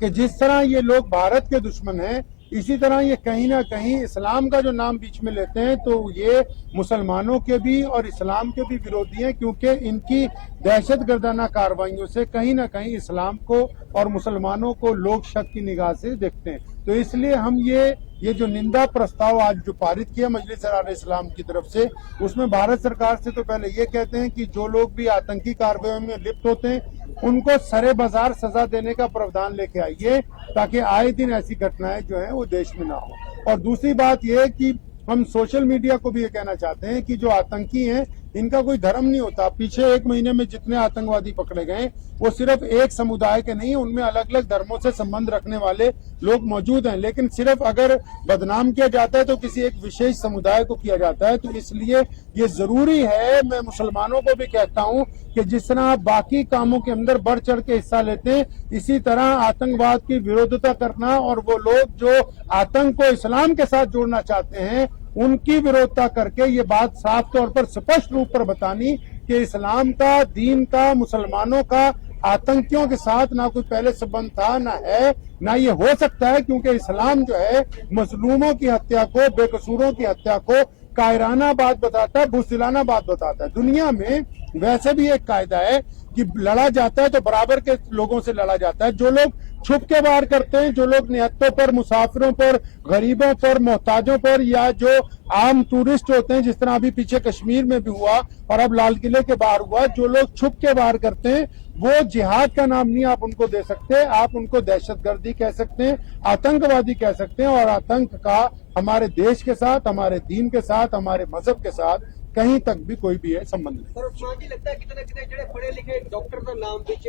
कि जिस तरह ये लोग भारत के दुश्मन हैं, इसी तरह ये कहीं ना कहीं इस्लाम का जो नाम बीच में लेते हैं तो ये मुसलमानों के भी और इस्लाम के भी विरोधी हैं, क्योंकि इनकी दहशतगर्दाना कार्रवाइयों से कहीं ना कहीं इस्लाम को और मुसलमानों को लोग शक की निगाह से देखते हैं। तो इसलिए हम ये जो निंदा प्रस्ताव आज जो पारित किया मजलिस एहरार इस्लाम की तरफ से, उसमें भारत सरकार से तो पहले ये कहते हैं कि जो लोग भी आतंकी कार्रवाई में लिप्त होते हैं उनको सरे बाजार सजा देने का प्रावधान लेके आइए, ताकि आए दिन ऐसी घटनाएं जो है वो देश में ना हो। और दूसरी बात यह है कि हम सोशल मीडिया को भी ये कहना चाहते हैं कि जो आतंकी हैं इनका कोई धर्म नहीं होता। पीछे 1 महीने में जितने आतंकवादी पकड़े गए वो सिर्फ एक समुदाय के नहीं, उनमें अलग अलग धर्मों से संबंध रखने वाले लोग मौजूद हैं। लेकिन सिर्फ अगर बदनाम किया जाता है तो किसी एक विशेष समुदाय को किया जाता है। तो इसलिए ये जरूरी है, मैं मुसलमानों को भी कहता हूँ कि जिस तरह आप बाकी कामों के अंदर बढ़ चढ़ के हिस्सा लेते हैं, इसी तरह आतंकवाद की विरोधिता करना और वो लोग जो आतंक को इस्लाम के साथ जोड़ना चाहते हैं उनकी विरोधता करके ये बात साफ तौर पर स्पष्ट रूप पर बतानी कि इस्लाम का, दीन का, मुसलमानों का आतंकियों के साथ ना कोई पहले संबंध था, ना है, ना ये हो सकता है, क्योंकि इस्लाम जो है मजलूमों की हत्या को, बेकसूरों की हत्या को कायराना बात बताता है, बुज़दिलाना बात बताता है। दुनिया में वैसे भी एक कायदा है कि लड़ा जाता है तो बराबर के लोगों से लड़ा जाता है। जो लोग छुप के वार करते हैं, जो लोग निहत्तों पर, मुसाफिरों पर, गरीबों पर, मोहताजों पर, या जो आम टूरिस्ट होते हैं, जिस तरह अभी पीछे कश्मीर में भी हुआ और अब लाल किले के बाहर हुआ, जो लोग छुप के वार करते हैं वो जिहाद का नाम नहीं आप उनको दे सकते, आप उनको दहशतगर्दी कह सकते हैं, आतंकवादी कह सकते हैं। और आतंक का हमारे देश के साथ, हमारे दीन के साथ, हमारे मजहब के साथ कहीं तक भी कोई भी है संबंध नहीं।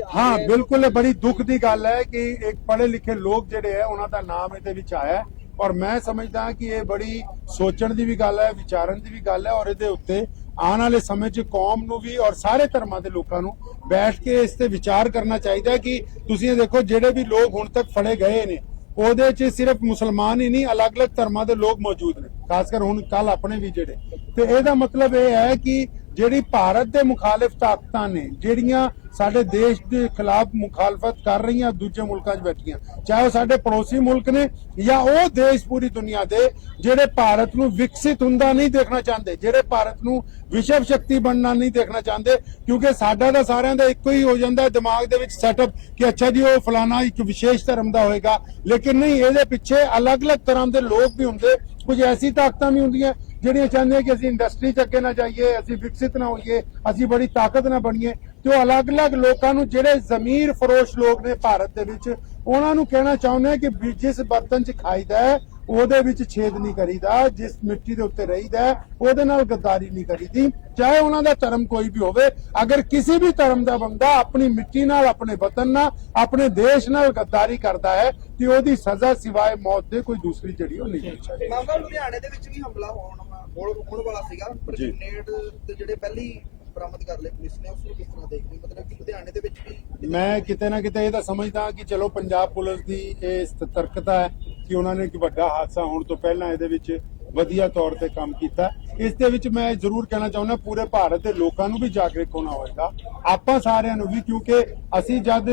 हाँ बिल्कुल, बड़ी दुख की गल है कि एक पढ़े लिखे लोग जिहड़े है उन्होंने नाम इहदे विच आया है। और मैं समझदा कि ये बड़ी सोचण दी भी गल है, विचारन दी भी गल है। और इहदे उत्ते आने वाले समय च कौम नूं भी और सारे धर्मां दे लोकां नूं बैठ के इस ते विचार करना चाहिए कि तुसीं ये देखो जिहड़े भी लोग हुण तक फड़े गए ने, ओहदे च सिर्फ मुसलमान ही नहीं, अलग अलग धर्मां दे लोग मौजूद ने। ਖਾਸ ਕਰ ਹੁਣ ਕੱਲ ਆਪਣੇ ਵੀ ਜਿਹੜੇ। ਤੇ ਇਹਦਾ ਮਤਲਬ ਇਹ ਹੈ ਕਿ ਜਿਹੜੀ ਭਾਰਤ ਦੇ ਮੁਖਾਲਿਫ ਤਾਕਤਾਂ ਨੇ ਜਿਹੜੀਆਂ ਸਾਡੇ ਦੇਸ਼ ਦੇ ਖਿਲਾਫ ਮੁਖਾਲਫਤ ਕਰ ਰਹੀਆਂ ਦੂਜੇ ਮੁਲਕਾਂ 'ਚ ਬੈਠੀਆਂ, ਚਾਹੇ ਉਹ ਸਾਡੇ ਪੜੋਸੀ ਮੁਲਕ ਨੇ ਜਾਂ ਉਹ ਦੇਸ਼ ਪੂਰੀ ਦੁਨੀਆ ਦੇ ਜਿਹੜੇ ਭਾਰਤ ਨੂੰ ਵਿਕਸਿਤ ਹੁੰਦਾ ਨਹੀਂ ਦੇਖਣਾ ਚਾਹੁੰਦੇ, ਜਿਹੜੇ ਭਾਰਤ ਨੂੰ ਵਿਸ਼ਵ ਸ਼ਕਤੀ ਬਣਨਾ ਨਹੀਂ ਦੇਖਣਾ ਚਾਹੁੰਦੇ, ਕਿਉਂਕਿ ਸਾਡਾ ਤਾਂ ਸਾਰਿਆਂ ਦਾ ਇੱਕੋ ਹੀ ਹੋ ਜਾਂਦਾ ਦਿਮਾਗ ਦੇ ਵਿੱਚ ਸੈਟਅਪ ਕਿ ਅੱਛਾ ਜੀ ਉਹ ਫਲਾਣਾ ਇੱਕ ਵਿਸ਼ੇਸ਼ ਧਰਮ ਦਾ ਹੋਏਗਾ, ਲੇਕਿਨ ਨਹੀਂ, ਇਹਦੇ ਪਿੱਛੇ ਅਲੱਗ-ਅਲੱਗ ਤਰ੍ਹਾਂ ਦੇ ਲੋਕ ਵੀ ਹੁੰਦੇ, ਕੁਝ ਐਸੀ ਤਾਕਤਾਂ ਵੀ ਹੁੰਦੀਆਂ ਜਿਹੜੀਆਂ ਚਾਹੁੰਦੇ ਕਿ ਅਸੀਂ ਇੰਡਸਟਰੀ 'ਚ ਅੱਗੇ ਨਾ ਜਾਈਏ, ਅਸੀਂ ਵਿਕਸਿਤ ਨਾ ਹੋਈਏ, ਅਸੀਂ ਬੜੀ ਤਾਕਤ ਨਾ ਬਣੀਏ। ਤੇ ਉਹ ਅਲੱਗ-ਅਲੱਗ ਲੋਕਾਂ ਨੂੰ ਜਿਹੜੇ ਜ਼ਮੀਰ ਫਰੋਸ਼ ਲੋਕ ਨੇ ਭਾਰਤ ਦੇ ਵਿੱਚ, ਉਹਨਾਂ ਨੂੰ ਕਹਿਣਾ ਚਾਹੁੰਦੇ ਕਿ ਜਿਸ ਬਰਤਨ 'ਚ ਖਾਈਦਾ ਹੈ ਉਹਦੇ ਵਿੱਚ ਛੇਦ ਨਹੀਂ ਕਰੀਦਾ, ਜਿਸ ਮਿੱਟੀ ਦੇ ਉੱਤੇ ਰਹੀਦਾ ਉਹਦੇ ਨਾਲ ਗੱਦਾਰੀ ਨਹੀਂ ਕਰੀਦੀ, ਚਾਹੇ ਉਹਨਾਂ ਦਾ ਧਰਮ ਕੋਈ ਵੀ ਹੋਵੇ। ਅਗਰ ਕਿਸੇ ਵੀ ਧਰਮ ਦਾ ਬੰਦਾ ਆਪਣੀ ਮਿੱਟੀ ਨਾਲ, ਆਪਣੇ ਵਤਨ ਨਾਲ, ਆਪਣੇ ਦੇਸ਼ ਨਾਲ ਗੱਦਾਰੀ ਕਰਦਾ ਹੈ ਤੇ ਉਹਦੀ ਸਜ਼ਾ ਸਿਵਾਏ ਮੌਤ ਦੇ ਕੋਈ ਦੂਸਰੀ ਜਿਹੜੀ ਉਹ ਨਹੀਂ ਚਾਹੀਦੀ। ਮਾਮਲਾ ਲੁਧਿਆਣੇ ਦੇ ਵਿੱਚ ਵੀ ਹਮਲਾ ਹੋਣ ਵਾਲਾ ਸੀਗਾ, ਪਰ ਗ੍ਰੇਨੇਡ ਤੇ ਜਿਹੜੇ ਪਹਿਲੀ ਬਰਾਮਦ ਕਰ ਲਏ ਪੁਲਿਸ ਨੇ, ਉਸ ਨੂੰ ਕਿਸ ਤਰ੍ਹਾਂ ਦੇਖਦੇ? ਮਤਲਬ ਕਿ ਲੁਧਿਆਣੇ ਦੇ ਵਿੱਚ ਵੀ ਮੈਂ ਕਿਤੇ ਨਾ ਕਿਤੇ ਇਹ ਤਾਂ ਸਮਝਦਾ ਕਿ ਚਲੋ ਪੰਜਾਬ ਪੁਲਿਸ ਦੀ ਇਹ ਸਤਰਕਤਾ ਹੈ ਕਿ ਉਹਨਾਂ ਨੇ ਇੱਕ ਵੱਡਾ ਹਾਦਸਾ ਹੋਣ ਤੋਂ ਪਹਿਲਾਂ ਇਹਦੇ ਵਿੱਚ ਵਧੀਆ ਤੌਰ ਤੇ ਕੰਮ ਕੀਤਾ। ਇਸ ਦੇ ਵਿੱਚ ਮੈਂ ਜ਼ਰੂਰ ਕਹਿਣਾ ਚਾਹੁੰਦਾ ਪੂਰੇ ਭਾਰਤ ਦੇ ਲੋਕਾਂ ਨੂੰ ਵੀ ਜਾਗਰੂਕ ਹੋਣਾ ਹੋਏਗਾ, ਆਪਾਂ ਸਾਰਿਆਂ ਨੂੰ ਵੀ, ਕਿਉਂਕਿ ਅਸੀਂ ਜਦ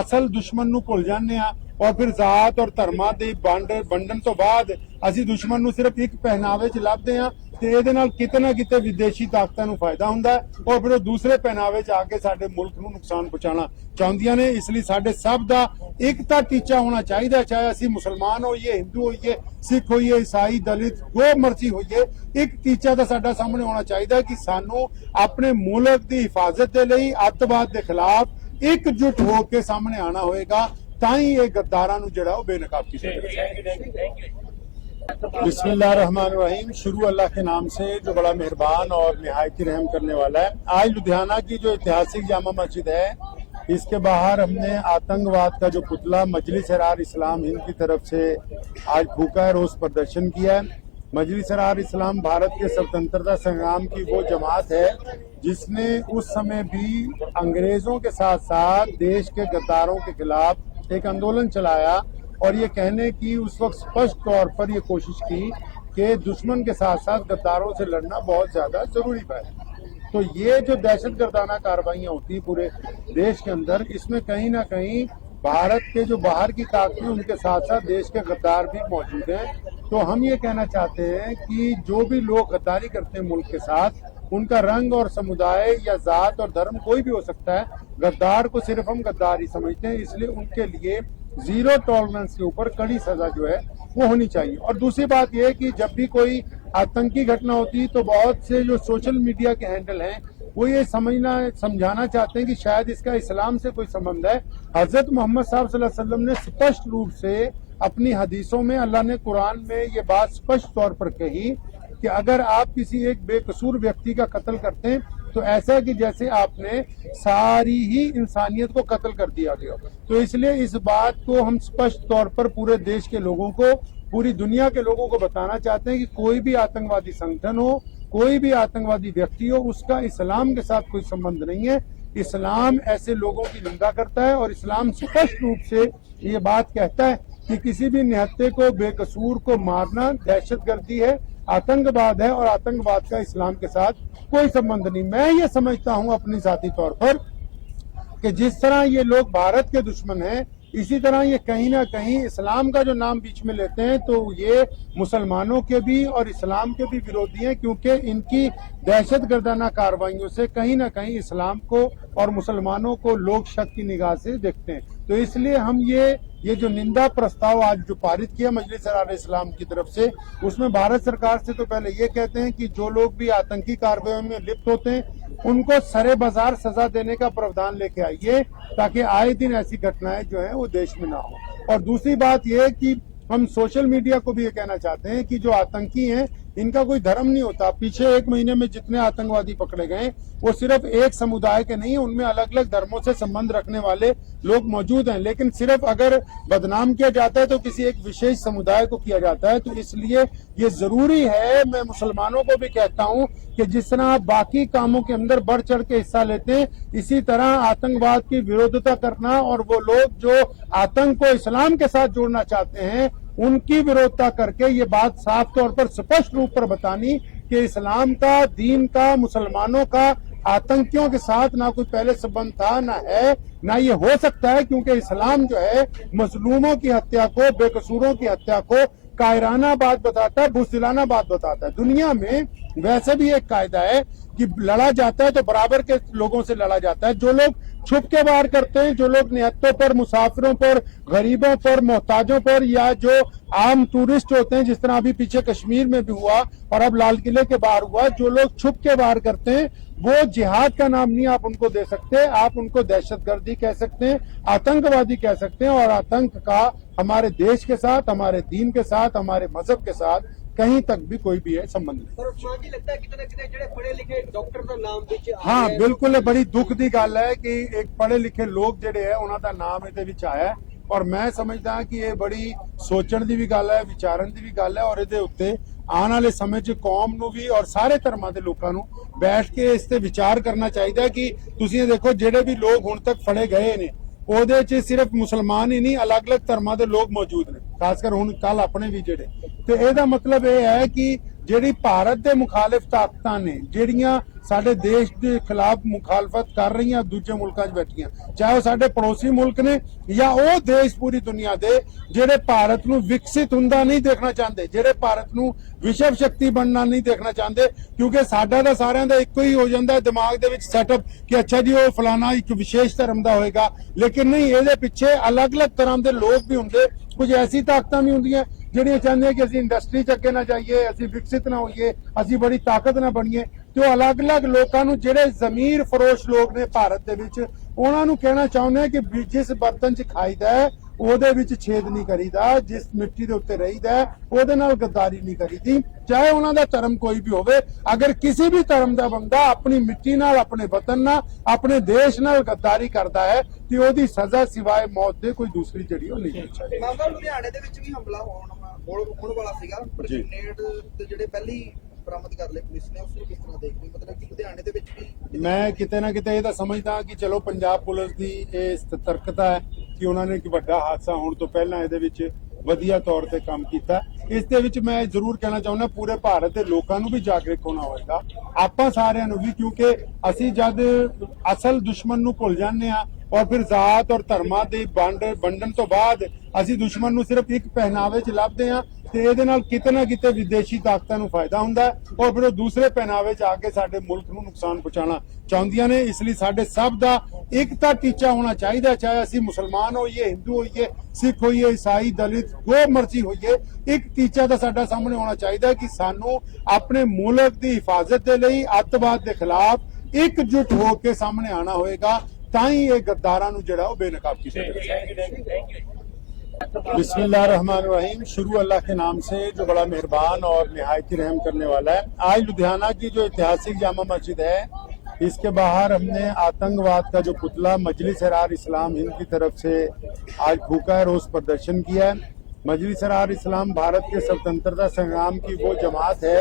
ਅਸਲ ਦੁਸ਼ਮਣ ਨੂੰ ਭੁੱਲ ਜਾਂਦੇ ਆ ਔਰ ਫਿਰ ਜ਼ਾਤ ਔਰ ਧਰਮਾਂ ਦੀ ਵੰਡਣ ਤੋਂ ਬਾਅਦ ਅਸੀਂ ਦੁਸ਼ਮਣ ਨੂੰ ਸਿਰਫ ਇੱਕ ਪਹਿਨਾਵੇ 'ਚ ਲੱਭਦੇ ਆ ਤੇ ਇਹਦੇ ਨਾਲ ਕਿਤੇ ਨਾ ਕਿਤੇ ਵਿਦੇਸ਼ੀ ਤਾਕਤਾਂ ਨੂੰ ਫਾਇਦਾ ਹੁੰਦਾ ਔਰ ਫਿਰ ਉਹ ਦੂਸਰੇ ਪਹਿਨਾਵੇ 'ਚ ਆ ਕੇ ਸਾਡੇ ਮੁਲਕ ਨੂੰ ਨੁਕਸਾਨ ਪਹੁੰਚਾਉਣਾ ਚਾਹੁੰਦੀਆਂ ਨੇ। ਇਸ ਲਈ ਸਾਡੇ ਸਭ ਦਾ ਇੱਕ ਤਾਂ ਟੀਚਾ ਹੋਣਾ ਚਾਹੀਦਾ, ਚਾਹੇ ਅਸੀਂ ਮੁਸਲਮਾਨ ਹੋਈਏ, ਹਿੰਦੂ ਹੋਈਏ, ਸਿੱਖ ਹੋਈਏ, ਈਸਾਈ, ਦਲਿਤ, ਜੋ ਮਰਜ਼ੀ ਹੋਈਏ, ਇੱਕ ਟੀਚਾ ਤਾਂ ਸਾਡਾ ਸਾਹਮਣੇ ਹੋਣਾ ਚਾਹੀਦਾ ਕਿ ਸਾਨੂੰ ਆਪਣੇ ਮੁਲਕ ਦੀ ਹਿਫਾਜ਼ਤ ਦੇ ਲਈ ਅੱਤਵਾਦ ਦੇ ਖਿਲਾਫ ਇਕਜੁੱਟ ਹੋ ਕੇ ਸਾਹਮਣੇ ਆਣਾ ਹੋਏਗਾ, ਤਾਂ ਹੀ ਇਹ गद्दारां ਨੂੰ ਜਿਹੜਾ ਉਹ बेनकाब किया जाएगा। बिस्मिल्लाहिर्रहमानिर्रहीम। शुरू अल्लाह के नाम से जो बड़ा मेहरबान और निहायती रहम करने वाला है। आज लुधियाना की जो ऐतिहासिक जामा मस्जिद है, इसके बाहर हमने आतंकवाद का जो पुतला मजलिस एहरार इस्लाम हिंद की तरफ से आज फूका है, रोज प्रदर्शन किया है। मजलिस एहरार इस्लाम भारत के स्वतंत्रता संग्राम की वो जमात है जिसने उस समय भी अंग्रेजों के साथ साथ देश के गद्दारों के खिलाफ एक आंदोलन चलाया और ये कहने की उस वक्त स्पष्ट तौर पर ये कोशिश की कि दुश्मन के साथ साथ गद्दारों से लड़ना बहुत ज्यादा जरूरी है। तो ये जो दहशतगर्दाना कार्रवाइयां होती पूरे देश के अंदर, इसमें कहीं ना कहीं भारत के जो बाहर की ताकतें उनके साथ साथ देश के गद्दार भी मौजूद हैं। तो हम ये कहना चाहते हैं कि जो भी लोग गद्दारी करते हैं मुल्क के साथ, उनका रंग और समुदाय या जात और धर्म कोई भी हो सकता है, गद्दार को सिर्फ हम गद्दार ही समझते हैं, इसलिए उनके लिए जीरो टॉलरेंस के ऊपर कड़ी सजा जो है वो होनी चाहिए। और दूसरी बात यह है कि जब भी कोई आतंकी घटना होती है तो बहुत से जो सोशल मीडिया के हैंडल हैं वो ये समझाना चाहते हैं कि शायद इसका इस्लाम से कोई संबंध है। हजरत मोहम्मद साहब सल्लल्लाहु अलैहि वसल्लम ने स्पष्ट रूप से अपनी हदीसों में, अल्लाह ने कुरान में ये बात स्पष्ट तौर पर कही कि अगर आप किसी एक बेकसूर व्यक्ति का कत्ल करते हैं तो ऐसा है कि जैसे आपने सारी ही इंसानियत को कत्ल कर दिया गया। तो इसलिए इस बात को हम स्पष्ट तौर पर पूरे देश के लोगों को, पूरी दुनिया के लोगों को बताना चाहते हैं कि कोई भी आतंकवादी संगठन हो, कोई भी आतंकवादी व्यक्ति हो, उसका इस्लाम के साथ कोई संबंध नहीं है। इस्लाम ऐसे लोगों की निंदा करता है और इस्लाम स्पष्ट रूप से ये बात कहता है कि किसी भी निहत्थे को, बेकसूर को मारना दहशतगर्दी है, आतंकवाद है और आतंकवाद का इस्लाम के साथ कोई संबंध नहीं। मैं ये समझता हूं अपनी जाती तौर पर कि जिस तरह ये लोग भारत के दुश्मन हैं, इसी तरह ये कहीं ना कहीं इस्लाम का जो नाम बीच में लेते हैं तो ये मुसलमानों के भी और इस्लाम के भी विरोधी हैं, क्योंकि इनकी दहशतगर्दाना कार्रवाइयों से कहीं ना कहीं इस्लाम को और मुसलमानों को लोग शक की निगाह से देखते हैं। तो इसलिए हम ये जो निंदा प्रस्ताव आज जो पारित किया मजलिस एहरार इस्लाम की तरफ से, उसमें भारत सरकार से तो पहले ये कहते हैं कि जो लोग भी आतंकी कार्रवाई में लिप्त होते हैं उनको सरे बाजार सजा देने का प्रावधान लेके आइए, ताकि आए दिन ऐसी घटनाएं जो है वो देश में ना हो। और दूसरी बात यह है कि हम सोशल मीडिया को भी ये कहना चाहते हैं कि जो आतंकी हैं इनका कोई धर्म नहीं होता। पीछे 1 महीने में जितने आतंकवादी पकड़े गए वो सिर्फ एक समुदाय के नहीं है, उनमें अलग अलग धर्मों से संबंध रखने वाले लोग मौजूद हैं, लेकिन सिर्फ अगर बदनाम किया जाता है तो किसी एक विशेष समुदाय को किया जाता है। तो इसलिए ये जरूरी है, मैं मुसलमानों को भी कहता हूँ कि जिस तरह आप बाकी कामों के अंदर बढ़ चढ़ के हिस्सा लेते हैं, इसी तरह आतंकवाद की विरोधिता करना और वो लोग जो आतंक को इस्लाम के साथ जोड़ना चाहते हैं उनकी विरोधता करके ये बात साफ तौर पर स्पष्ट रूप पर बतानी कि इस्लाम का, दीन का, मुसलमानों का आतंकियों के साथ ना कोई पहले संबंध था, ना है, ना ये हो सकता है, क्योंकि इस्लाम जो है मजलूमों की हत्या को, बेकसूरों की हत्या को कायराना बात बताता है, बुज़दिलाना बात बताता है। दुनिया में वैसे भी एक कायदा है कि लड़ा जाता है तो बराबर के लोगों से लड़ा जाता है। जो लोग छुप के वार करते हैं, जो लोग निहत्तों पर, मुसाफिरों पर, गरीबों पर, मोहताजों पर, या जो आम टूरिस्ट होते हैं, जिस तरह अभी पीछे कश्मीर में भी हुआ और अब लाल किले के बाहर हुआ, जो लोग छुप के वार करते हैं वो जिहाद का नाम नहीं आप उनको दे सकते, आप उनको दहशतगर्दी कह सकते हैं, आतंकवादी कह सकते हैं। और आतंक का हमारे देश के साथ, हमारे दीन के साथ, हमारे मजहब के साथ कहीं तक भी कोई भी है संबंध नहीं। ਪਰ ਉਸਮਾਨ ਜੀ ਲੱਗਦਾ ਕਿਤੇ ਨਾ ਕਿਤੇ ਜਿਹੜੇ ਪੜ੍ਹੇ ਲਿਖੇ ਡਾਕਟਰ ਦਾ ਨਾਮ ਵਿੱਚ ਆ हाँ ਗਿਆ ਹੈ। बिल्कुल बड़ी दुख की गल है कि एक पढ़े लिखे लोग ਜਿਹੜੇ है ਉਹਨਾਂ ਦਾ ਨਾਮ ਇਹਦੇ ਵਿੱਚ ਆਇਆ ਹੈ। और मैं समझदा कि ਇਹ ਬੜੀ ਸੋਚਣ ਦੀ ਵੀ ਗੱਲ ਹੈ, ਵਿਚਾਰਨ ਦੀ ਵੀ ਗੱਲ ਹੈ। ਔਰ ਇਹਦੇ ਉੱਤੇ ਆਉਣ ਵਾਲੇ ਸਮੇਂ 'ਚ ਕੌਮ ਨੂੰ ਵੀ ਔਰ ਸਾਰੇ ਧਰਮਾਂ ਦੇ ਲੋਕਾਂ ਨੂੰ ਬੈਠ ਕੇ ਇਸ ਤੇ ਵਿਚਾਰ ਕਰਨਾ ਚਾਹੀਦਾ ਕਿ ਤੁਸੀਂ ਇਹ ਦੇਖੋ ਜਿਹੜੇ ਵੀ ਲੋਕ ਹੁਣ ਤੱਕ ਫੜੇ ਗਏ ਨੇ ਉਹਦੇ 'ਚ ਸਿਰਫ ਮੁਸਲਮਾਨ ਹੀ ਨਹੀਂ, ਅਲੱਗ-ਅਲੱਗ ਧਰਮਾਂ ਦੇ ਲੋਕ ਮੌਜੂਦ ਨੇ, ਖਾਸ ਕਰ ਹੁਣ ਕੱਲ ਆਪਣੇ ਵੀ ਜਿਹੜੇ। ਤੇ ਇਹਦਾ ਮਤਲਬ ਇਹ ਹੈ ਕਿ ਜਿਹੜੀ ਭਾਰਤ ਦੇ ਮੁਖਾਲਿਫ ਤਾਕਤਾਂ ਨੇ, ਜਿਹੜੀਆਂ ਸਾਡੇ ਦੇਸ਼ ਦੇ ਖਿਲਾਫ ਮੁਖਾਲਫਤ ਕਰ ਰਹੀਆਂ ਦੂਜੇ ਮੁਲਕਾਂ 'ਚ ਬੈਠੀਆਂ, ਚਾਹੇ ਉਹ ਸਾਡੇ ਪੜੋਸੀ ਮੁਲਕ ਨੇ ਜਾਂ ਉਹ ਦੇਸ਼ ਪੂਰੀ ਦੁਨੀਆ ਦੇ ਜਿਹੜੇ ਭਾਰਤ ਨੂੰ ਵਿਕਸਿਤ ਹੁੰਦਾ ਨਹੀਂ ਦੇਖਣਾ ਚਾਹੁੰਦੇ, ਜਿਹੜੇ ਭਾਰਤ ਨੂੰ ਵਿਸ਼ਵ ਸ਼ਕਤੀ ਬਣਨਾ ਨਹੀਂ ਦੇਖਣਾ ਚਾਹੁੰਦੇ। ਕਿਉਂਕਿ ਸਾਡਾ ਤਾਂ ਸਾਰਿਆਂ ਦਾ ਇੱਕੋ ਹੀ ਹੋ ਜਾਂਦਾ ਦਿਮਾਗ ਦੇ ਵਿੱਚ ਸੈਟਅਪ ਕਿ ਅੱਛਾ ਜੀ ਉਹ ਫਲਾਣਾ ਇੱਕ ਵਿਸ਼ੇਸ਼ ਧਰਮ ਦਾ ਹੋਏਗਾ, ਲੇਕਿਨ ਨਹੀਂ, ਇਹਦੇ ਪਿੱਛੇ ਅਲੱਗ-ਅਲੱਗ ਤਰ੍ਹਾਂ ਦੇ ਲੋਕ ਵੀ ਹੁੰਦੇ। ਕੁਝ ਐਸੀ ਤਾਕਤਾਂ ਵੀ ਹੁੰਦੀਆਂ ਜਿਹੜੀਆਂ ਚਾਹੁੰਦੀਆਂ ਕਿ ਅਸੀਂ ਇੰਡਸਟਰੀ 'ਚ ਅੱਗੇ ਨਾ ਜਾਈਏ, ਅਸੀਂ ਵਿਕਸਿਤ ਨਾ ਹੋਈਏ, ਅਸੀਂ ਬੜੀ ਤਾਕਤ ਨਾ ਬਣੀਏ। ਤੇ ਉਹ ਅਲੱਗ-ਅਲੱਗ ਲੋਕਾਂ ਨੂੰ, ਜਿਹੜੇ ਜ਼ਮੀਰ ਫਰੋਸ਼ ਲੋਕ ਨੇ ਭਾਰਤ ਦੇ ਵਿੱਚ, ਉਹਨਾਂ ਨੂੰ ਕਹਿਣਾ ਚਾਹੁੰਦੇ ਆ ਕਿ ਜਿਸ ਬਰਤਨ 'ਚ ਖਾਈਦਾ ਹੈ ਉਹਦੇ ਵਿੱਚ ਛੇਦ ਨਹੀਂ ਕਰੀਦਾ, ਜਿਸ ਮਿੱਟੀ ਦੇ ਉੱਤੇ ਰਹੀਦਾ ਉਹਦੇ ਨਾਲ ਗੱਦਾਰੀ ਨਹੀਂ ਕਰੀਦੀ, ਚਾਹੇ ਉਹਨਾਂ ਦਾ ਧਰਮ ਕੋਈ ਵੀ ਹੋਵੇ। ਅਗਰ ਕਿਸੇ ਵੀ ਧਰਮ ਦਾ ਬੰਦਾ ਆਪਣੀ ਮਿੱਟੀ ਨਾਲ, ਆਪਣੇ ਵਤਨ ਨਾਲ, ਆਪਣੇ ਦੇਸ਼ ਨਾਲ ਗੱਦਾਰੀ ਕਰਦਾ ਹੈ ਤੇ ਉਹਦੀ ਸਜ਼ਾ ਸਿਵਾਏ ਮੌਤ ਦੇ ਕੋਈ ਦੂਸਰੀ ਜਿਹੜੀ ਉਹ ਨਹੀਂ ਹੋਣੀ ਚਾਹੀਦੀ। ਮਾਮਲਾ ਲੁਧਿਆਣੇ ਦੇ ਵਿੱਚ ਵੀ ਹਮਲਾ ਹੋਣ ਵਾਲਾ ਸੀਗਾ, ਪਰ ਜੀ। ਗ੍ਰੇਨੇਡ ਤੇ ਜਿਹੜੇ ਪਹਿਲੀ ਬਰਾਮਦ ਕਰ ਲਏ ਪੁਲਿਸ ਨੇ, ਉਸ ਨੂੰ ਕਿਸ ਤਰ੍ਹਾਂ ਦੇਖਦੇ ਹੋ? ਮਤਲਬ ਕਿ ਲੁਧਿਆਣੇ ਦੇ ਵਿੱਚ ਵੀ ਮੈਂ ਕਿਤੇ ਨਾ ਕਿਤੇ ਇਹ ਤਾਂ ਸਮਝਦਾ ਕਿ ਚਲੋ ਪੰਜਾਬ ਪੁਲਿਸ ਦੀ ਇਹ ਸਤਰਕਤਾ ਹੈ ਕਿ ਉਹਨਾਂ ਨੇ ਇੱਕ ਵੱਡਾ ਹਾਦਸਾ ਹੋਣ ਤੋਂ ਪਹਿਲਾਂ ਇਹਦੇ ਵਿੱਚ ਵਧੀਆ ਤੌਰ ਤੇ ਕੰਮ ਕੀਤਾ। ਇਸ ਦੇ ਵਿੱਚ ਮੈਂ ਜ਼ਰੂਰ ਕਹਿਣਾ ਚਾਹੁੰਦਾ ਪੂਰੇ ਭਾਰਤ ਦੇ ਲੋਕਾਂ ਨੂੰ ਵੀ ਜਾਗਰੂਕ ਹੋਣਾ ਹੋਏਗਾ, ਆਪਾਂ ਸਾਰਿਆਂ ਨੂੰ ਵੀ, ਕਿਉਂਕਿ ਅਸੀਂ ਜਦ ਅਸਲ ਦੁਸ਼ਮਣ ਨੂੰ ਭੁੱਲ ਜਾਂਦੇ ਆ ਔਰ ਫਿਰ ਜ਼ਾਤ ਔਰ ਧਰਮਾਂ ਦੀ ਵੰਡਣ ਤੋਂ ਬਾਅਦ ਅਸੀਂ ਦੁਸ਼ਮਣ ਨੂੰ ਸਿਰਫ ਇੱਕ ਪਹਿਨਾਵੇ 'ਚ ਲੱਭਦੇ ਆ ਤੇ ਇਹਦੇ ਨਾਲ ਕਿਤੇ ਨਾ ਕਿਤੇ ਵਿਦੇਸ਼ੀ ਤਾਕਤਾਂ ਨੂੰ ਫਾਇਦਾ ਹੁੰਦਾ ਔਰ ਫਿਰ ਉਹ ਦੂਸਰੇ ਪਹਿਨਾਵੇ 'ਚ ਆ ਕੇ ਸਾਡੇ ਮੁਲਕ ਨੂੰ ਨੁਕਸਾਨ ਪਹੁੰਚਾਉਣਾ ਚਾਹੁੰਦੀਆਂ ਨੇ। ਇਸ ਲਈ ਸਾਡੇ ਸਭ ਦਾ ਇੱਕ ਤਾਂ ਟੀਚਾ ਹੋਣਾ ਚਾਹੀਦਾ, ਚਾਹੇ ਅਸੀਂ ਮੁਸਲਮਾਨ ਹੋਈਏ, ਹਿੰਦੂ ਹੋਈਏ, ਸਿੱਖ ਹੋਈਏ, ਈਸਾਈ, ਦਲਿਤ, ਜੋ ਮਰਜ਼ੀ ਹੋਈਏ, ਇੱਕ ਟੀਚਾ ਤਾਂ ਸਾਡਾ ਸਾਹਮਣੇ ਹੋਣਾ ਚਾਹੀਦਾ ਕਿ ਸਾਨੂੰ ਆਪਣੇ ਮੁਲਕ ਦੀ ਹਿਫਾਜ਼ਤ ਦੇ ਲਈ ਅੱਤਵਾਦ ਦੇ ਖਿਲਾਫ ਇਕਜੁੱਟ ਹੋ ਕੇ ਸਾਹਮਣੇ ਆਣਾ ਹੋਏਗਾ, ਤਾਂ ਹੀ ਇਹ ਗੱਦਾਰਾਂ ਨੂੰ ਜਿਹੜਾ ਉਹ ਬੇਨਕਾਬ ਕੀਤਾ ਜਾਏਗਾ। बिस्मिल्लाहिर्रहमानिर्रहीम। शुरू अल्लाह के नाम से जो बड़ा मेहरबान और निहायती रहम करने वाला है। आज लुधियाना की जो ऐतिहासिक जामा मस्जिद है, इसके बाहर हमने आतंकवाद का जो पुतला मजलिस एहरार इस्लाम हिंद की तरफ से आज फूका है, रोज प्रदर्शन किया है। मजलिस एहरार इस्लाम भारत के स्वतंत्रता संग्राम की वो जमात है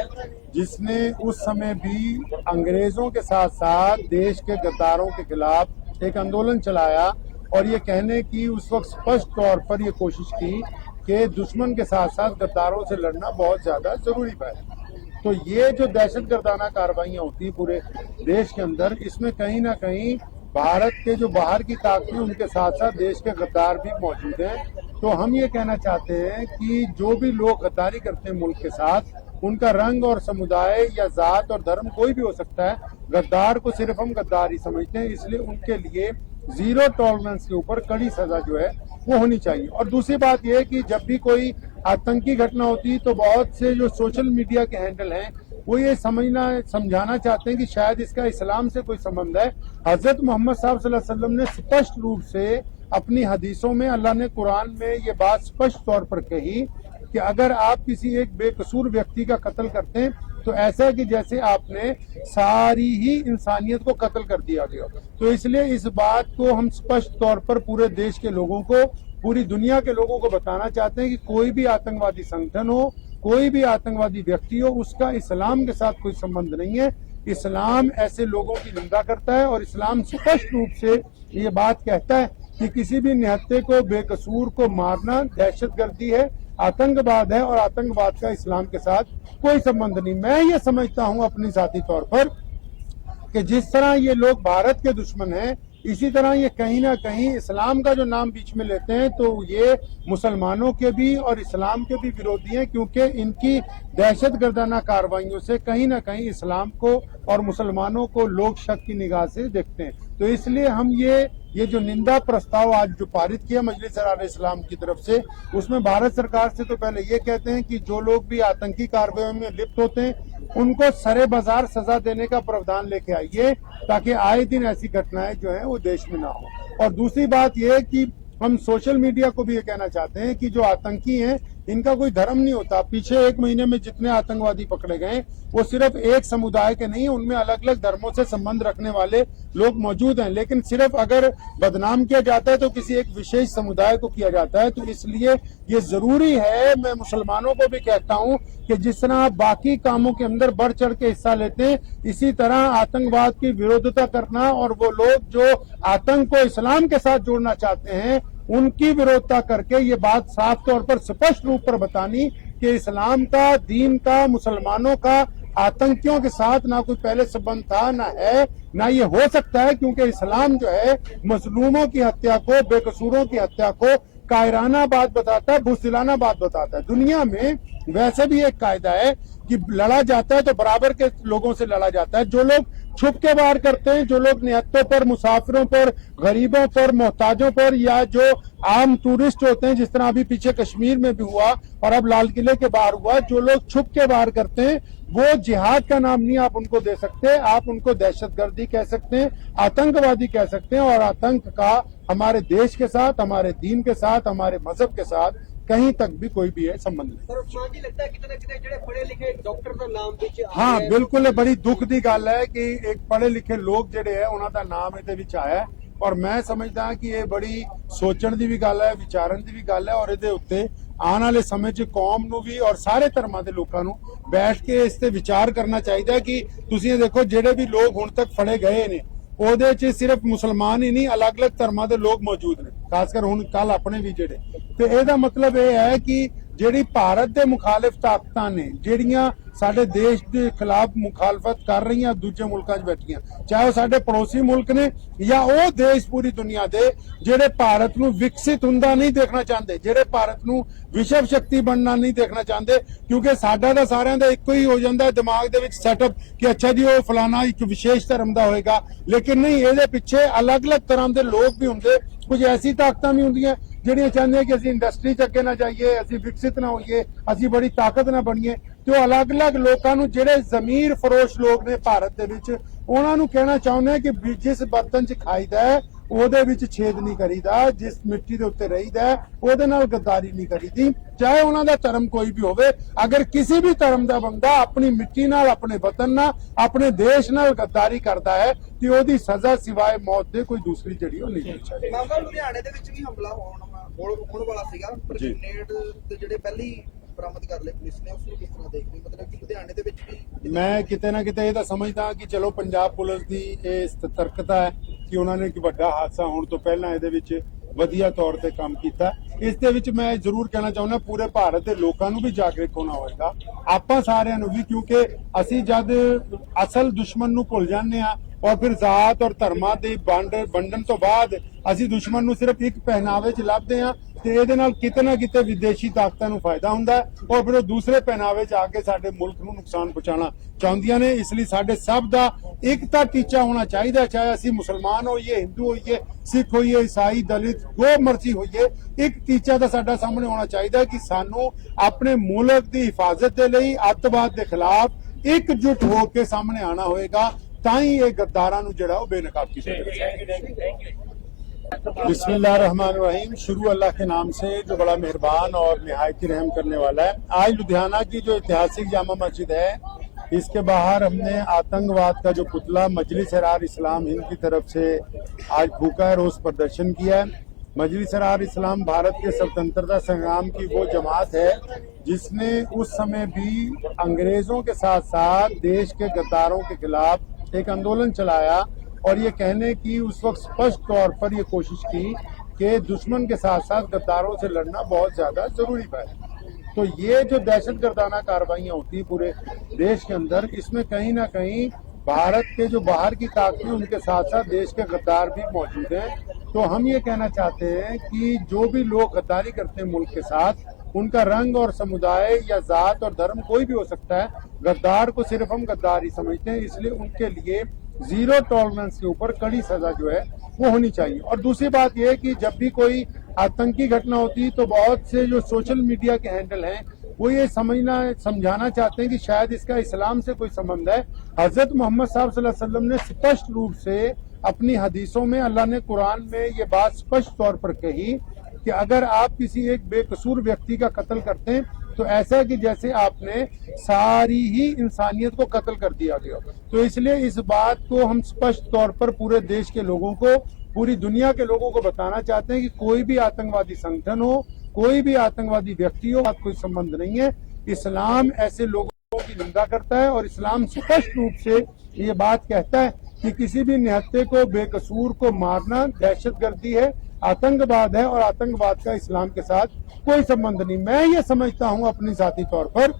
जिसने उस समय भी अंग्रेजों के साथ साथ देश के गद्दारों के खिलाफ एक आंदोलन चलाया और ये कहने की उस वक्त स्पष्ट तौर पर ये कोशिश की कि दुश्मन के साथ साथ गद्दारों से लड़ना बहुत ज्यादा जरूरी है। तो ये जो दहशतगर्दाना कार्रवाइयां होती है पूरे देश के अंदर, इसमें कहीं ना कहीं भारत के जो बाहर की ताकतें उनके साथ साथ देश के गद्दार भी मौजूद हैं। तो हम ये कहना चाहते हैं कि जो भी लोग गद्दारी करते हैं मुल्क के साथ, उनका रंग और समुदाय या जात और धर्म कोई भी हो सकता है, गद्दार को सिर्फ हम गद्दार ही समझते हैं। इसलिए उनके लिए जीरो टॉलरेंस के ऊपर कड़ी सजा जो है वो होनी चाहिए। और दूसरी बात यह है कि जब भी कोई आतंकी घटना होती है तो बहुत से जो सोशल मीडिया के हैंडल हैं वो ये समझाना चाहते हैं कि शायद इसका इस्लाम से कोई संबंध है। हजरत मोहम्मद साहब सल्लल्लाहु अलैहि वसल्लम ने स्पष्ट रूप से अपनी हदीसों में, अल्लाह ने कुरान में ये बात स्पष्ट तौर पर कही कि अगर आप किसी एक बेकसूर व्यक्ति का कत्ल करते हैं तो ऐसा है कि जैसे आपने सारी ही इंसानियत को कत्ल कर दिया गया। तो इसलिए इस बात को हम स्पष्ट तौर पर पूरे देश के लोगों को, पूरी दुनिया के लोगों को बताना चाहते हैं कि कोई भी आतंकवादी संगठन हो, कोई भी आतंकवादी व्यक्ति हो, उसका इस्लाम के साथ कोई संबंध नहीं है। इस्लाम ऐसे लोगों की निंदा करता है और इस्लाम स्पष्ट रूप से ये बात कहता है कि किसी भी निहत्ते को, बेकसूर को मारना दहशतगर्दी है, आतंकवाद है और आतंकवाद का इस्लाम के साथ कोई संबंध नहीं। मैं ये समझता हूं अपनी साथी तौर पर कि जिस तरह ये लोग भारत के दुश्मन हैं, इसी तरह ये कहीं ना कहीं इस्लाम का जो नाम बीच में लेते हैं तो ये मुसलमानों के भी और इस्लाम के भी विरोधी हैं, क्योंकि इनकी दहशतगर्दाना कार्रवाइयों से कहीं ना कहीं इस्लाम को और मुसलमानों को लोग शक की निगाह से देखते हैं। तो इसलिए हम ये जो निंदा प्रस्ताव आज जो पारित किया मजलिस शरार इस्लाम की तरफ से, उसमें भारत सरकार से तो पहले ये कहते हैं कि जो लोग भी आतंकी कार्रवाई में लिप्त होते हैं उनको सरे बाजार सजा देने का प्रावधान लेके आइए, ताकि आए दिन ऐसी घटनाएं जो है वो देश में ना हो। और दूसरी बात यह है कि हम सोशल मीडिया को भी ये कहना चाहते हैं कि जो आतंकी हैं इनका कोई धर्म नहीं होता। पीछे 1 महीने में जितने आतंकवादी पकड़े गए वो सिर्फ एक समुदाय के नहीं है, उनमें अलग अलग धर्मों से संबंध रखने वाले लोग मौजूद हैं, लेकिन सिर्फ अगर बदनाम किया जाता है तो किसी एक विशेष समुदाय को किया जाता है। तो इसलिए ये जरूरी है, मैं मुसलमानों को भी कहता हूँ कि जिस तरह आप बाकी कामों के अंदर बढ़ चढ़ के हिस्सा लेते हैं, इसी तरह आतंकवाद की विरोधिता करना और वो लोग जो आतंक को इस्लाम के साथ जोड़ना चाहते हैं उनकी विरोधता करके ये बात साफ तौर पर स्पष्ट रूप पर बतानी कि इस्लाम का, दीन का, मुसलमानों का आतंकियों के साथ ना कोई पहले संबंध था, ना है, ना ये हो सकता है, क्योंकि इस्लाम जो है मजलूमों की हत्या को, बेकसूरों की हत्या को कायराना बात बताता है, बुज़दिलाना बात बताता है। दुनिया में वैसे भी एक कायदा है कि लड़ा जाता है तो बराबर के लोगों से लड़ा जाता है। जो लोग छुप के वार करते हैं, जो लोग निहत्तों पर, मुसाफिरों पर, गरीबों पर, मोहताजों पर, या जो आम टूरिस्ट होते हैं, जिस तरह अभी पीछे कश्मीर में भी हुआ और अब लाल किले के बाहर हुआ, जो लोग छुप के वार करते हैं वो जिहाद का नाम नहीं आप उनको दे सकते, आप उनको दहशतगर्दी कह सकते हैं, आतंकवादी कह सकते हैं। और आतंक का हमारे देश के साथ, हमारे दीन के साथ, हमारे मजहब के साथ कहीं तक भी कोई भी है संबंध नहीं। ਪਰ ਉਸਮਾਨ ਜੀ लगता है कितने कितने ਜਿਹੜੇ पढ़े लिखे डॉक्टर ਦਾ ਨਾਮ ਵਿੱਚ ਆ हाँ ਰਿਹਾ ਹੈ। बिल्कुल, ये बड़ी दुख की गल है कि एक पढ़े लिखे लोग ਜਿਹੜੇ है उन्हों का नाम ਇਹਦੇ ਵਿੱਚ ਆਇਆ और मैं समझदा कि ये बड़ी सोचण ਦੀ ਵੀ ਗੱਲ ਹੈ, ਵਿਚਾਰਨ ਦੀ ਵੀ ਗੱਲ ਹੈ। और ਇਹਦੇ ਉੱਤੇ ਆਉਣ ਵਾਲੇ ਸਮੇਂ 'ਚ ਕੌਮ ਨੂੰ ਵੀ और ਸਾਰੇ ਧਰਮਾਂ ਦੇ ਲੋਕਾਂ ਨੂੰ ਬੈਠ ਕੇ ਇਸ ਤੇ ਵਿਚਾਰ ਕਰਨਾ ਚਾਹੀਦਾ ਕਿ ਤੁਸੀਂ ਇਹ ਦੇਖੋ ਜਿਹੜੇ ਵੀ ਲੋਕ ਹੁਣ ਤੱਕ ਫੜੇ ਗਏ ਨੇ ਉਹਦੇ 'ਚ ਸਿਰਫ ਮੁਸਲਮਾਨ ਹੀ ਨਹੀਂ, ਅਲੱਗ-ਅਲੱਗ ਧਰਮਾਂ ਦੇ ਲੋਕ ਮੌਜੂਦ ਨੇ, ਖਾਸ ਕਰ ਹੁਣ ਕੱਲ ਆਪਣੇ ਵੀ ਜਿਹੜੇ। ਤੇ ਇਹਦਾ ਮਤਲਬ ਇਹ ਹੈ ਕਿ ਜਿਹੜੀ ਭਾਰਤ ਦੇ ਮੁਖਾਲਿਫ ਤਾਕਤਾਂ ਨੇ ਜਿਹੜੀਆਂ ਸਾਡੇ ਦੇਸ਼ ਦੇ ਖਿਲਾਫ ਮੁਖਾਲਫਤ ਕਰ ਰਹੀਆਂ ਦੂਜੇ ਮੁਲਕਾਂ 'ਚ ਬੈਠੀਆਂ, ਚਾਹੇ ਉਹ ਸਾਡੇ ਪੜੋਸੀ ਮੁਲਕ ਨੇ ਜਾਂ ਉਹ ਦੇਸ਼ ਪੂਰੀ ਦੁਨੀਆ ਦੇ ਜਿਹੜੇ ਭਾਰਤ ਨੂੰ ਵਿਕਸਿਤ ਹੁੰਦਾ ਨਹੀਂ ਦੇਖਣਾ ਚਾਹੁੰਦੇ, ਜਿਹੜੇ ਭਾਰਤ ਨੂੰ ਵਿਸ਼ਵ ਸ਼ਕਤੀ ਬਣਨਾ ਨਹੀਂ ਦੇਖਣਾ ਚਾਹੁੰਦੇ, ਕਿਉਂਕਿ ਸਾਡਾ ਤਾਂ ਸਾਰਿਆਂ ਦਾ ਇੱਕੋ ਹੀ ਹੋ ਜਾਂਦਾ ਦਿਮਾਗ ਦੇ ਵਿੱਚ ਸੈਟਅਪ ਕਿ ਅੱਛਾ ਜੀ ਉਹ ਫਲਾਣਾ ਇੱਕ ਵਿਸ਼ੇਸ਼ ਧਰਮ ਦਾ ਹੋਏਗਾ। ਲੇਕਿਨ ਨਹੀਂ, ਇਹਦੇ ਪਿੱਛੇ ਅਲੱਗ-ਅਲੱਗ ਤਰ੍ਹਾਂ ਦੇ ਲੋਕ ਵੀ ਹੁੰਦੇ, ਕੁਝ ਐਸੀ ਤਾਕਤਾਂ ਵੀ ਹੁੰਦੀਆਂ ਜਿਹੜੀਆਂ ਚਾਹੁੰਦੀਆਂ ਕਿ ਅਸੀਂ ਇੰਡਸਟਰੀ 'ਚ ਅੱਗੇ ਨਾ ਜਾਈਏ, ਅਸੀਂ ਵਿਕਸਿਤ ਨਾ ਹੋਈਏ, ਅਸੀਂ ਬੜੀ ਤਾਕਤ ਨਾ ਬਣੀਏ। ਤੇ ਉਹ ਅਲੱਗ-ਅਲੱਗ ਲੋਕਾਂ ਨੂੰ ਜਿਹੜੇ ਜ਼ਮੀਰ ਫਰੋਸ਼ ਲੋਕ ਨੇ ਭਾਰਤ ਦੇ ਵਿੱਚ, ਉਹਨਾਂ ਨੂੰ ਕਹਿਣਾ ਚਾਹੁੰਦੇ ਕਿ ਜਿਸ ਬਰਤਨ 'ਚ ਖਾਈਦਾ ਹੈ ਉਹਦੇ ਵਿੱਚ ਛੇਦ ਨਹੀਂ ਕਰੀਦਾ, ਜਿਸ ਮਿੱਟੀ ਦੇ ਉੱਤੇ ਰਹੀਦਾ ਹੈ ਉਹਦੇ ਨਾਲ ਗੱਦਾਰੀ ਨਹੀਂ ਕਰੀਦੀ, ਚਾਹੇ ਉਹਨਾਂ ਦਾ ਧਰਮ ਕੋਈ ਵੀ ਹੋਵੇ। ਅਗਰ ਕਿਸੇ ਵੀ ਧਰਮ ਦਾ ਬੰਦਾ ਆਪਣੀ ਮਿੱਟੀ ਨਾਲ, ਆਪਣੇ ਵਤਨ ਨਾਲ, ਆਪਣੇ ਦੇਸ਼ ਨਾਲ ਗੱਦਾਰੀ ਕਰਦਾ ਹੈ ਤੇ ਉਹਦੀ ਸਜ਼ਾ ਸਿਵਾਏ ਮੌਤ ਦੇ ਕੋਈ ਦੂਸਰੀ ਜਿਹੜੀ ਉਹ ਨਹੀਂ ਹੋਣੀ ਚਾਹੀਦੀ। ਮਾਮਲਾ ਲੁਧਿਆਣੇ ਦੇ ਵਿੱਚ ਵੀ ਹਮਲਾ ਹੋਣ ਵਾਲਾ ਸੀਗਾ, ਪਰ ਜੀ। ਗ੍ਰੇਨੇਡ ਤੇ ਜਿਹੜੇ ਪਹਿਲੀ ਬਰਾਮਦ ਕਰ ਲਏ ਪੁਲਿਸ ਨੇ, ਉਸ ਨੂੰ ਕਿਸ ਤਰ੍ਹਾਂ ਦੇਖਦੇ ਹੋ? ਮਤਲਬ ਕਿ ਲੁਧਿਆਣੇ ਦੇ ਵਿੱਚ ਵੀ ਮੈਂ ਕਿਤੇ ਨਾ ਕਿਤੇ ਇਹ ਤਾਂ ਸਮਝਦਾ ਕਿ ਚਲੋ ਪੰਜਾਬ ਪੁਲਿਸ ਦੀ ਇਹ ਸਤਰਕਤਾ ਹੈ ਕਿ ਉਹਨਾਂ ਨੇ ਇੱਕ ਵੱਡਾ ਹਾਦਸਾ ਹੋਣ ਤੋਂ ਪਹਿਲਾਂ ਇਹਦੇ ਵਿੱਚ ਵਧੀਆ ਤੌਰ ਤੇ ਕੰਮ ਕੀਤਾ। ਇਸ ਦੇ ਵਿੱਚ ਮੈਂ ਜ਼ਰੂਰ ਕਹਿਣਾ ਚਾਹੁੰਦਾ ਪੂਰੇ ਭਾਰਤ ਦੇ ਲੋਕਾਂ ਨੂੰ ਵੀ ਜਾਗਰੂਕ ਹੋਣਾ ਹੋਏਗਾ, ਆਪਾਂ ਸਾਰਿਆਂ ਨੂੰ ਵੀ, ਕਿਉਂਕਿ ਅਸੀਂ ਜਦ ਅਸਲ ਦੁਸ਼ਮਣ ਨੂੰ ਭੁੱਲ ਜਾਂਦੇ ਆ और फिर जात और धर्मां ਦੀ ਵੰਡਣ ਤੋਂ ਬਾਅਦ ਅਸੀਂ ਦੁਸ਼ਮਣ ਨੂੰ ਸਿਰਫ ਇੱਕ ਪਹਿਨਾਵੇ 'ਚ ਲੱਭਦੇ ਆ ਤੇ ਇਹਦੇ ਨਾਲ ਕਿਤੇ ਨਾ ਕਿਤੇ ਵਿਦੇਸ਼ੀ ਤਾਕਤਾਂ ਨੂੰ ਫਾਇਦਾ ਹੁੰਦਾ ਹੈ ਔਰ ਫਿਰ ਉਹ ਦੂਸਰੇ ਪਹਿਨਾਵੇ 'ਚ ਆ ਕੇ ਸਾਡੇ ਮੁਲਕ ਨੂੰ ਨੁਕਸਾਨ ਪਹੁੰਚਾਉਣਾ ਚਾਹੁੰਦੀਆਂ ਨੇ। ਇਸ ਲਈ ਸਾਡੇ ਸਭ ਦਾ ਇੱਕ ਤਾਂ ਟੀਚਾ ਹੋਣਾ ਚਾਹੀਦਾ, ਚਾਹੇ ਅਸੀਂ ਮੁਸਲਮਾਨ ਹੋਈਏ, ਹਿੰਦੂ ਹੋਈਏ, ਸਿੱਖ ਹੋਈਏ, ਈਸਾਈ, ਦਲਿਤ, ਜੋ ਮਰਜ਼ੀ ਹੋਈਏ, ਇੱਕ ਟੀਚਾ ਤਾਂ ਸਾਡਾ ਸਾਹਮਣੇ ਹੋਣਾ ਚਾਹੀਦਾ ਕਿ ਸਾਨੂੰ ਆਪਣੇ ਮੁਲਕ ਦੀ ਹਿਫਾਜ਼ਤ ਦੇ ਲਈ ਅੱਤਵਾਦ ਦੇ ਖਿਲਾਫ ਇਕਜੁੱਟ ਹੋ ਕੇ ਸਾਹਮਣੇ ਆਣਾ ਹੋਏਗਾ, ਤਾਂ ਹੀ ਇਹ ਗੱਦਾਰਾਂ ਨੂੰ ਜਿਹੜਾ ਉਹ ਬੇਨਕਾਬ ਕੀਤਾ जाएगा। बिस्मिल्लाहिर्रहमानिर्रहीम, शुरू अल्लाह के नाम से जो बड़ा मेहरबान और निहायती रहम करने वाला है। आज लुधियाना की जो ऐतिहासिक जामा मस्जिद है, इसके बाहर हमने आतंकवाद का जो पुतला मजलिस शरार इस्लाम हिंद की तरफ से आज फूका है, रोज प्रदर्शन किया है। मजलिस शरार इस्लाम भारत के स्वतंत्रता संग्राम की वो जमात है जिसने उस समय भी अंग्रेजों के साथ साथ देश के गद्दारों के खिलाफ एक आंदोलन चलाया और ये कहने की उस वक्त स्पष्ट तौर पर ये कोशिश की कि दुश्मन के साथ साथ गद्दारों से लड़ना बहुत ज्यादा जरूरी है। तो ये जो दहशतगर्दाना कार्रवाइयां होती है पूरे देश के अंदर, इसमें कहीं ना कहीं भारत के जो बाहर की ताकतें उनके साथ साथ देश के गद्दार भी मौजूद हैं। तो हम ये कहना चाहते हैं कि जो भी लोग गद्दारी करते हैं मुल्क के साथ, उनका रंग और समुदाय या जात और धर्म कोई भी हो सकता है, गद्दार को सिर्फ हम गद्दार ही समझते हैं। इसलिए उनके लिए जीरो टॉलरेंस के ऊपर कड़ी सजा जो है वो होनी चाहिए। और दूसरी बात यह है कि जब भी कोई आतंकी घटना होती है तो बहुत से जो सोशल मीडिया के हैंडल हैं वो ये समझाना चाहते हैं कि शायद इसका इस्लाम से कोई संबंध है। हजरत मोहम्मद साहब सल्लल्लाहु अलैहि वसल्लम ने स्पष्ट रूप से अपनी हदीसों में, अल्लाह ने कुरान में ये बात स्पष्ट तौर पर कही कि अगर आप किसी एक बेकसूर व्यक्ति का कत्ल करते हैं तो ऐसा है कि जैसे आपने सारी ही इंसानियत को कत्ल कर दिया गया। तो इसलिए इस बात को हम स्पष्ट तौर पर पूरे देश के लोगों को, पूरी दुनिया के लोगों को बताना चाहते हैं कि कोई भी आतंकवादी संगठन हो, कोई भी आतंकवादी व्यक्ति हो, कोई संबंध नहीं है। इस्लाम ऐसे लोगों की निंदा करता है और इस्लाम स्पष्ट रूप से ये बात कहता है कि किसी भी निहत्थे को, बेकसूर को मारना दहशतगर्दी है, आतंकवाद है, और आतंकवाद का इस्लाम के साथ कोई संबंध नहीं। मैं ये समझता हूँ अपनी जाती तौर पर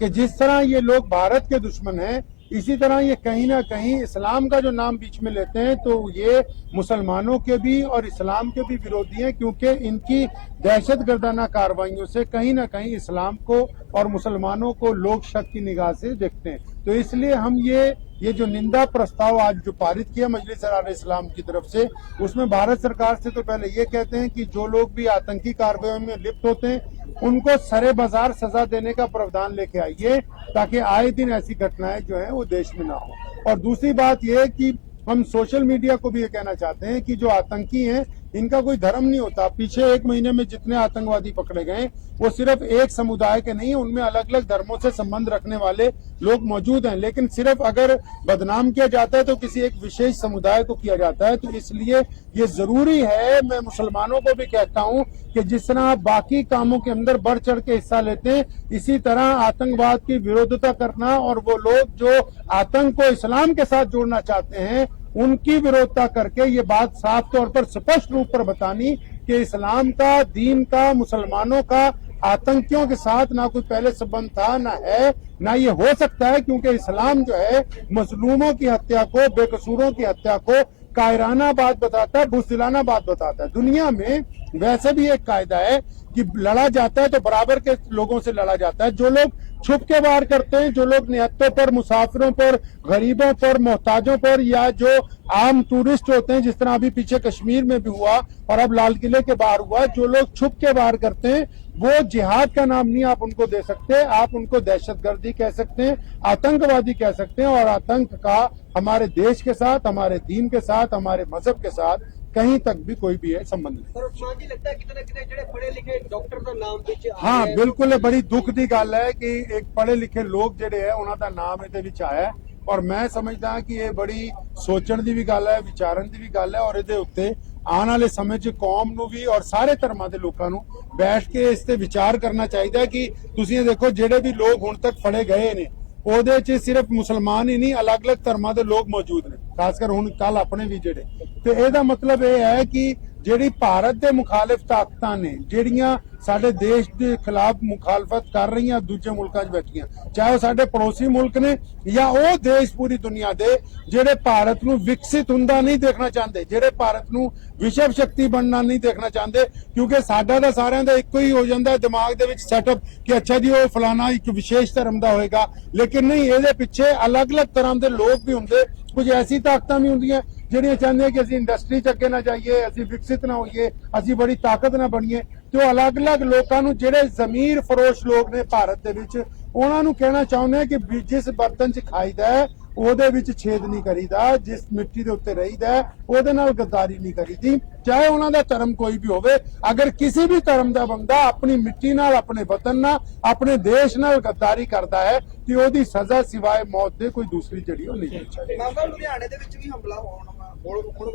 कि जिस तरह ये लोग भारत के दुश्मन हैं, इसी तरह ये कहीं ना कहीं इस्लाम का जो नाम बीच में लेते हैं तो ये मुसलमानों के भी और इस्लाम के भी विरोधी हैं, क्योंकि इनकी दहशतगर्दाना कार्रवाइयों से कहीं ना कहीं इस्लाम को और मुसलमानों को लोग शक की निगाह से देखते हैं। तो इसलिए हम ये जो निंदा प्रस्ताव आज जो पारित किया मजलिस इस्लाम की तरफ से, उसमें भारत सरकार से तो पहले ये कहते हैं कि जो लोग भी आतंकी कार्रवाई में लिप्त होते हैं उनको सरे बाजार सजा देने का प्रावधान लेके आइए, ताकि आए दिन ऐसी घटनाएं जो है वो देश में ना हो। और दूसरी बात यह कि हम सोशल मीडिया को भी ये कहना चाहते हैं कि जो आतंकी हैं इनका कोई धर्म नहीं होता। पीछे 1 महीने में जितने आतंकवादी पकड़े गए वो सिर्फ एक समुदाय के नहीं, उनमें अलग अलग धर्मों से संबंध रखने वाले लोग मौजूद हैं, लेकिन सिर्फ अगर बदनाम किया जाता है तो किसी एक विशेष समुदाय को किया जाता है। तो इसलिए ये जरूरी है, मैं मुसलमानों को भी कहता हूँ कि जिस तरह आप बाकी कामों के अंदर बढ़ चढ़ के हिस्सा लेते हैं, इसी तरह आतंकवाद की विरोधिता करना और वो लोग जो आतंक को इस्लाम के साथ जोड़ना चाहते हैं उनकी विरोधता करके ये बात साफ तौर पर स्पष्ट रूप पर बतानी कि इस्लाम का, दीन का, मुसलमानों का आतंकियों के साथ ना कोई पहले संबंध था, ना है, ना ये हो सकता है, क्योंकि इस्लाम जो है मजलूमों की हत्या को, बेकसूरों की हत्या को कायराना बात बताता है, बुज़दिलाना बात बताता है। दुनिया में वैसे भी एक कायदा है कि लड़ा जाता है तो बराबर के लोगों से लड़ा जाता है। जो लोग छुप के वार करते हैं, जो लोग निहत्तों पर, मुसाफिरों पर, गरीबों पर, मोहताजों पर, या जो आम टूरिस्ट होते हैं, जिस तरह अभी पीछे कश्मीर में भी हुआ और अब लाल किले के बाहर हुआ, जो लोग छुप के वार करते हैं वो जिहाद का नाम नहीं आप उनको दे सकते, आप उनको दहशतगर्दी कह सकते हैं, आतंकवादी कह सकते हैं। और आतंक का हमारे देश के साथ, हमारे दीन के साथ, हमारे मजहब के साथ कहीं तक भी कोई भी है संबंध नहीं। पर उस्मान जी लगता है कितने कितने ਜਿਹੜੇ पढ़े लिखे डॉक्टर ਦਾ ਨਾਮ ਵਿੱਚ हाँ बिल्कुल, ये बड़ी दुख की गल है कि एक पढ़े लिखे लोग ਜਿਹੜੇ है ਉਹਨਾਂ ਦਾ ਨਾਮ ਇਹਦੇ ਵਿੱਚ ਆਇਆ है। और मैं समझदा कि ਇਹ ਬੜੀ ਸੋਚਣ ਦੀ ਵੀ ਗੱਲ ਹੈ, ਵਿਚਾਰਨ ਦੀ ਵੀ ਗੱਲ ਹੈ, और ਇਹਦੇ ਉੱਤੇ ਆਉਣ ਵਾਲੇ ਸਮੇਂ 'ਚ ਕੌਮ ਨੂੰ ਵੀ और ਸਾਰੇ ਧਰਮਾਂ ਦੇ ਲੋਕਾਂ ਨੂੰ ਬੈਠ ਕੇ ਇਸ ਤੇ ਵਿਚਾਰ ਕਰਨਾ ਚਾਹੀਦਾ ਹੈ ਕਿ ਤੁਸੀਂ ਇਹ ਦੇਖੋ ਜਿਹੜੇ ਵੀ ਲੋਕ ਹੁਣ ਤੱਕ ਫੜੇ ਗਏ ਨੇ ਉਹਦੇ 'ਚ ਸਿਰਫ ਮੁਸਲਮਾਨ ਹੀ ਨਹੀਂ, ਅਲੱਗ-ਅਲੱਗ ਧਰਮਾਂ ਦੇ ਲੋਕ ਮੌਜੂਦ ਨੇ, ਖਾਸ ਕਰ ਹੁਣ ਕੱਲ ਆਪਣੇ ਵੀ ਜਿਹੜੇ। ਤੇ ਇਹਦਾ ਮਤਲਬ ਇਹ ਹੈ ਕਿ ਜਿਹੜੀ ਭਾਰਤ ਦੇ ਮੁਖਾਲਿਫ ਤਾਕਤਾਂ ਨੇ, ਜਿਹੜੀਆਂ ਸਾਡੇ ਦੇਸ਼ ਦੇ ਖਿਲਾਫ ਮੁਖਾਲਫਤ ਕਰ ਰਹੀਆਂ ਦੂਜੇ ਮੁਲਕਾਂ 'ਚ ਬੈਠੀਆਂ, ਚਾਹੇ ਉਹ ਸਾਡੇ ਪੜੋਸੀ ਮੁਲਕ ਨੇ ਜਾਂ ਉਹ ਦੇਸ਼ ਪੂਰੀ ਦੁਨੀਆ ਦੇ ਜਿਹੜੇ ਭਾਰਤ ਨੂੰ ਵਿਕਸਿਤ ਹੁੰਦਾ ਨਹੀਂ ਦੇਖਣਾ ਚਾਹੁੰਦੇ, ਜਿਹੜੇ ਭਾਰਤ ਨੂੰ ਵਿਸ਼ਵ ਸ਼ਕਤੀ ਬਣਨਾ ਨਹੀਂ ਦੇਖਣਾ ਚਾਹੁੰਦੇ, ਕਿਉਂਕਿ ਸਾਡਾ ਤਾਂ ਸਾਰਿਆਂ ਦਾ ਇੱਕੋ ਹੀ ਹੋ ਜਾਂਦਾ ਦਿਮਾਗ ਦੇ ਵਿੱਚ ਸੈਟਅਪ ਕਿ ਅੱਛਾ ਜੀ ਉਹ ਫਲਾਣਾ ਇੱਕ ਵਿਸ਼ੇਸ਼ ਧਰਮ ਦਾ ਹੋਏਗਾ, ਲੇਕਿਨ ਨਹੀਂ, ਇਹਦੇ ਪਿੱਛੇ ਅਲੱਗ-ਅਲੱਗ ਤਰ੍ਹਾਂ ਦੇ ਲੋਕ ਵੀ ਹੁੰਦੇ, ਕੁਝ ਐਸੀ ਤਾਕਤਾਂ ਵੀ ਹੁੰਦੀਆਂ ਜਿਹੜੀਆਂ ਚਾਹੁੰਦੇ ਕਿ ਅਸੀਂ ਇੰਡਸਟਰੀ 'ਚ ਅੱਗੇ ਨਾ ਜਾਈਏ, ਅਸੀਂ ਵਿਕਸਿਤ ਨਾ ਹੋਈਏ, ਅਸੀਂ ਬੜੀ ਤਾਕਤ ਨਾ ਬਣੀਏ। ਤੇ ਉਹ ਅਲੱਗ-ਅਲੱਗ ਲੋਕਾਂ ਨੂੰ, ਜਿਹੜੇ ਜ਼ਮੀਰ ਫਰੋਸ਼ ਲੋਕ ਨੇ ਭਾਰਤ ਦੇ ਵਿੱਚ, ਉਹਨਾਂ ਨੂੰ ਕਹਿਣਾ ਚਾਹੁੰਦੇ ਕਿ ਜਿਸ ਬਰਤਨ 'ਚ ਖਾਈਦਾ ਹੈ ਉਹਦੇ ਵਿੱਚ ਛੇਦ ਨਹੀਂ ਕਰੀਦਾ, ਜਿਸ ਮਿੱਟੀ ਦੇ ਉੱਤੇ ਰਹੀਦਾ ਉਹਦੇ ਨਾਲ ਗੱਦਾਰੀ ਨਹੀਂ ਕਰੀਦੀ, ਚਾਹੇ ਉਹਨਾਂ ਦਾ ਧਰਮ ਕੋਈ ਵੀ ਹੋਵੇ। ਅਗਰ ਕਿਸੇ ਵੀ ਧਰਮ ਦਾ ਬੰਦਾ ਆਪਣੀ ਮਿੱਟੀ ਨਾਲ, ਆਪਣੇ ਵਤਨ ਨਾਲ, ਆਪਣੇ ਦੇਸ਼ ਨਾਲ ਗੱਦਾਰੀ ਕਰਦਾ ਹੈ ਤੇ ਉਹਦੀ ਸਜ਼ਾ ਸਿਵਾਏ ਮੌਤ ਦੇ ਕੋਈ ਦੂਸਰੀ ਜਿਹੜੀ ਉਹ ਨਹੀਂ ਹੋਣੀ ਚਾਹੀਦੀ। ਮਾਮਲਾ ਲੁਧਿਆਣੇ ਦੇ ਵਿੱਚ ਵੀ ਹਮਲਾ ਹੋਣ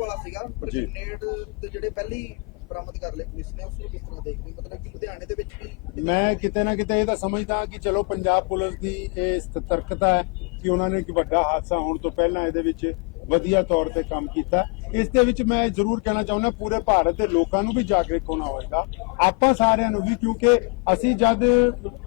ਵਾਲਾ ਸੀਗਾ, ਪਰ ਜੀ। ਗ੍ਰੇਨੇਡ ਤੇ ਜਿਹੜੇ ਪਹਿਲੀ ਬਰਾਮਦ ਕਰ ਲਏ ਪੁਲਿਸ ਨੇ, ਉਸ ਨੂੰ ਕਿਸ ਤਰ੍ਹਾਂ ਦੇਖਦੇ, ਮਤਲਬ ਕਿ ਲੁਧਿਆਣੇ ਦੇ ਵਿੱਚ ਵੀ ਮੈਂ ਕਿਤੇ ਨਾ ਕਿਤੇ ਇਹ ਤਾਂ ਸਮਝਦਾ ਕਿ ਚਲੋ ਪੰਜਾਬ ਪੁਲਿਸ ਦੀ ਇਹ ਸਤਰਕਤਾ ਹੈ ਕਿ ਉਹਨਾਂ ਨੇ ਇੱਕ ਵੱਡਾ ਹਾਦਸਾ ਹੋਣ ਤੋਂ ਪਹਿਲਾਂ ਇਹਦੇ ਵਿੱਚ ਵਧੀਆ ਤੌਰ ਤੇ ਕੰਮ ਕੀਤਾ। ਇਸ ਦੇ ਵਿੱਚ ਮੈਂ ਜ਼ਰੂਰ ਕਹਿਣਾ ਚਾਹੁੰਦਾ ਪੂਰੇ ਭਾਰਤ ਦੇ ਲੋਕਾਂ ਨੂੰ ਵੀ ਜਾਗਰੂਕ ਹੋਣਾ ਹੋਏਗਾ, ਆਪਾਂ ਸਾਰਿਆਂ ਨੂੰ ਵੀ, ਕਿਉਂਕਿ ਅਸੀਂ ਜਦ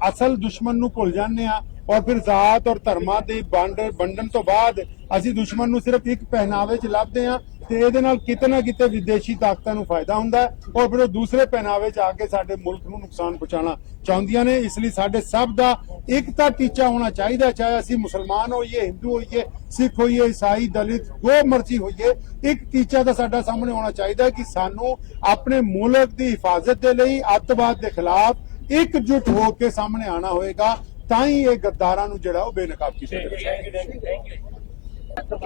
ਅਸਲ ਦੁਸ਼ਮਣ ਨੂੰ ਭੁੱਲ ਜਾਂਦੇ ਆ ਔਰ ਫਿਰ ਜ਼ਾਤ ਔਰ ਧਰਮਾਂ ਦੀ ਵੰਡਣ ਤੋਂ ਬਾਅਦ ਅਸੀਂ ਦੁਸ਼ਮਣ ਨੂੰ ਸਿਰਫ ਇੱਕ ਪਹਿਨਾਵੇ 'ਚ ਲੱਭਦੇ ਆ ਤੇ ਇਹਦੇ ਨਾਲ ਕਿਤੇ ਨਾ ਕਿਤੇ ਵਿਦੇਸ਼ੀ ਤਾਕਤਾਂ ਨੂੰ ਫਾਇਦਾ ਹੁੰਦਾ ਹੈ ਔਰ ਫਿਰ ਉਹ ਦੂਸਰੇ ਪਹਿਨਾਵੇ 'ਚ ਆ ਕੇ ਸਾਡੇ ਮੁਲਕ ਨੂੰ ਨੁਕਸਾਨ ਪਹੁੰਚਾਉਣਾ ਚਾਹੁੰਦੀਆਂ ਨੇ। ਇਸ ਲਈ ਸਾਡੇ ਸਭ ਦਾ ਇੱਕ ਤਾਂ ਟੀਚਾ ਹੋਣਾ ਚਾਹੀਦਾ, ਚਾਹੇ ਅਸੀਂ ਮੁਸਲਮਾਨ ਹੋਈਏ, ਹਿੰਦੂ ਹੋਈਏ, ਸਿੱਖ ਹੋਈਏ, ਈਸਾਈ, ਦਲਿਤ, ਜੋ ਮਰਜ਼ੀ ਹੋਈਏ, ਇੱਕ ਟੀਚਾ ਤਾਂ ਸਾਡਾ ਸਾਹਮਣੇ ਹੋਣਾ ਚਾਹੀਦਾ ਕਿ ਸਾਨੂੰ ਆਪਣੇ ਮੁਲਕ ਦੀ ਹਿਫਾਜ਼ਤ ਦੇ ਲਈ ਅੱਤਵਾਦ ਦੇ ਖਿਲਾਫ ਇਕਜੁੱਟ ਹੋ ਕੇ ਸਾਹਮਣੇ ਆਣਾ ਹੋਏਗਾ, ਤਾਂ ਹੀ ਇਹ ਗੱਦਾਰਾਂ ਨੂੰ ਜਿਹੜਾ ਉਹ ਬੇਨਕਾਬ ਕੀਤਾ ਜਾਏਗਾ।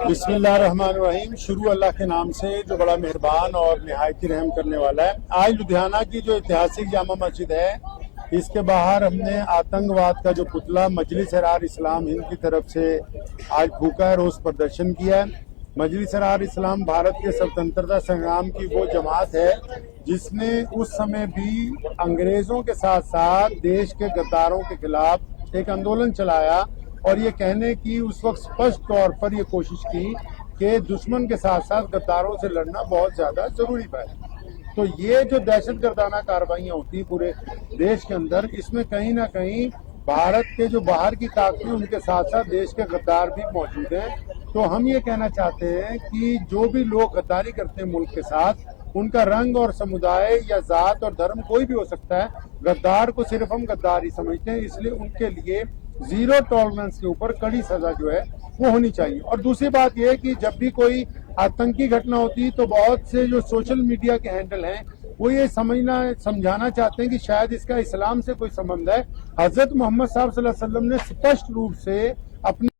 बिस्मिल्लाहिर्रहमानिर्रहीम। शुरू अल्लाह के नाम से जो बड़ा मेहरबान और निहायती रहम करने वाला है। आज लुधियाना की जो ऐतिहासिक जामा मस्जिद है, इसके बाहर हमने आतंकवाद का जो पुतला मजलिस एहरार इस्लाम हिंद की तरफ से आज फूका है, रोज प्रदर्शन किया है। मजलिस एहरार इस्लाम भारत के स्वतंत्रता संग्राम की वो जमात है जिसने उस समय भी अंग्रेजों के साथ साथ देश के गद्दारों के खिलाफ एक आंदोलन चलाया और ये कहने की उस वक्त स्पष्ट तौर पर ये कोशिश की कि दुश्मन के साथ साथ गद्दारों से लड़ना बहुत ज्यादा जरूरी है। तो ये जो दहशतगर्दाना कार्रवाइयां होती पूरे देश के अंदर, इसमें कहीं ना कहीं भारत के जो बाहर की ताकतें उनके साथ साथ देश के गद्दार भी मौजूद हैं। तो हम ये कहना चाहते हैं कि जो भी लोग गद्दारी करते हैं मुल्क के साथ, उनका रंग और समुदाय या जात और धर्म कोई भी हो सकता है, गद्दार को सिर्फ हम गद्दार ही समझते हैं। इसलिए उनके लिए जीरो टॉलरेंस के ऊपर कड़ी सजा जो है वो होनी चाहिए। और दूसरी बात यह है कि जब भी कोई आतंकी घटना होती है तो बहुत से जो सोशल मीडिया के हैंडल हैं वो ये समझाना चाहते हैं कि शायद इसका इस्लाम से कोई संबंध है। हजरत मोहम्मद साहब सल्लल्लाहु अलैहि वसल्लम ने स्पष्ट रूप से अपने